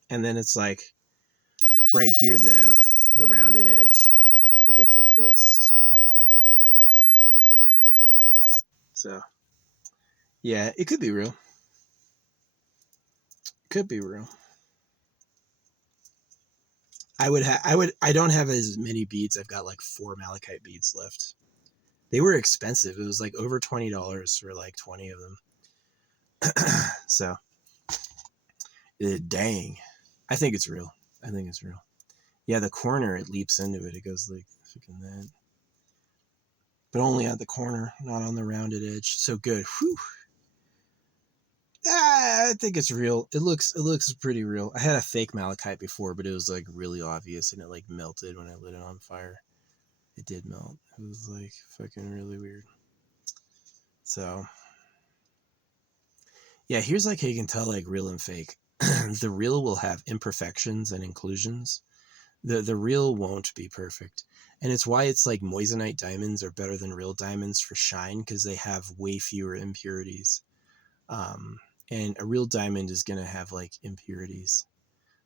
And then it's like right here though, the rounded edge, it gets repulsed. So yeah, it could be real. Could be real. I don't have as many beads. I've got like 4 malachite beads left. They were expensive. It was like over $20 for like 20 of them. So dang. I think it's real. Yeah, the corner, it leaps into it. It goes like freaking that. But only at the corner, not on the rounded edge. So good. Whew. I think it's real. It looks pretty real. I had a fake malachite before, but it was like really obvious, and it like melted when I lit it on fire. It did melt. It was like fucking really weird. So yeah, here's like how you can tell like real and fake. The real will have imperfections and inclusions. The real won't be perfect. And it's why it's like moissanite diamonds are better than real diamonds for shine, because they have way fewer impurities. And a real diamond is going to have like impurities.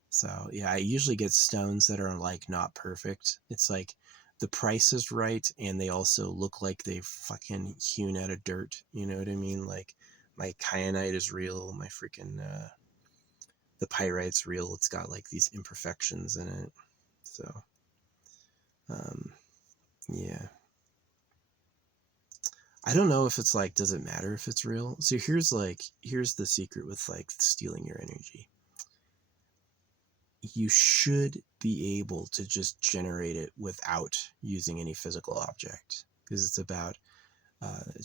So yeah, I usually get stones that are like not perfect. It's like the price is right, and they also look like they've fucking hewn out of dirt. You know what I mean? Like my kyanite is real. My freaking the pyrite's real. It's got like these imperfections in it. So yeah. I don't know if it's like, does it matter if it's real? So here's the secret with like stealing your energy. You should be able to just generate it without using any physical object, because it's about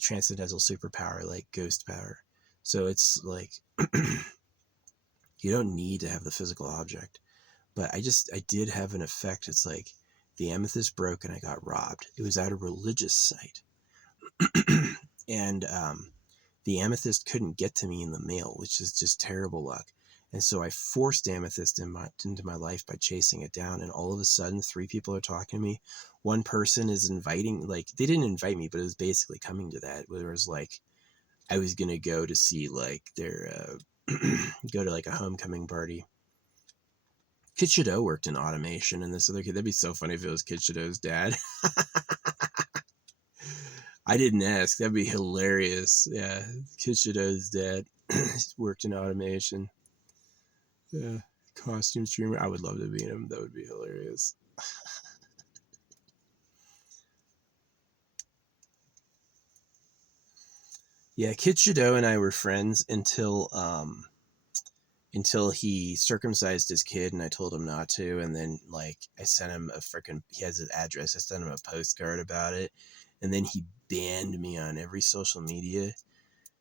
transcendental superpower, like ghost power. So it's like you don't need to have the physical object. But I did have an effect. It's like the amethyst broke and I got robbed. It was at a religious site. And the amethyst couldn't get to me in the mail, which is just terrible luck. And so I forced amethyst into my life by chasing it down. And all of a sudden, 3 people are talking to me. One person is inviting, like, they didn't invite me, but it was basically coming to that, where it was like, I was going to go to see like their, go to like a homecoming party. Kid Shadow worked in automation, and this other kid, that'd be so funny if it was Kid Shadow's dad. I didn't ask. That'd be hilarious. Yeah, Kid Shadow's dad worked in automation. Yeah, costume streamer. I would love to be him. That would be hilarious. Yeah, Kid Shadow and I were friends until until he circumcised his kid and I told him not to. And then like I sent him he has his address. I sent him a postcard about it. And then he banned me on every social media.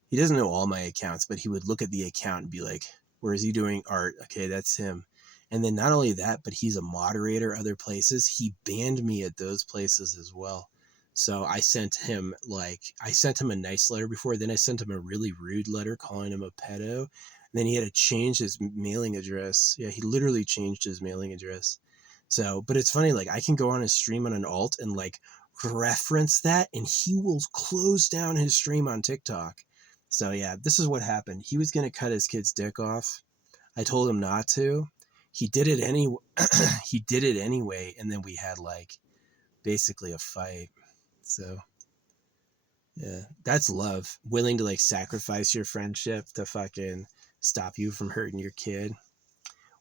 He doesn't know all my accounts, but he would look at the account and be like, where is he doing art? Okay, that's him. And then not only that, but he's a moderator other places. He banned me at those places as well. So I sent him a nice letter before. Then I sent him a really rude letter calling him a pedo. And then he had to change his mailing address. Yeah, he literally changed his mailing address. So, but it's funny, like I can go on his stream on an alt and like reference that and he will close down his stream on TikTok. So yeah, this is what happened. He was going to cut his kid's dick off. I told him not to. He did it he did it anyway. And then we had like basically a fight. So yeah, that's love. Willing to like sacrifice your friendship to fucking stop you from hurting your kid.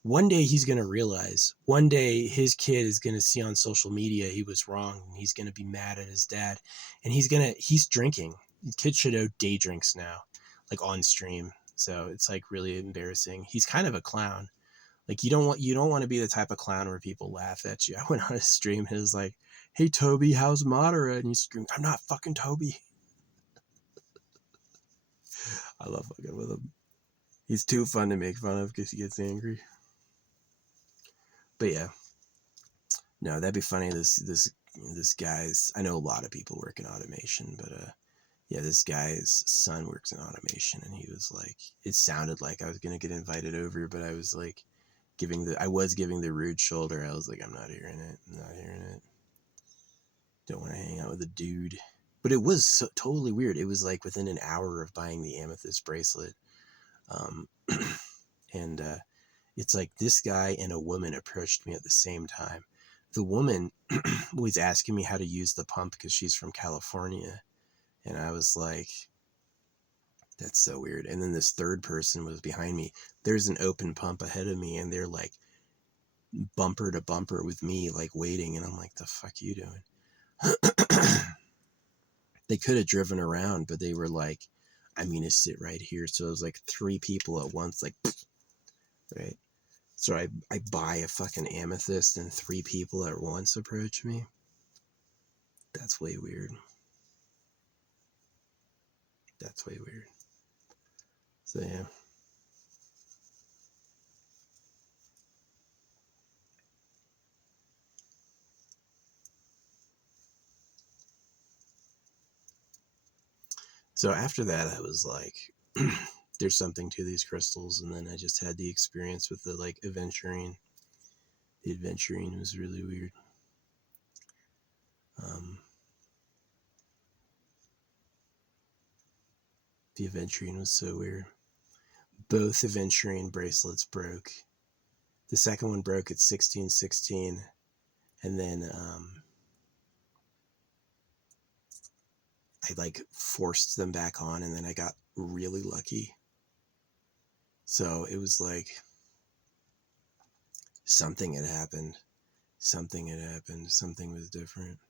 One day he's going to realize, one day his kid is going to see on social media he was wrong. And he's going to be mad at his dad and he's drinking. Kids should know day drinks now, like on stream. So it's like really embarrassing. He's kind of a clown. Like you don't want to be the type of clown where people laugh at you. I went on a stream and it was like, hey Toby, how's Madara? And he screamed, I'm not fucking Toby. I love fucking with him. He's too fun to make fun of because he gets angry. But yeah. No, that'd be funny. This guy's, I know a lot of people work in automation, but yeah, this guy's son works in automation and he was like, it sounded like I was going to get invited over, but I was like giving the rude shoulder. I was like, I'm not hearing it. Don't want to hang out with a dude. But it was totally weird. It was like within an hour of buying the amethyst bracelet. And it's like this guy and a woman approached me at the same time. The woman was asking me how to use the pump because she's from California. And I was like, that's so weird. And then this third person was behind me. There's an open pump ahead of me and they're like bumper to bumper with me, like waiting. And I'm like, the fuck you doing? They could have driven around, but they were like, I'm going to sit right here. So it was like 3 people at once, like, right? So I buy a fucking amethyst and 3 people at once approach me. That's way weird. That's way weird. So yeah. So after that, I was like, there's something to these crystals. And then I just had the experience with the like aventurine. The aventurine was really weird. The aventurine was so weird. Both aventurine bracelets broke. The second one broke at 16:16, and then I like forced them back on, and then I got really lucky. So it was like something had happened. Something was different.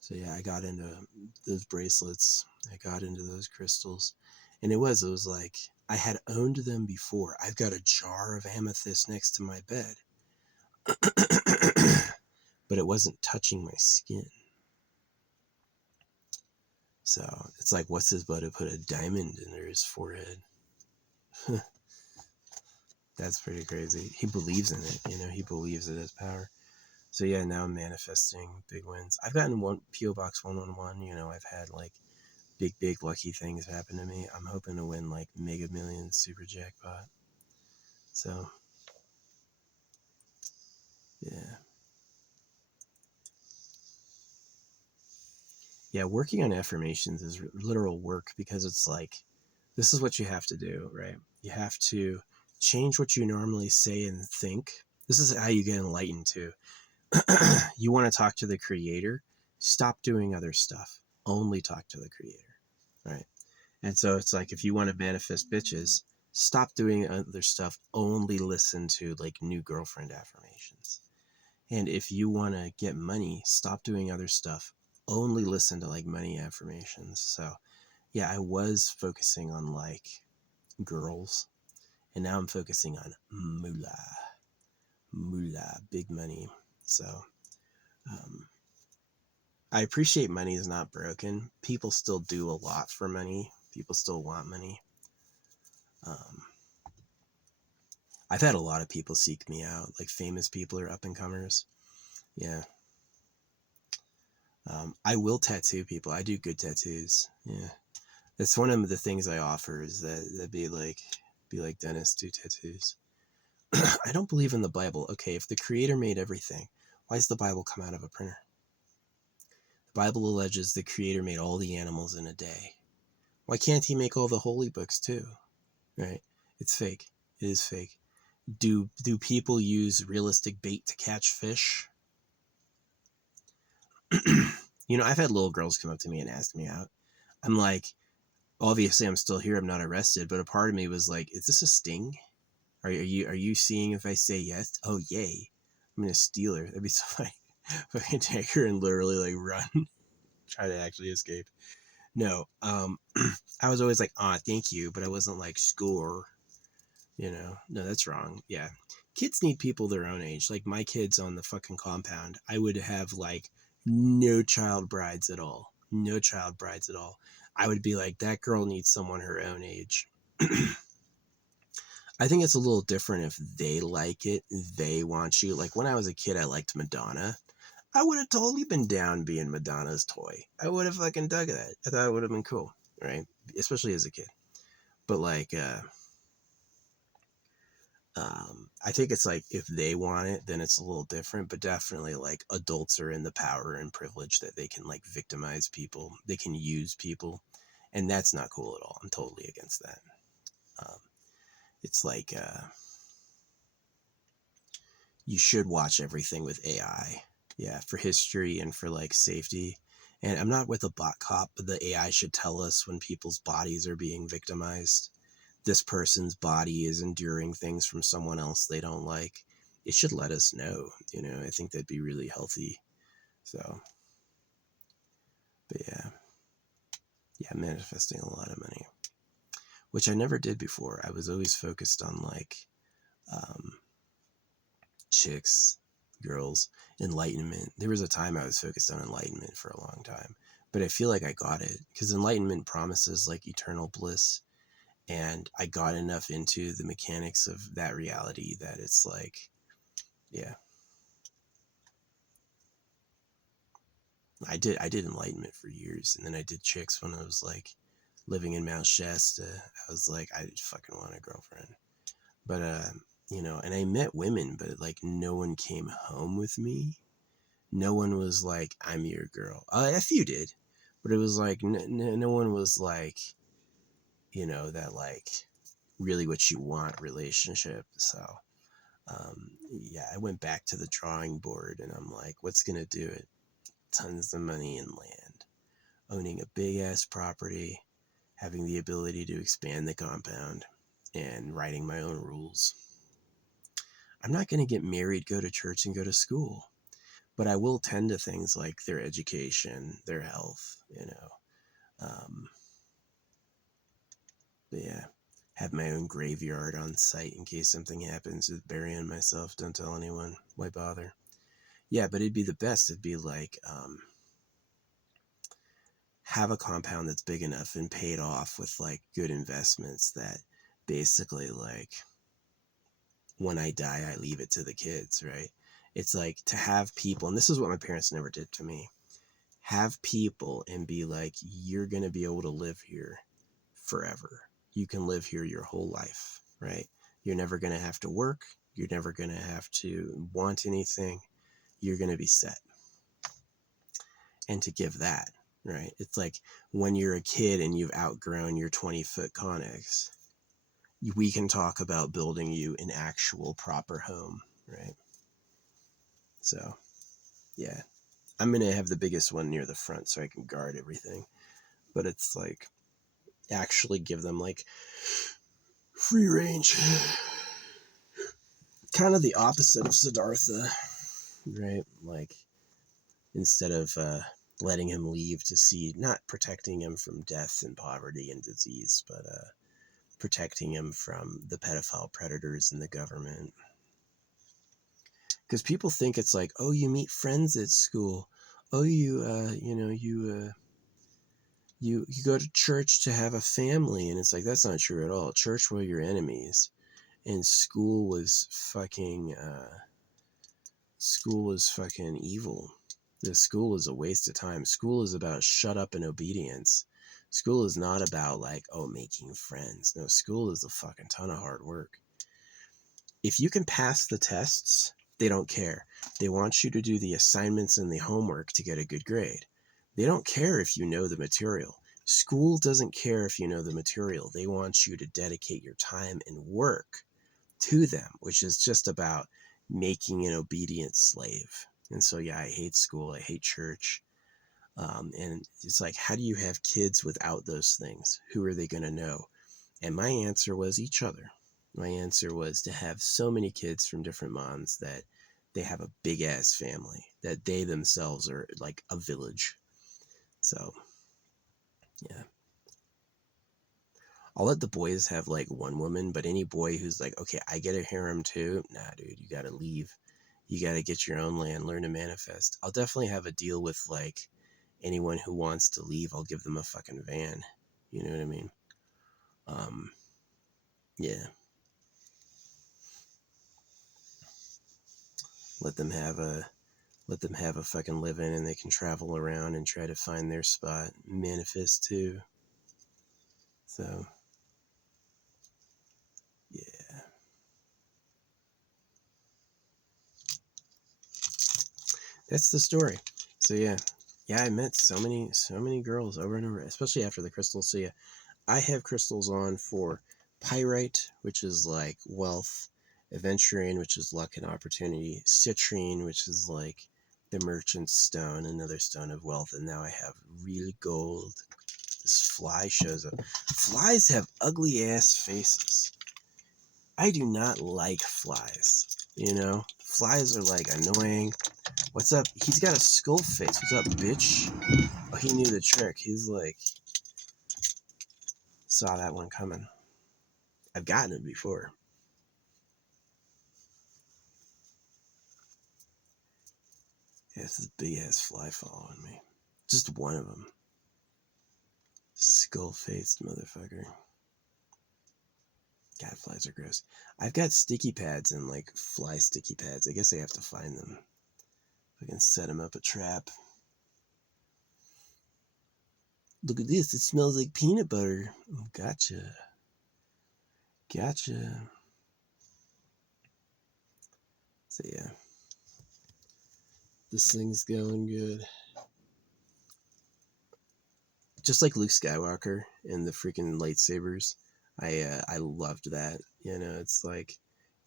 So yeah, I got into those bracelets. I got into those crystals. And it was like, I had owned them before. I've got a jar of amethyst next to my bed. But it wasn't touching my skin. So it's like, what's his buddy put a diamond under his forehead? That's pretty crazy. He believes in it, he believes it has power. So yeah, now I'm manifesting big wins. I've gotten one PO Box 111, I've had like big lucky things happen to me. I'm hoping to win like Mega Millions Super Jackpot. So yeah. Yeah, working on affirmations is literal work because it's like, this is what you have to do, right? You have to change what you normally say and think. This is how you get enlightened too. You want to talk to the creator, stop doing other stuff. Only talk to the creator, right? And so it's like, if you want to manifest bitches, stop doing other stuff. Only listen to like new girlfriend affirmations. And if you want to get money, stop doing other stuff. Only listen to like money affirmations. So yeah, I was focusing on like girls. And now I'm focusing on moolah, big money. So I appreciate money is not broken. People still do a lot for money. People still want money. I've had a lot of people seek me out, like famous people or up and comers. Yeah. I will tattoo people. I do good tattoos. Yeah. That's one of the things I offer is that be like dentists do tattoos. I don't believe in the Bible. Okay, if the Creator made everything, why does the Bible come out of a printer? The Bible alleges the Creator made all the animals in a day. Why can't he make all the holy books too? Right? It's fake. It is fake. Do people use realistic bait to catch fish? I've had little girls come up to me and ask me out. I'm like, obviously I'm still here. I'm not arrested, but a part of me was like, is this a sting? Are you seeing if I say yes? Oh, yay. I'm going to steal her. That'd be so funny. If I can take her and literally like run, try to actually escape. No, I was always like, thank you. But I wasn't like, score, no, that's wrong. Yeah. Kids need people their own age. Like my kids on the fucking compound, I would have like no child brides at all. No child brides at all. I would be like, that girl needs someone her own age. I think it's a little different if they like it, they want you. Like when I was a kid, I liked Madonna. I would have totally been down being Madonna's toy. I would have fucking dug that. I thought it would have been cool, right? Especially as a kid. But like, I think it's like if they want it, then it's a little different. But definitely, like adults are in the power and privilege that they can like victimize people. They can use people, and that's not cool at all. I'm totally against that. It's like you should watch everything with AI. Yeah, for history and for like safety. And I'm not with a bot cop, but the AI should tell us when people's bodies are being victimized. This person's body is enduring things from someone else they don't like. It should let us know. I think that'd be really healthy. So, but yeah, manifesting a lot of money, which I never did before. I was always focused on like um, chicks, girls, enlightenment. There was a time I was focused on enlightenment for a long time, but I feel like I got it because enlightenment promises like eternal bliss. And I got enough into the mechanics of that reality that it's like, yeah, I did enlightenment for years. And then I did chicks when I was like living in Mount Shasta. I was like, I fucking want a girlfriend. But, and I met women, but like no one came home with me. No one was like, I'm your girl. A few did, but it was like, no one was like, that like really what you want relationship. So, yeah, I went back to the drawing board and I'm like, what's going to do it? Tons of money and land, owning a big ass property, having the ability to expand the compound, and writing my own rules. I'm not going to get married, go to church, and go to school, but I will tend to things like their education, their health, But yeah, have my own graveyard on site in case something happens with burying myself. Don't tell anyone. Why bother? Yeah, but it'd be the best. It'd be like, have a compound that's big enough and paid off with like good investments that basically like when I die, I leave it to the kids, right? It's like to have people, and this is what my parents never did to me, have people and be like, you're going to be able to live here forever. You can live here your whole life, right? You're never going to have to work. You're never going to have to want anything. You're going to be set. And to give that, right? It's like when you're a kid and you've outgrown your 20-foot Connex, we can talk about building you an actual proper home, right? So, yeah, I'm going to have the biggest one near the front so I can guard everything. But it's like actually give them like free range. Kind of the opposite of Siddhartha, right? Like instead of letting him leave to see, not protecting him from death and poverty and disease, but protecting him from the pedophile predators in the government. Because people think it's like, oh, you meet friends at school. Oh, you go to church to have a family. And it's like, that's not true at all. Church were your enemies. And school was fucking evil. The school is a waste of time. School is about shut up and obedience. School is not about like, oh, making friends. No, school is a fucking ton of hard work. If you can pass the tests, they don't care. They want you to do the assignments and the homework to get a good grade. They don't care if you know the material. School doesn't care if you know the material. They want you to dedicate your time and work to them, which is just about making an obedient slave. And so, yeah, I hate school. I hate church. And it's like, how do you have kids without those things? Who are they going to know? And my answer was each other. My answer was to have so many kids from different moms that they have a big ass family, that they themselves are like a village. So, yeah. I'll let the boys have like one woman, but any boy who's like, okay, I get a harem too. Nah, dude, you gotta leave. You gotta get your own land, learn to manifest. I'll definitely have a deal with like anyone who wants to leave. I'll give them a fucking van. You know what I mean? Yeah. Let them have a fucking living, and they can travel around and try to find their spot. Manifest too. So, yeah. That's the story. So yeah. Yeah, I met so many girls over and over, especially after the crystals. So yeah, I have crystals on for pyrite, which is like wealth, aventurine, which is luck and opportunity, citrine, which is like the merchant stone, another stone of wealth, and now I have real gold. This fly shows up. Flies have ugly ass faces. I do not like flies. You know, flies are like annoying. What's up? He's got a skull face. What's up, bitch? Oh, he knew the trick. He's like, saw that one coming. I've gotten it before. Yeah, this is a big ass fly following me. Just one of them. Skull faced motherfucker. God, flies are gross. I've got sticky pads and like fly sticky pads. I guess I have to find them. I can set them up a trap. Look at this. It smells like peanut butter. Oh, gotcha. Gotcha. So yeah. This thing's going good. Just like Luke Skywalker and the freaking lightsabers. I loved that. You know, it's like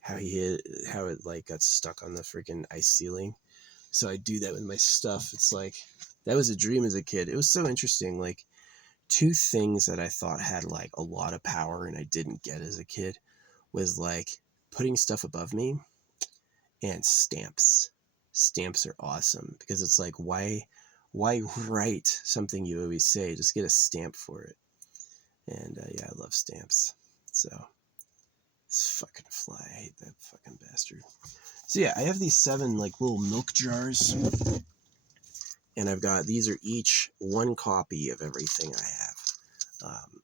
how it like got stuck on the freaking ice ceiling. So I do that with my stuff. It's like, that was a dream as a kid. It was so interesting. Like, two things that I thought had like a lot of power and I didn't get as a kid was like putting stuff above me and stamps. Stamps are awesome because it's like, why write something you always say? Just get a stamp for it. And yeah, I love stamps. So this fucking fly, I hate that fucking bastard. So yeah, I have these 7 like little milk jars, and I've got, these are each one copy of everything I have.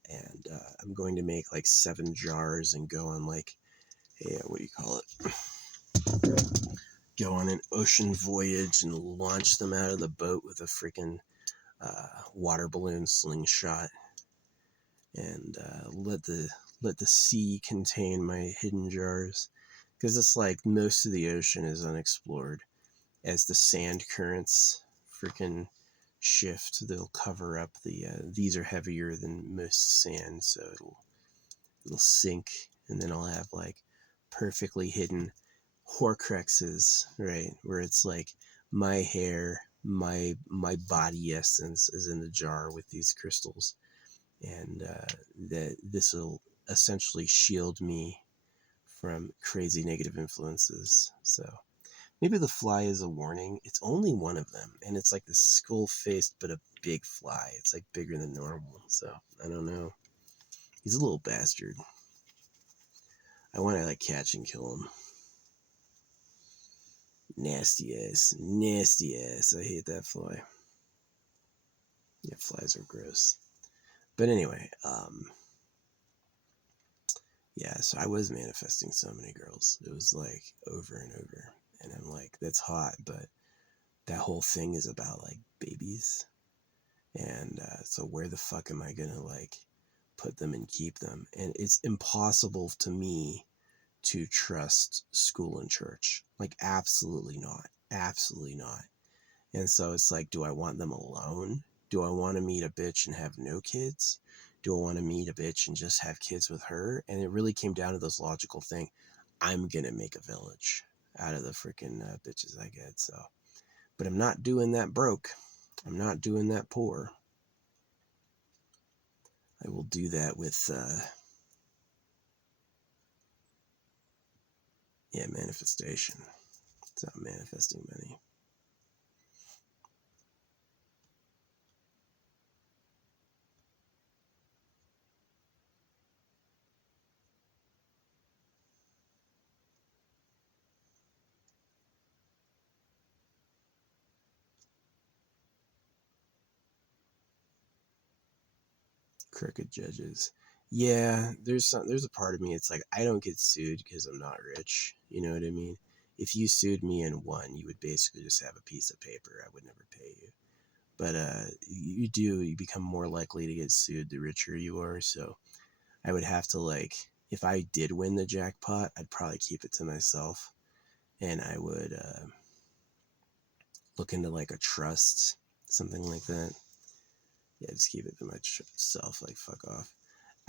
And I'm going to make like 7 jars and go on like a, what do you call it? Go on an ocean voyage and launch them out of the boat with a freaking water balloon slingshot, and let the sea contain my hidden jars, because it's like most of the ocean is unexplored. As the sand currents freaking shift, they'll cover up the these are heavier than most sand, so it'll sink, and then I'll have like perfectly hidden horcruxes, right, where it's like my hair, my body essence is in the jar with these crystals, and that this will essentially shield me from crazy negative influences. So maybe the fly is a warning. It's only one of them, and it's like the skull-faced but a big fly. It's like bigger than normal, so I don't know. He's a little bastard. I want to like catch and kill them. Nasty ass, nasty ass. I hate that fly. Yeah, flies are gross. But anyway, yeah, so I was manifesting so many girls. It was like over and over. And I'm like, that's hot, but that whole thing is about like babies. And so where the fuck am I gonna like put them and keep them? And it's impossible to me to trust school and church. Like, absolutely not. Absolutely not. And so it's like, do I want them alone? Do I want to meet a bitch and have no kids? Do I want to meet a bitch and just have kids with her? And it really came down to this logical thing. I'm going to make a village out of the freaking bitches I get. So, but I'm not doing that broke. I'm not doing that poor. I will do that with, manifestation. It's not manifesting money. Crooked judges. Yeah, there's a part of me, it's like I don't get sued because I'm not rich. You know what I mean? If you sued me and won, you would basically just have a piece of paper. I would never pay you. But you become more likely to get sued the richer you are. So I would have to, like, if I did win the jackpot, I'd probably keep it to myself, and I would look into like a trust, something like that. Yeah, just keep it to myself. Like, fuck off.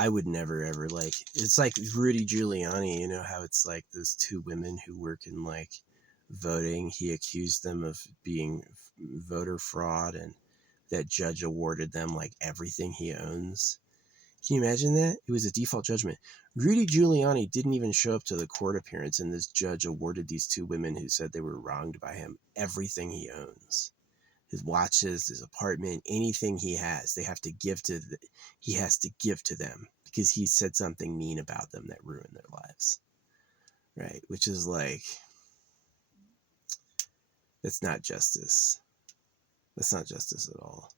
I would never ever, like, it's like Rudy Giuliani, you know how it's like those two women who work in like voting. He accused them of being voter fraud, and that judge awarded them like everything he owns. Can you imagine that? It was a default judgment. Rudy Giuliani didn't even show up to the court appearance, and this judge awarded these two women who said they were wronged by him everything he owns. His watches, his apartment, anything he has, he has to give to them because he said something mean about them that ruined their lives. Right? Which is like, that's not justice. That's not justice at all.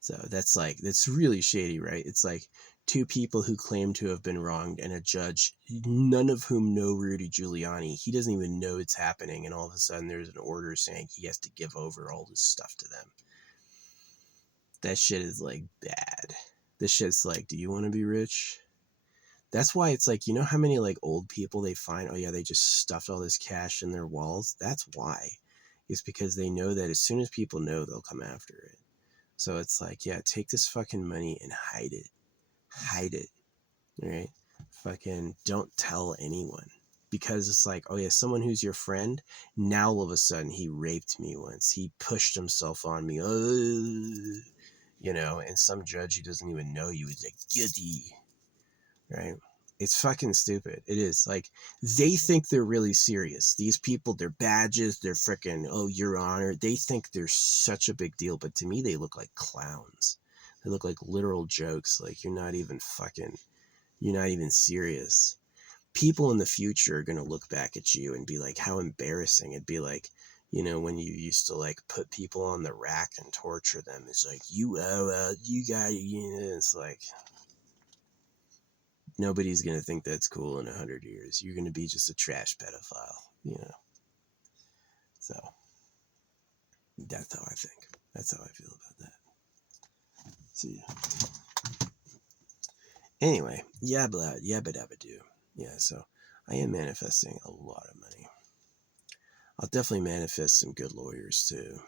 So that's really shady, right? It's like two people who claim to have been wronged and a judge, none of whom know Rudy Giuliani. He doesn't even know it's happening. And all of a sudden there's an order saying he has to give over all this stuff to them. That shit is like bad. This shit's like, do you want to be rich? That's why it's like, you know how many like old people they find, oh yeah, they just stuffed all this cash in their walls? That's why. It's because they know that as soon as people know, they'll come after it. So it's like, yeah, take this fucking money and hide it. Hide it. Right? Fucking don't tell anyone. Because it's like, oh yeah, someone who's your friend, now all of a sudden he raped me once. He pushed himself on me. You know, and some judge who doesn't even know you is like, guilty. Right? It's fucking stupid. It is. Like, they think they're really serious. These people, their badges, they're freaking, oh, your honor. They think they're such a big deal. But to me, they look like clowns. They look like literal jokes. Like, you're not even serious. People in the future are going to look back at you and be like, how embarrassing. It'd be like, you know, when you used to like put people on the rack and torture them. It's like, you got, it's like, nobody's going to think that's cool in 100 years. You're going to be just a trash pedophile, you know? So that's how I think. That's how I feel about that. See ya. Anyway, yabba dabba do. Yeah, so I am manifesting a lot of money. I'll definitely manifest some good lawyers too.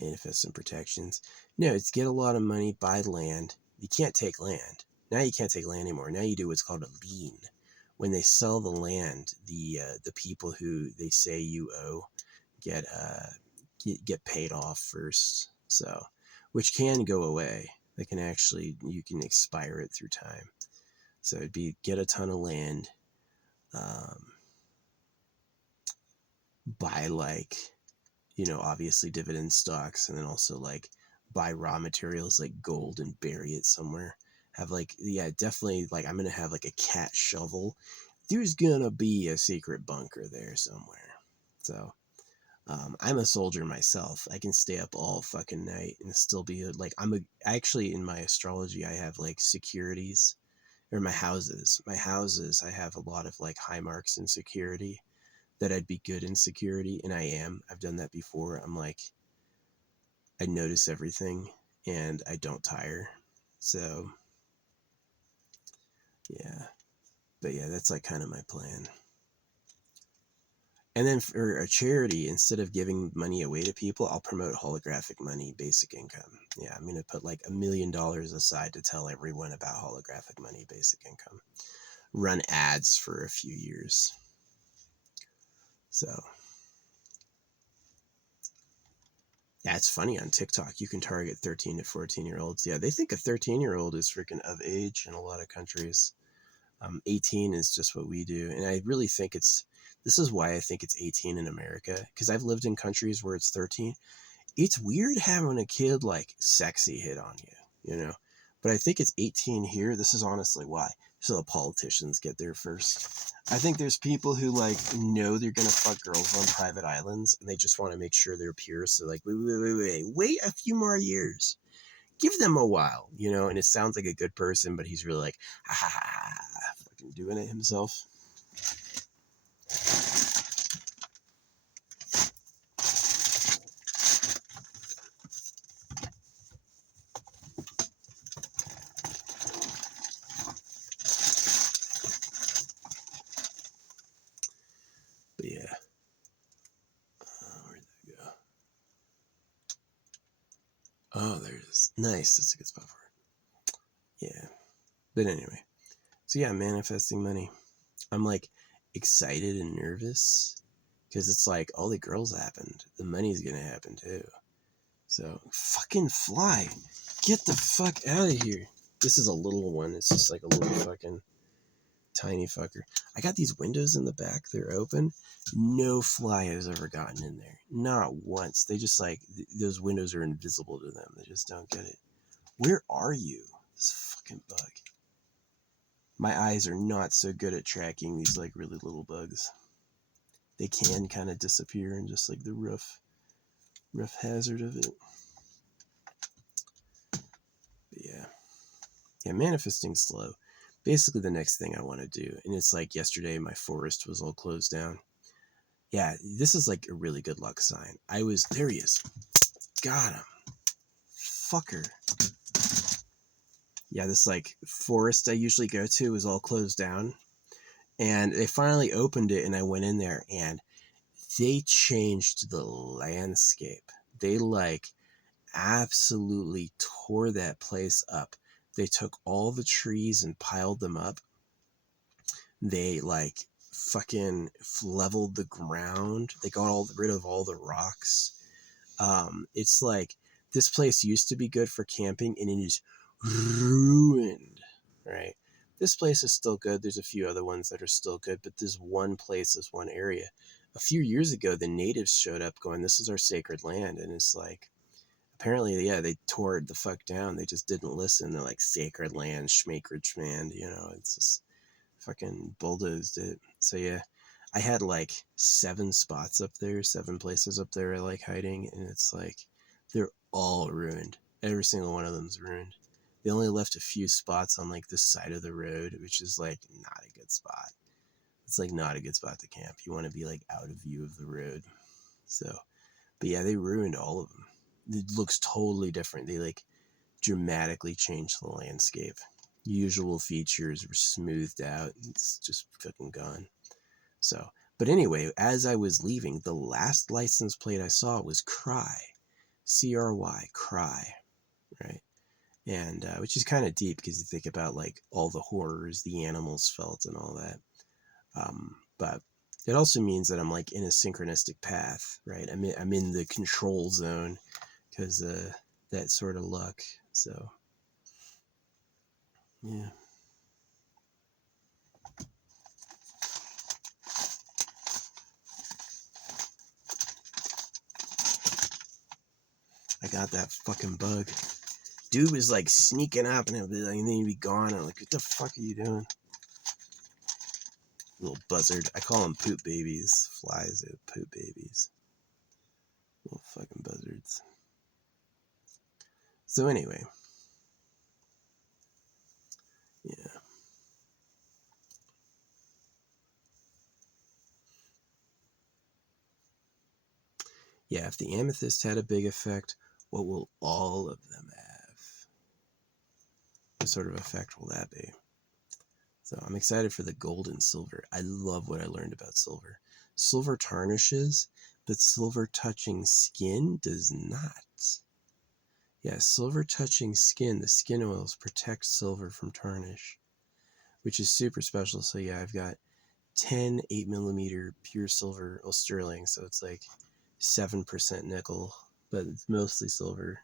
Manifest some protections. No, it's get a lot of money, buy land. You can't take land. Now you can't take land anymore. Now you do what's called a lien. When they sell the land, the people who they say you owe get paid off first. So, which can go away. They can actually, you can expire it through time. So it'd be get a ton of land, buy like, you know, obviously dividend stocks, and then also like buy raw materials like gold and bury it somewhere. Have like, yeah, definitely, like I'm gonna have like a cat shovel there's gonna be a secret bunker there somewhere. So I'm a soldier myself. I can stay up all fucking night and still be like, actually in my astrology, I have like securities, or my houses. My houses, I have a lot of like high marks in security, that I'd be good in security, and I am. I've done that before. I'm like, I notice everything and I don't tire. So yeah. But yeah, that's like kind of my plan. And then for a charity, instead of giving money away to people, I'll promote holographic money, basic income. Yeah, I'm going to put like $1 million aside to tell everyone about holographic money, basic income. Run ads for a few years. So, yeah, it's funny on TikTok. You can target 13 to 14-year-olds. Yeah, they think a 13-year-old is freaking of age in a lot of countries. 18 is just what we do. And I really think this is why I think it's 18 in America. Because I've lived in countries where it's 13. It's weird having a kid like sexy hit on you, you know? But I think it's 18 here. This is honestly why. So the politicians get there first. I think there's people who like know they're going to fuck girls on private islands and they just want to make sure they're pure. So like, wait a few more years. Give them a while, you know? And it sounds like a good person, but he's really like, fucking doing it himself. But yeah. Where'd that go? Oh, there it is. Nice. That's a good spot for it. Yeah. But anyway. So yeah, manifesting money. I'm like excited and nervous because it's like all the girls happened. The money's gonna happen too. So fucking fly. Get the fuck out of here. This is a little one. It's just like a little fucking tiny fucker. I got these windows in the back. They're open. No fly has ever gotten in there. Not once. They just like, those windows are invisible to them. They just don't get it. Where are you? This fucking bug. My eyes are not so good at tracking these like really little bugs. They can kind of disappear in just like the rough hazard of it. But yeah, manifesting slow. Basically the next thing I want to do, and it's like yesterday my forest was all closed down. Yeah, this is like a really good luck sign. There he is. Got him. Fucker. Yeah, this like forest I usually go to is all closed down. And they finally opened it and I went in there and they changed the landscape. They like absolutely tore that place up. They took all the trees and piled them up. They like fucking leveled the ground. They got rid of all the rocks. It's like this place used to be good for camping and it is ruined, right? This place is still good. There's a few other ones that are still good, but this one place, this one area. A few years ago, the natives showed up going, this is our sacred land. And it's like, apparently, yeah, they tore it the fuck down. They just didn't listen. They're like, sacred land, schmacred schmand, you know, it's just fucking bulldozed it. So yeah, I had like 7 spots up there, 7 places up there I like hiding, and it's like they're all ruined. Every single one of them's ruined. They only left a few spots on like the side of the road, which is like not a good spot. It's like not a good spot to camp. You want to be like out of view of the road. So, but yeah, they ruined all of them. It looks totally different. They like dramatically changed the landscape. Usual features were smoothed out. It's just fucking gone. So, but anyway, as I was leaving, the last license plate I saw was Cry, CRY, Cry, right? And which is kind of deep because you think about like all the horrors the animals felt and all that. But it also means that I'm like in a synchronistic path, right? I'm in the control zone because that sort of luck. So yeah. I got that fucking bug. Dude was like sneaking up and, and then he'd be gone. I'm like, what the fuck are you doing? Little buzzard. I call them poop babies. Flies are poop babies. Little fucking buzzards. So anyway. Yeah. Yeah, if the amethyst had a big effect, what will all of them have? What sort of effect will that be? So I'm excited for the gold and silver. I love what I learned about silver. Silver tarnishes, but silver touching skin does not. Yeah, silver touching skin, the skin oils protect silver from tarnish, which is super special. So yeah, I've got 10 8mm pure silver, well, sterling, so it's like 7% nickel, but it's mostly silver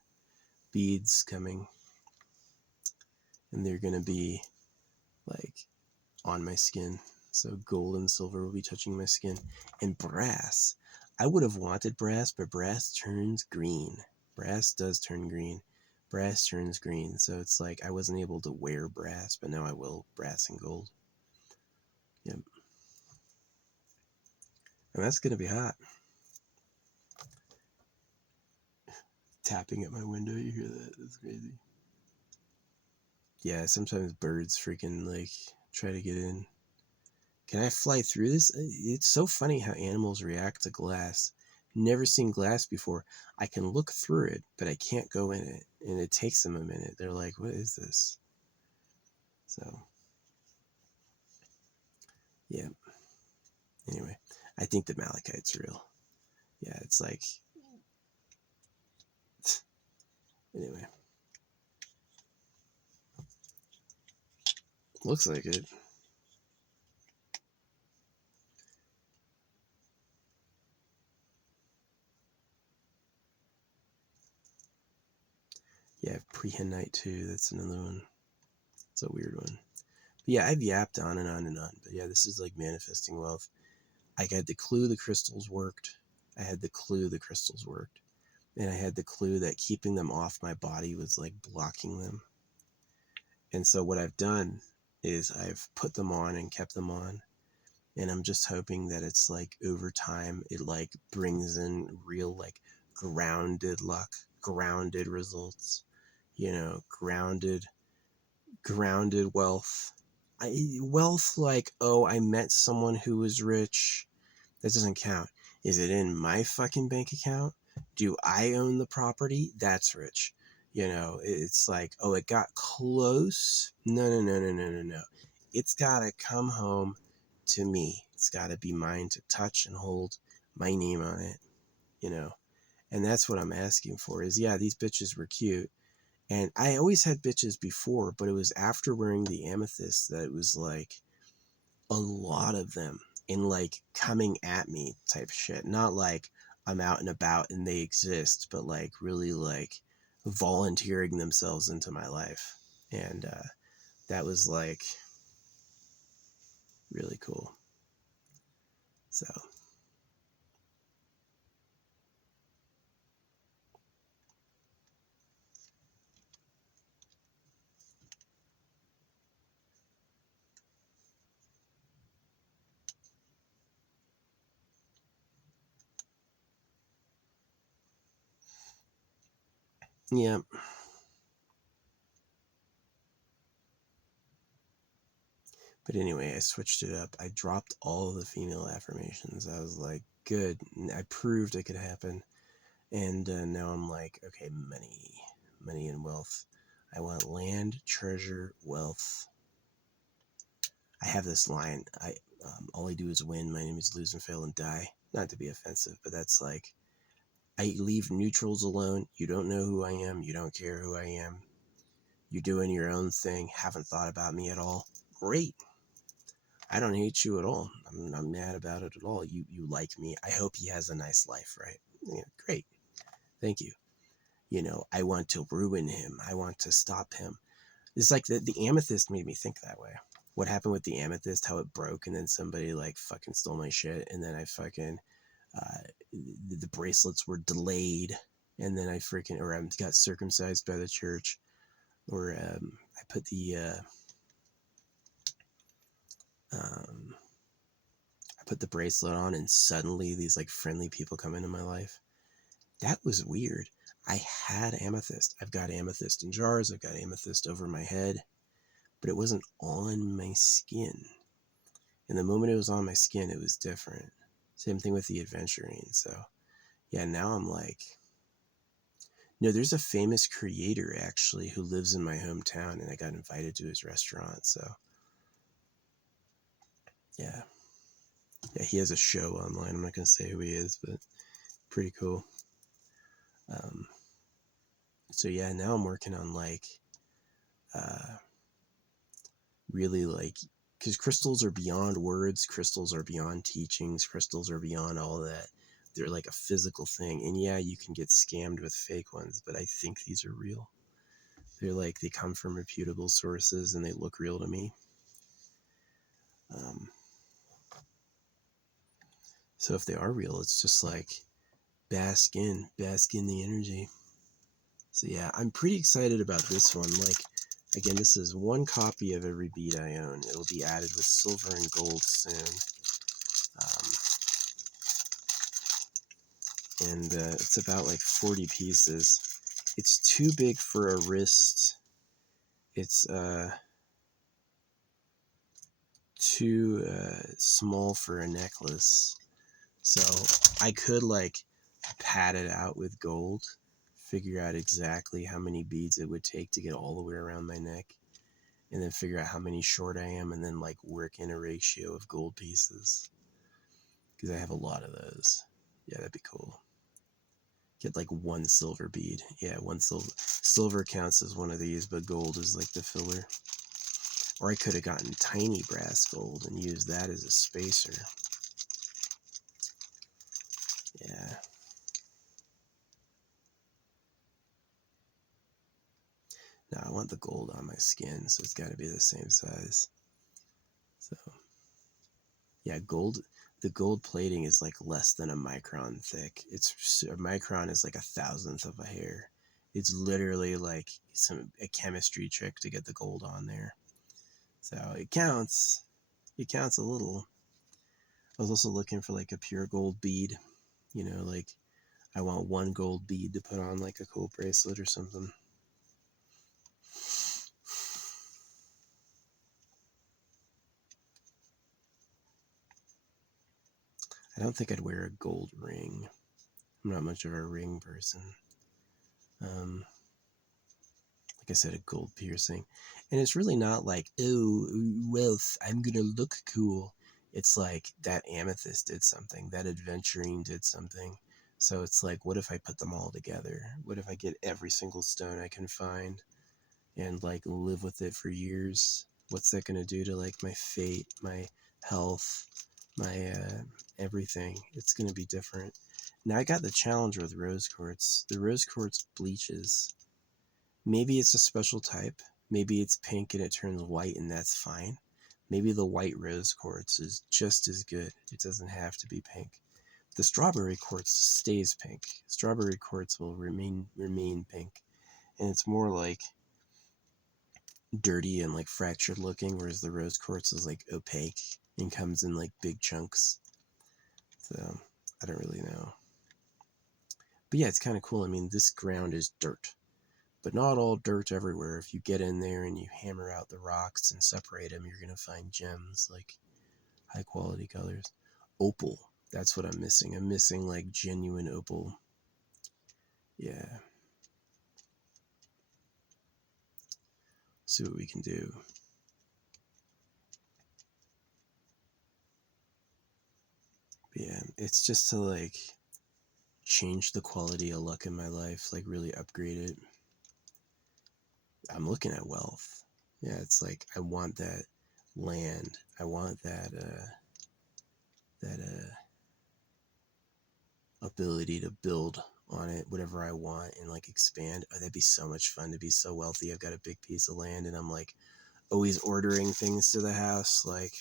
beads coming, and they're gonna be like on my skin. So gold and silver will be touching my skin. And brass. I would have wanted brass, but brass turns green. Brass does turn green. Brass turns green. So it's like I wasn't able to wear brass, but now I will. Brass and gold. Yep. And that's going to be hot. Tapping at my window. You hear that? That's crazy. Yeah, sometimes birds freaking like try to get in. Can I fly through this? It's so funny how animals react to glass. Never seen glass before. I can look through it, but I can't go in it. And it takes them a minute. They're like, what is this? So, yeah. Anyway, I think the malachite's real. Yeah, it's like, anyway. Looks like it. Yeah, prehenite too. That's another one. It's a weird one. But yeah, I've yapped on and on and on. But yeah, this is like manifesting wealth. I had the clue the crystals worked. I had the clue the crystals worked. And I had the clue that keeping them off my body was like blocking them. And so what I've done is I've put them on and kept them on. And I'm just hoping that it's like over time, it like brings in real like grounded luck, grounded results, grounded wealth. Wealth like, oh, I met someone who was rich. That doesn't count. Is it in my fucking bank account? Do I own the property? That's rich. It's like, oh, it got close. No, no, no, no, no, no, no. It's got to come home to me. It's got to be mine to touch and hold, my name on it. And that's what I'm asking for is, yeah, these bitches were cute. And I always had bitches before, but it was after wearing the amethyst that it was like a lot of them and like coming at me type shit. Not like I'm out and about and they exist, but like really like volunteering themselves into my life. And that was like really cool. So yeah. But anyway, I switched it up. I dropped all the female affirmations. I was like, good. I proved it could happen. And now I'm like, okay, money and wealth. I want land, treasure, wealth. I have this line. All I do is win. My name is lose and fail and die. Not to be offensive, but that's like, I leave neutrals alone. You don't know who I am. You don't care who I am. You're doing your own thing. Haven't thought about me at all. Great. I don't hate you at all. I'm not mad about it at all. You like me. I hope he has a nice life, right? Yeah, great. Thank you. I want to ruin him. I want to stop him. It's like the amethyst made me think that way. What happened with the amethyst, how it broke, and then somebody like fucking stole my shit, and then I fucking, the bracelets were delayed, and then I got circumcised by the church, or I put the, put the bracelet on and suddenly these like friendly people come into my life. That was weird. I had amethyst. I've got amethyst in jars. I've got amethyst over my head, but it wasn't on my skin. And the moment it was on my skin, it was different. Same thing with the adventuring. So yeah, now I'm like, no, there's a famous creator actually who lives in my hometown, and I got invited to his restaurant. So yeah. Yeah, he has a show online. I'm not going to say who he is, but pretty cool. Um, so yeah, now I'm working on like, uh, really like, because crystals are beyond words, crystals are beyond teachings, crystals are beyond all that. They're like a physical thing. And yeah, you can get scammed with fake ones, but I think these are real. They're like, they come from reputable sources and they look real to me. Um, so if they are real, it's just like bask in the energy. So yeah, I'm pretty excited about this one. Like, again, this is one copy of every bead I own. It'll be added with silver and gold soon. And it's about like 40 pieces. It's too big for a wrist. It's too small for a necklace. So I could like pad it out with gold, figure out exactly how many beads it would take to get all the way around my neck, and then figure out how many short I am, and then like work in a ratio of gold pieces, because I have a lot of those. Yeah, that'd be cool. Get like one silver bead. Yeah, one silver counts as one of these, but gold is like the filler. Or I could have gotten tiny brass gold and used that as a spacer. Yeah. Now I want the gold on my skin, so it's got to be the same size. So yeah, gold. The gold plating is like less than a micron thick. A micron is like 1,000th of a hair. It's literally like a chemistry trick to get the gold on there. So it counts. It counts a little. I was also looking for like a pure gold bead. You know, like I want one gold bead to put on like a cool bracelet or something. I don't think I'd wear a gold ring. I'm not much of a ring person. Like I said, a gold piercing. And it's really not like, oh, wealth, I'm going to look cool. It's like that amethyst did something. That adventuring did something. So it's like, what if I put them all together? What if I get every single stone I can find and like live with it for years? What's that going to do to like my fate, my health, my everything? It's going to be different. Now I got the challenge with rose quartz. The rose quartz bleaches. Maybe it's a special type. Maybe it's pink and it turns white and that's fine. Maybe the white rose quartz is just as good. It doesn't have to be pink. The strawberry quartz stays pink. Strawberry quartz will remain pink. And it's more like dirty and like fractured looking, whereas the rose quartz is like opaque and comes in like big chunks. So I don't really know. But yeah, it's kind of cool. I mean, this ground is dirt. But not all dirt everywhere. If you get in there and you hammer out the rocks and separate them, you're going to find gems, like high quality colors. Opal, that's what I'm missing. I'm missing like genuine opal. Yeah. See what we can do. But yeah, it's just to like change the quality of luck in my life, like really upgrade it. I'm looking at wealth. Yeah, it's like I want that land. I want that ability to build on it whatever I want and like expand. Oh, that'd be so much fun to be so wealthy. I've got a big piece of land and I'm like always ordering things to the house. Like,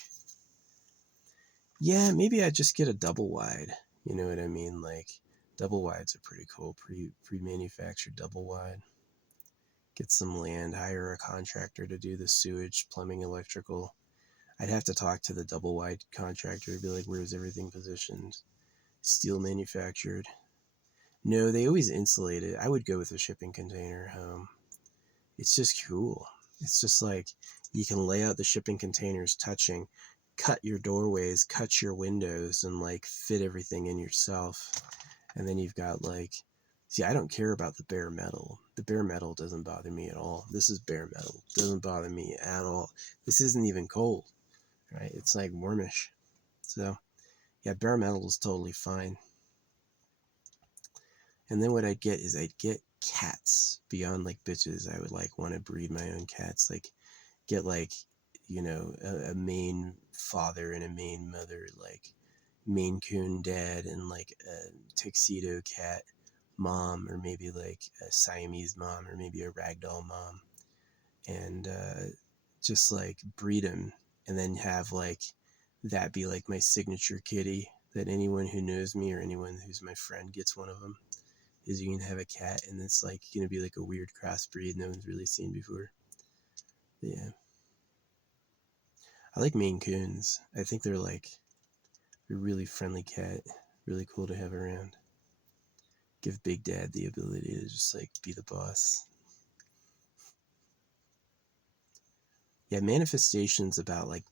yeah, maybe I'd just get a double wide. You know what I mean? Like, double wides are pretty cool. Pre-manufactured double wide. Get some land, hire a contractor to do the sewage, plumbing, electrical. I'd have to talk to the double wide contractor, be like, where's everything positioned? Steel manufactured. No, they always insulate it. I would go with a shipping container home. It's just cool. It's just like you can lay out the shipping containers touching, cut your doorways, cut your windows, and like fit everything in yourself. And then you've got like, see, I don't care about the bare metal. The bare metal doesn't bother me at all. This is bare metal. Doesn't bother me at all. This isn't even cold, right? It's like warmish. So yeah, bare metal is totally fine. And then what I'd get is I'd get cats beyond like bitches. I would like want to breed my own cats, like get like, you know, a Maine father and a Maine mother, like Maine Coon dad and like a tuxedo cat mom, or maybe like a Siamese mom, or maybe a ragdoll mom, and just like breed them, and then have like that be like my signature kitty, that anyone who knows me or anyone who's my friend gets one of them, is you can have a cat, and it's like gonna be like a weird crossbreed no one's really seen before. But yeah, I like Maine Coons. I think they're like a really friendly cat, really cool to have around. Give Big Dad the ability to just like be the boss. Yeah, manifestation's about like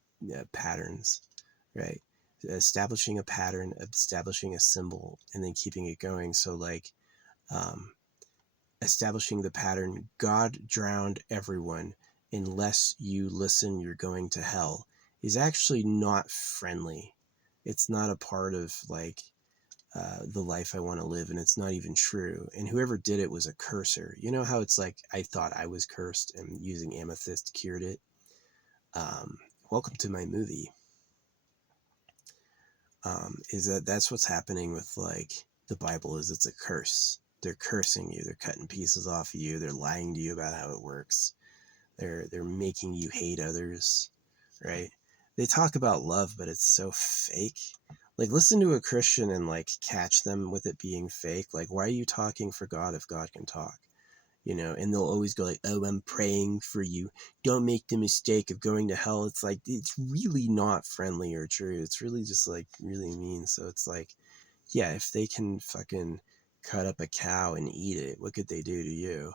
patterns, right? Establishing a pattern, establishing a symbol, and then keeping it going. So like um, establishing the pattern, God drowned everyone. Unless you listen, you're going to hell, is actually not friendly. It's not a part of like the life I want to live, and it's not even true. And whoever did it was a cursor. You know how it's like I thought I was cursed and using amethyst cured it? Um, welcome to my movie. Is that's what's happening with like the Bible, is it's a curse. They're cursing you. They're cutting pieces off of you. They're lying to you about how it works. They're making you hate others, right? They talk about love, but it's so fake. Like, listen to a Christian and like catch them with it being fake. Like, why are you talking for God if God can talk? You know, and they'll always go like, oh, I'm praying for you. Don't make the mistake of going to hell. It's like, it's really not friendly or true. It's really just like really mean. So it's like, yeah, if they can fucking cut up a cow and eat it, what could they do to you?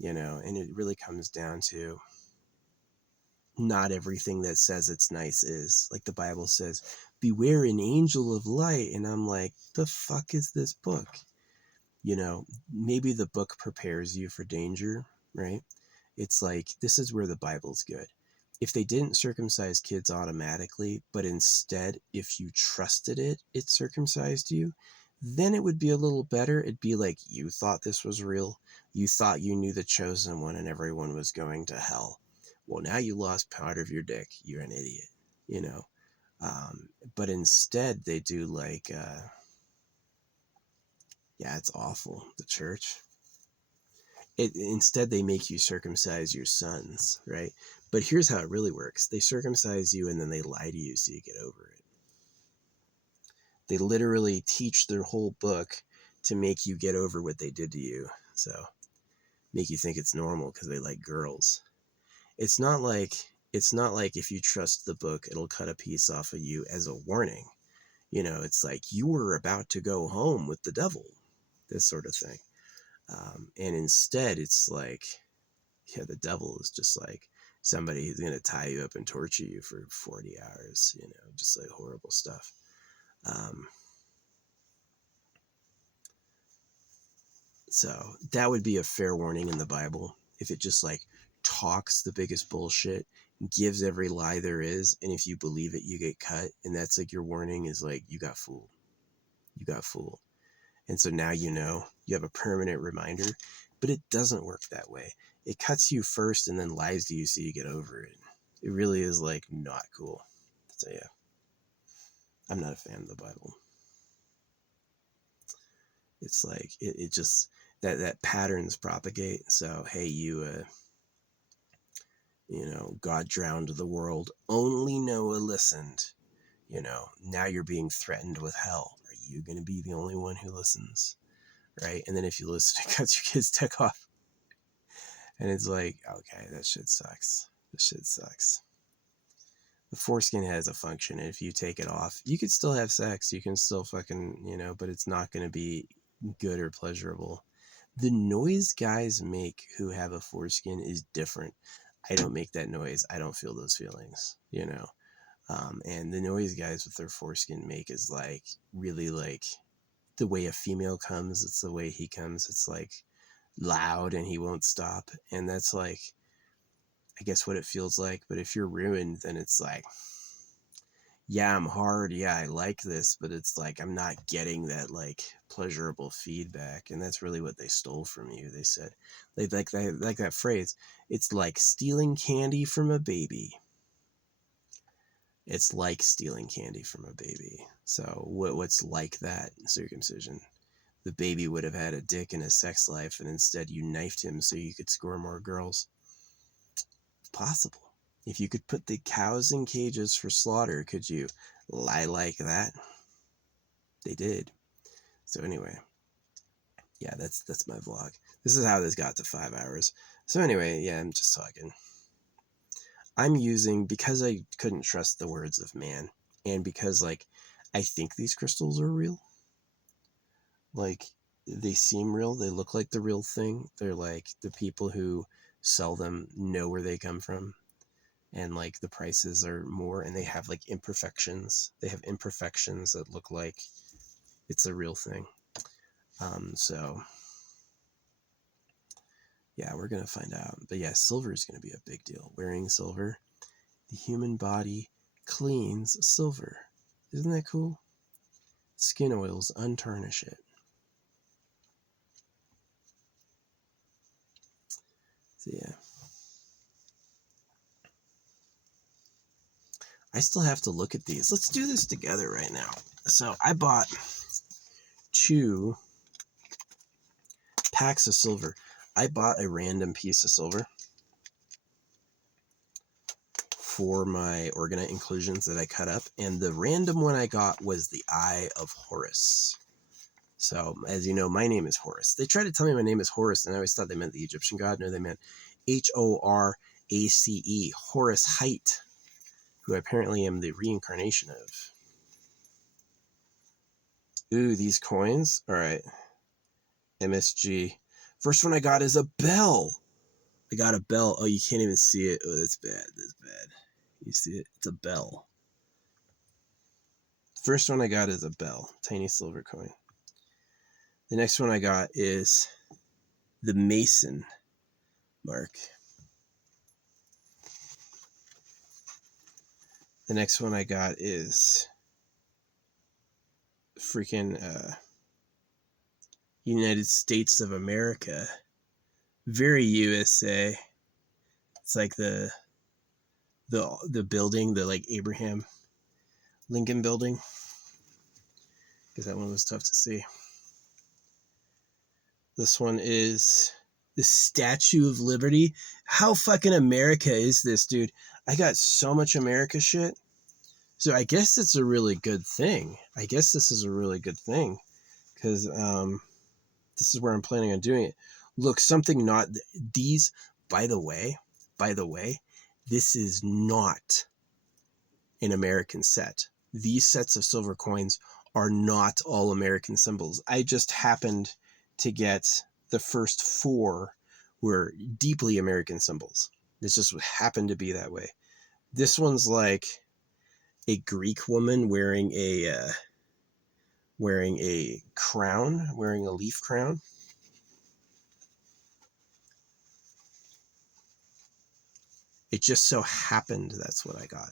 You know, and it really comes down to not everything that says it's nice is. Like the Bible says, beware an angel of light. And I'm like, the fuck is this book? You know, maybe the book prepares you for danger, right? It's like, this is where the Bible's good. If they didn't circumcise kids automatically, but instead, if you trusted it, it circumcised you, then it would be a little better. It'd be like, you thought this was real. You thought you knew the chosen one and everyone was going to hell. Well, now you lost part of your dick. You're an idiot, you know? But instead, they do like, yeah, it's awful. The church. Instead, they make you circumcise your sons, right? But here's how it really works. They circumcise you and then they lie to you so you get over it. They literally teach their whole book to make you get over what they did to you. So make you think it's normal because they like girls. It's not like if you trust the book, it'll cut a piece off of you as a warning. You know, it's like you were about to go home with the devil, this sort of thing. And instead, it's like, yeah, the devil is just like somebody who's going to tie you up and torture you for 40 hours, you know, just like horrible stuff. So that would be a fair warning in the Bible. If it just like talks the biggest bullshit, gives every lie there is, and if you believe it, you get cut. And that's like your warning is like, you got fooled. You got fooled. And so now you know, you have a permanent reminder, but it doesn't work that way. It cuts you first and then lies to you so you get over it. It really is like not cool. So yeah, I'm not a fan of the Bible. It's like, it just, that patterns propagate. So, hey, you know, God drowned the world. Only Noah listened. You know, now you're being threatened with hell. Are you going to be the only one who listens? Right? And then if you listen, it cuts your kid's dick off. And it's like, okay, that shit sucks. This shit sucks. The foreskin has a function, and if you take it off, you could still have sex. You can still fucking, but it's not going to be good or pleasurable. The noise guys make who have a foreskin is different. I don't make that noise. I don't feel those feelings, and the noise guys with their foreskin make is like really like the way a female comes. It's the way he comes. It's like loud and he won't stop. And that's like, I guess what it feels like. But if you're ruined, then it's like, yeah, I'm hard. Yeah, I like this, but it's like I'm not getting that like pleasurable feedback, and that's really what they stole from you. They said, like that phrase. It's like stealing candy from a baby. It's like stealing candy from a baby. So what's like that circumcision? The baby would have had a dick in his sex life, and instead you knifed him so you could score more girls. It's possible. If you could put the cows in cages for slaughter, could you lie like that? They did. So anyway, yeah, that's my vlog. This is how this got to 5 hours. So anyway, yeah, I'm just talking. I'm using, because I couldn't trust the words of man, and because like I think these crystals are real. Like they seem real. They look like the real thing. They're like the people who sell them know where they come from. And like the prices are more, and they have like imperfections. They have imperfections that look like it's a real thing. So yeah, we're gonna find out. But yeah, silver is gonna be a big deal. Wearing silver, the human body cleans silver. Isn't that cool? Skin oils untarnish it. So yeah. I still have to look at these. Let's do this together right now. So I bought 2 packs of silver. I bought a random piece of silver for my organite inclusions that I cut up, and the random one I got was the Eye of Horus. So, as you know, my name is Horus. They tried to tell me my name is Horus, and I always thought they meant the Egyptian god. No, they meant Horace, Horus Height, who I apparently am the reincarnation of. Ooh, these coins. All right. MSG. First one I got is a bell. I got a bell. Oh, you can't even see it. Oh, that's bad. That's bad. You see it? It's a bell. First one I got is a bell. Tiny silver coin. The next one I got is the Mason mark. The next one I got is freaking United States of America. Very USA. It's like the building, the like Abraham Lincoln building. Because that one was tough to see. This one is the Statue of Liberty. How fucking America is this, dude? I got so much America shit. So I guess it's a really good thing. I guess this is a really good thing. Because this is where I'm planning on doing it. Look, something not... These, by the way, this is not an American set. These sets of silver coins are not all American symbols. I just happened to get the first 4 were deeply American symbols. This just happened to be that way. This one's like a Greek woman wearing a crown, wearing a leaf crown. It just so happened that's what I got.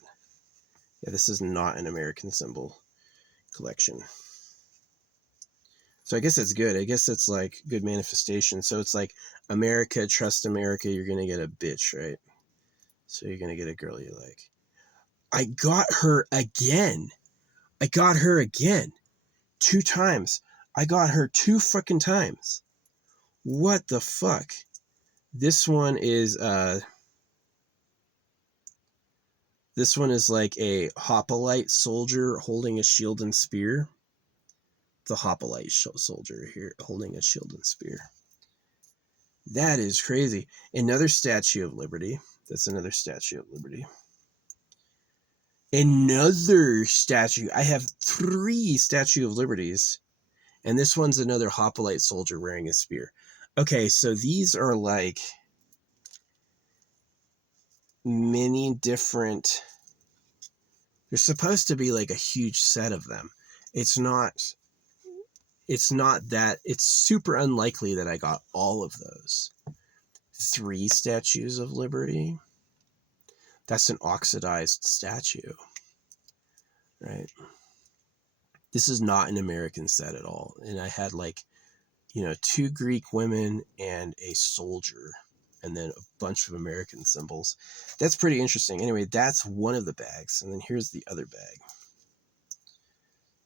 Yeah, this is not an American symbol collection. So I guess it's good. I guess it's like good manifestation. So it's like America, trust America, you're going to get a bitch, right? So you're going to get a girl you like. I got her again. 2 times. I got her 2 fucking times. What the fuck? This one is like a hoplite soldier holding a shield and spear. The hoplite soldier here holding a shield and spear. That is crazy. Another Statue of Liberty. That's another Statue of Liberty. Another statue. I have 3 Statue of Liberties. And this one's another hoplite soldier wearing a spear. Okay, so these are like many different... There's supposed to be like a huge set of them. It's not that... It's super unlikely that I got all of those. 3 Statues of Liberty. That's an oxidized statue, right? This is not an American set at all. And I had like, 2 Greek women and a soldier, and then a bunch of American symbols. That's pretty interesting. Anyway, that's one of the bags. And then here's the other bag.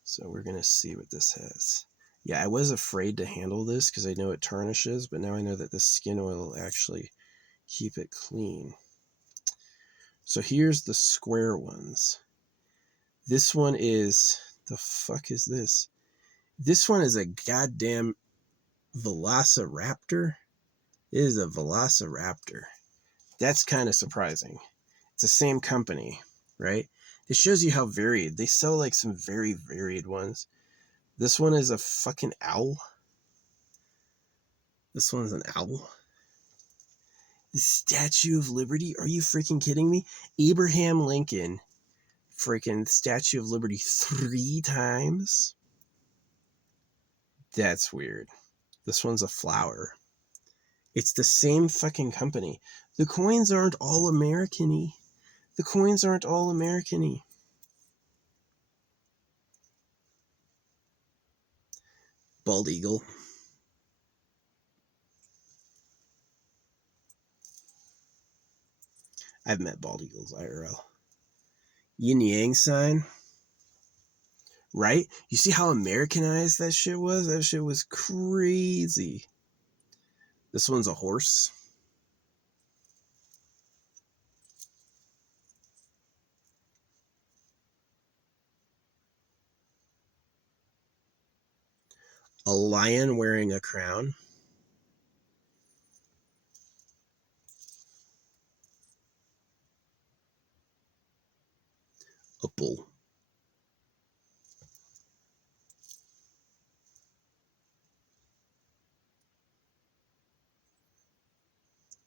So we're going to see what this has. Yeah, I was afraid to handle this because I know it tarnishes, but now I know that the skin oil will actually keep it clean. So here's the square ones. This one is... The fuck is this? This one is a goddamn Velociraptor. It is a Velociraptor. That's kind of surprising. It's the same company, right? It shows you how varied. They sell like some very varied ones. This one is a fucking owl. This one's an owl. The Statue of Liberty? Are you freaking kidding me? Abraham Lincoln. Freaking Statue of Liberty 3 times? That's weird. This one's a flower. It's the same fucking company. The coins aren't all American-y. The coins aren't all American-y. Bald eagle. I've met bald eagles IRL. Yin Yang sign. Right? You see how Americanized that shit was? That shit was crazy. This one's a horse. A lion wearing a crown. A bull.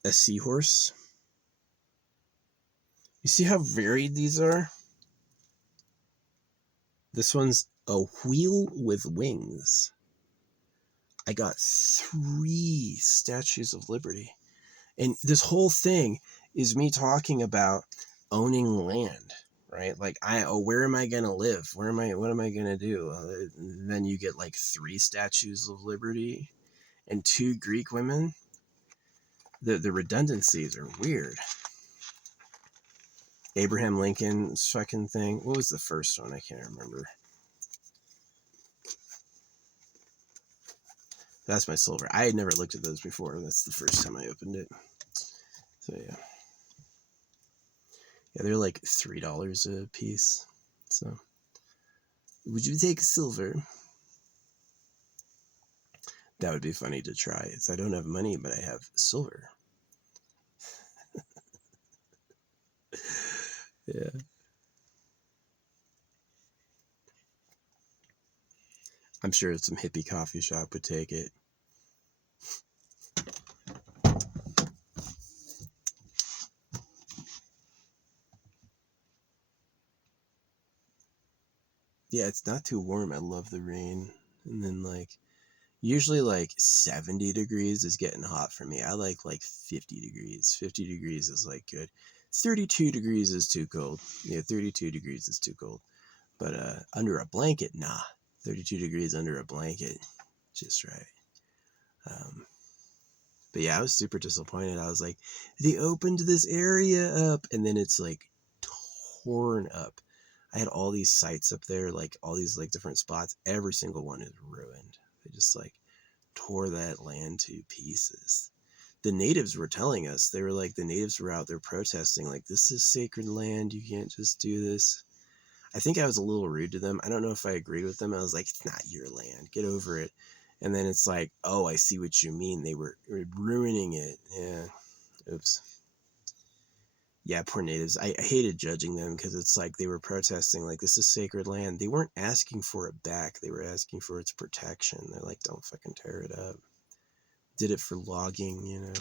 A seahorse. You see how varied these are? This one's a wheel with wings. I got 3 Statues of Liberty. And this whole thing is me talking about owning land, right? Like, where am I going to live? What am I going to do? Then you get like 3 Statues of Liberty and 2 Greek women. The redundancies are weird. Abraham Lincoln's fucking thing. What was the first one? I can't remember. That's my silver. I had never looked at those before. That's the first time I opened it. So yeah. Yeah, they're like $3 a piece. So, would you take silver? That would be funny to try. I don't have money, but I have silver. Yeah. I'm sure some hippie coffee shop would take it. Yeah, it's not too warm. I love the rain. And then usually 70 degrees is getting hot for me. I like 50 degrees. 50 degrees is good. 32 degrees is too cold. Yeah, 32 degrees is too cold. But under a blanket, nah. 32 degrees under a blanket, just right. But yeah, I was super disappointed. I was like, they opened this area up, and then it's torn up. I had all these sites up there, all these different spots. Every single one is ruined. They just tore that land to pieces. The natives were telling us, they were the natives were out there protesting, this is sacred land. You can't just do this. I think I was a little rude to them. I don't know if I agreed with them. I was like, it's not your land. Get over it. And then it's oh, I see what you mean. They were ruining it. Yeah. Oops. Yeah, poor natives. I hated judging them because it's like they were protesting, like, this is sacred land. They weren't asking for it back. They were asking for its protection. They're like, don't fucking tear it up. Did it for logging, you know.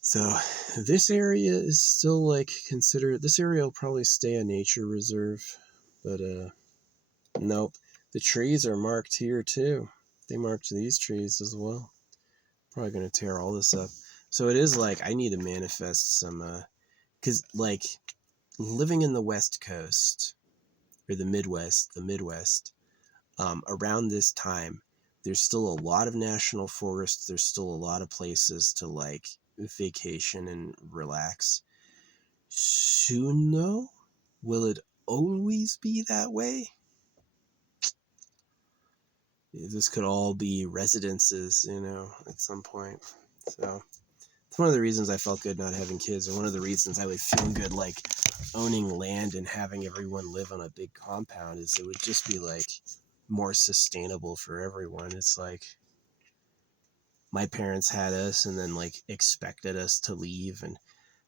So this area is still like considered, this area will probably stay a nature reserve, but nope. The trees are marked here too. They marked these trees as well. Probably gonna tear all this up. So it is like I need to manifest some because like living in the West Coast or the Midwest, around this time, there's still a lot of national forests. There's still a lot of places to like vacation and relax. Soon, though, will it always be that way? This could all be residences, you know, at some point. So it's one of the reasons I felt good not having kids, and one of the reasons I would feel good like owning land and having everyone live on a big compound is it would just be like more sustainable for everyone. It's like my parents had us and then like expected us to leave and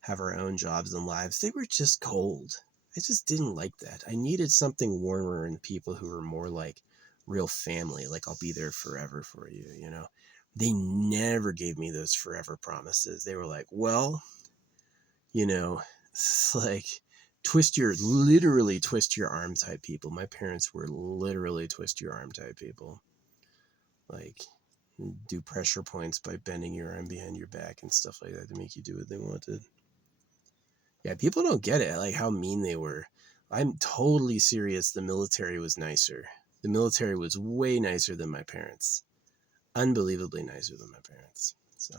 have our own jobs and lives. They were just cold. I just didn't like that. I needed something warmer and people who were more like real family, like I'll be there forever for you, you know. They never gave me those forever promises. They were like, well, you know, it's like literally twist your arm type people. My parents were literally twist your arm type people. Like, do pressure points by bending your arm behind your back and stuff like that to make you do what they wanted. Yeah, people don't get it, like how mean they were. I'm totally serious. The military was nicer. The military was way nicer than my parents. Unbelievably nicer than my parents. So,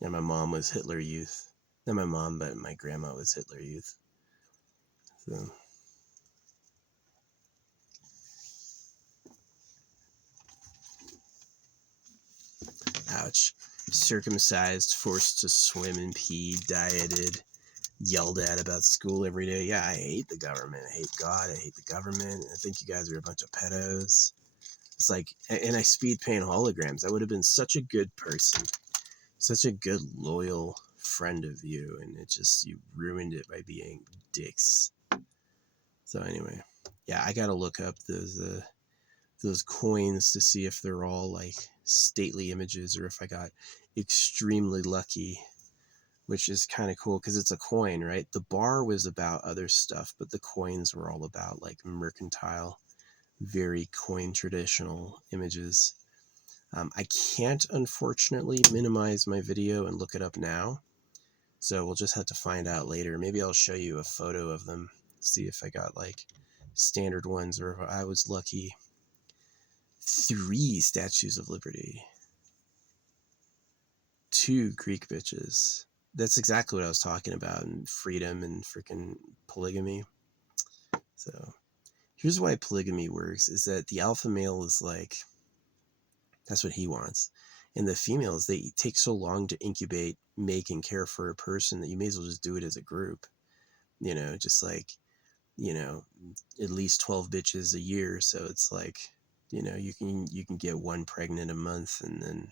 yeah, my mom was Hitler Youth. Not my mom, but my grandma was Hitler Youth. So, ouch. Circumcised, forced to swim and pee, dieted, yelled at about school every day. Yeah, I hate the government. I hate God. I hate the government. I think you guys are a bunch of pedos. It's like, and I speed paint holograms. I would have been such a good person, such a good, loyal friend of you. And it just, you ruined it by being dicks. So anyway, yeah, I got to look up those coins to see if they're all like stately images or if I got extremely lucky, which is kind of cool because it's a coin, right? The bar was about other stuff, but the coins were all about like mercantile, very coin traditional images. I can't, unfortunately, minimize my video and look it up now. So we'll just have to find out later. Maybe I'll show you a photo of them, see if I got like standard ones or if I was lucky. 3 statues of liberty. 2 Greek bitches. That's exactly what I was talking about, and freedom and freaking polygamy. So here's why polygamy works is that the alpha male is like, that's what he wants. And the females, they take so long to incubate, make, and care for a person that you may as well just do it as a group. You know, just like, you know, at least 12 bitches a year. So it's like, you know, you can get 1 pregnant a month and then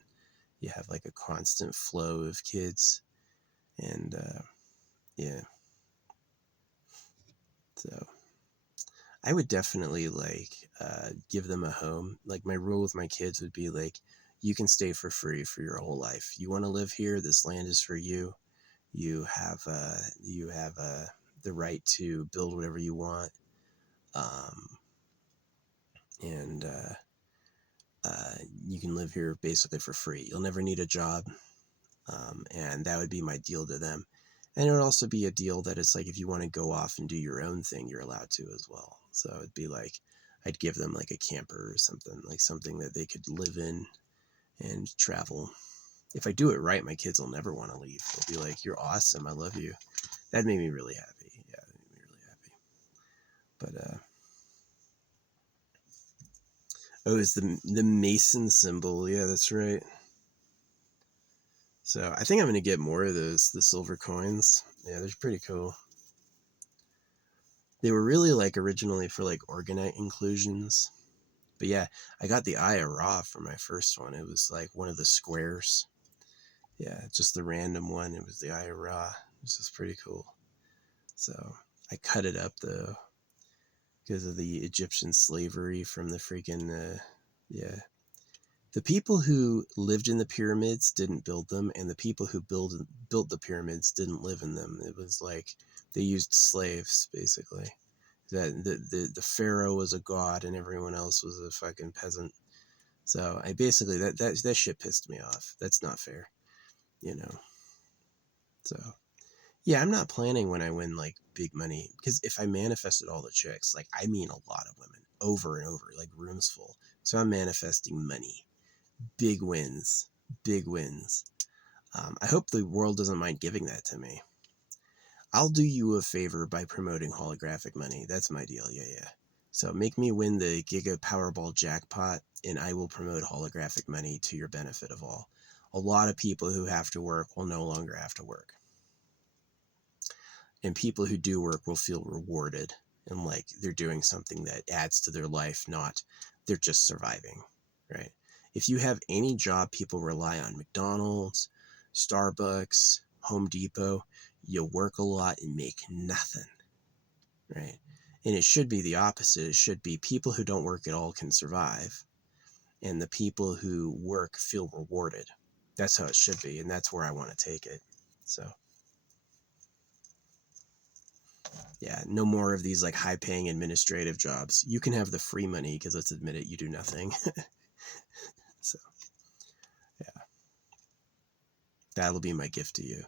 you have like a constant flow of kids. And yeah. So I would definitely like give them a home. Like my rule with my kids would be like, you can stay for free for your whole life. You want to live here, this land is for you. You have the right to build whatever you want, and you can live here basically for free. You'll never need a job, and that would be my deal to them. And it would also be a deal that it's like if you want to go off and do your own thing, you're allowed to as well. So it'd be like I'd give them like a camper or something, like something that they could live in and travel. If I do it right, my kids will never want to leave. They'll be like, "You're awesome. I love you." That made me really happy. Yeah, that made me really happy. But oh, it's the Mason symbol. Yeah, that's right. So I think I'm gonna get more of those, the silver coins. Yeah, they're pretty cool. They were really like originally for like orgonite inclusions. But yeah, I got the Eye of Ra for my first one. It was like one of the squares. Yeah, just the random one. It was the Eye of Ra, which is pretty cool. So I cut it up though because of the Egyptian slavery from the freaking yeah. The people who lived in the pyramids didn't build them, and the people who built the pyramids didn't live in them. It was like they used slaves basically. That the pharaoh was a god and everyone else was a fucking peasant. So I basically that shit pissed me off. That's not fair, you know. So yeah, I'm not planning when I win like big money, because if I manifested all the chicks, like I mean a lot of women over and over, like rooms full. So I'm manifesting money, big wins, big wins. I hope the world doesn't mind giving that to me. I'll do you a favor by promoting holographic money. That's my deal. Yeah, yeah. So make me win the Giga Powerball jackpot, and I will promote holographic money to your benefit of all. A lot of people who have to work will no longer have to work. And people who do work will feel rewarded and like they're doing something that adds to their life, not they're just surviving, right? If you have any job people rely on, McDonald's, Starbucks, Home Depot, you work a lot and make nothing, right? And it should be the opposite. It should be people who don't work at all can survive, and the people who work feel rewarded. That's how it should be, and that's where I want to take it. So yeah, no more of these like high paying administrative jobs. You can have the free money because let's admit it, you do nothing. So yeah, that'll be my gift to you.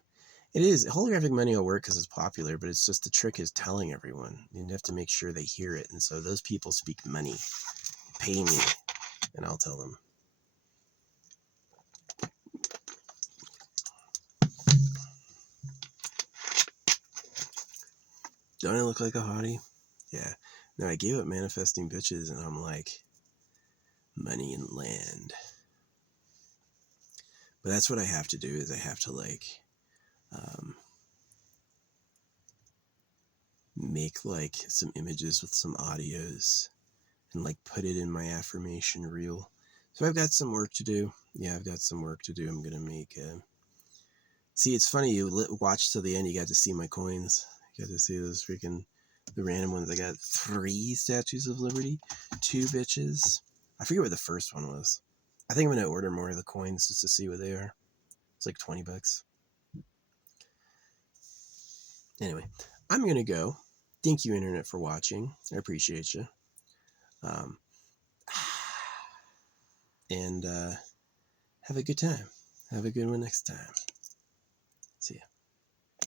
It is. Holographic money will work because it's popular, but it's just the trick is telling everyone. You have to make sure they hear it. And so those people speak money. Pay me, and I'll tell them. Don't I look like a hottie? Yeah. No, I gave up manifesting bitches, and I'm like, money and land. But that's what I have to do, is I have to like make like some images with some audios and like put it in my affirmation reel. So I've got some work to do. Yeah, I've got some work to do. I'm gonna make see, it's funny, you watch till the end, you got to see my coins. You got to see those freaking the random ones. I got 3 statues of liberty, 2 bitches. I forget what the first one was. I think I'm gonna order more of the coins just to see what they are. It's like $20. Anyway, I'm gonna go. Thank you, internet, for watching. I appreciate you. And have a good time. Have a good one next time.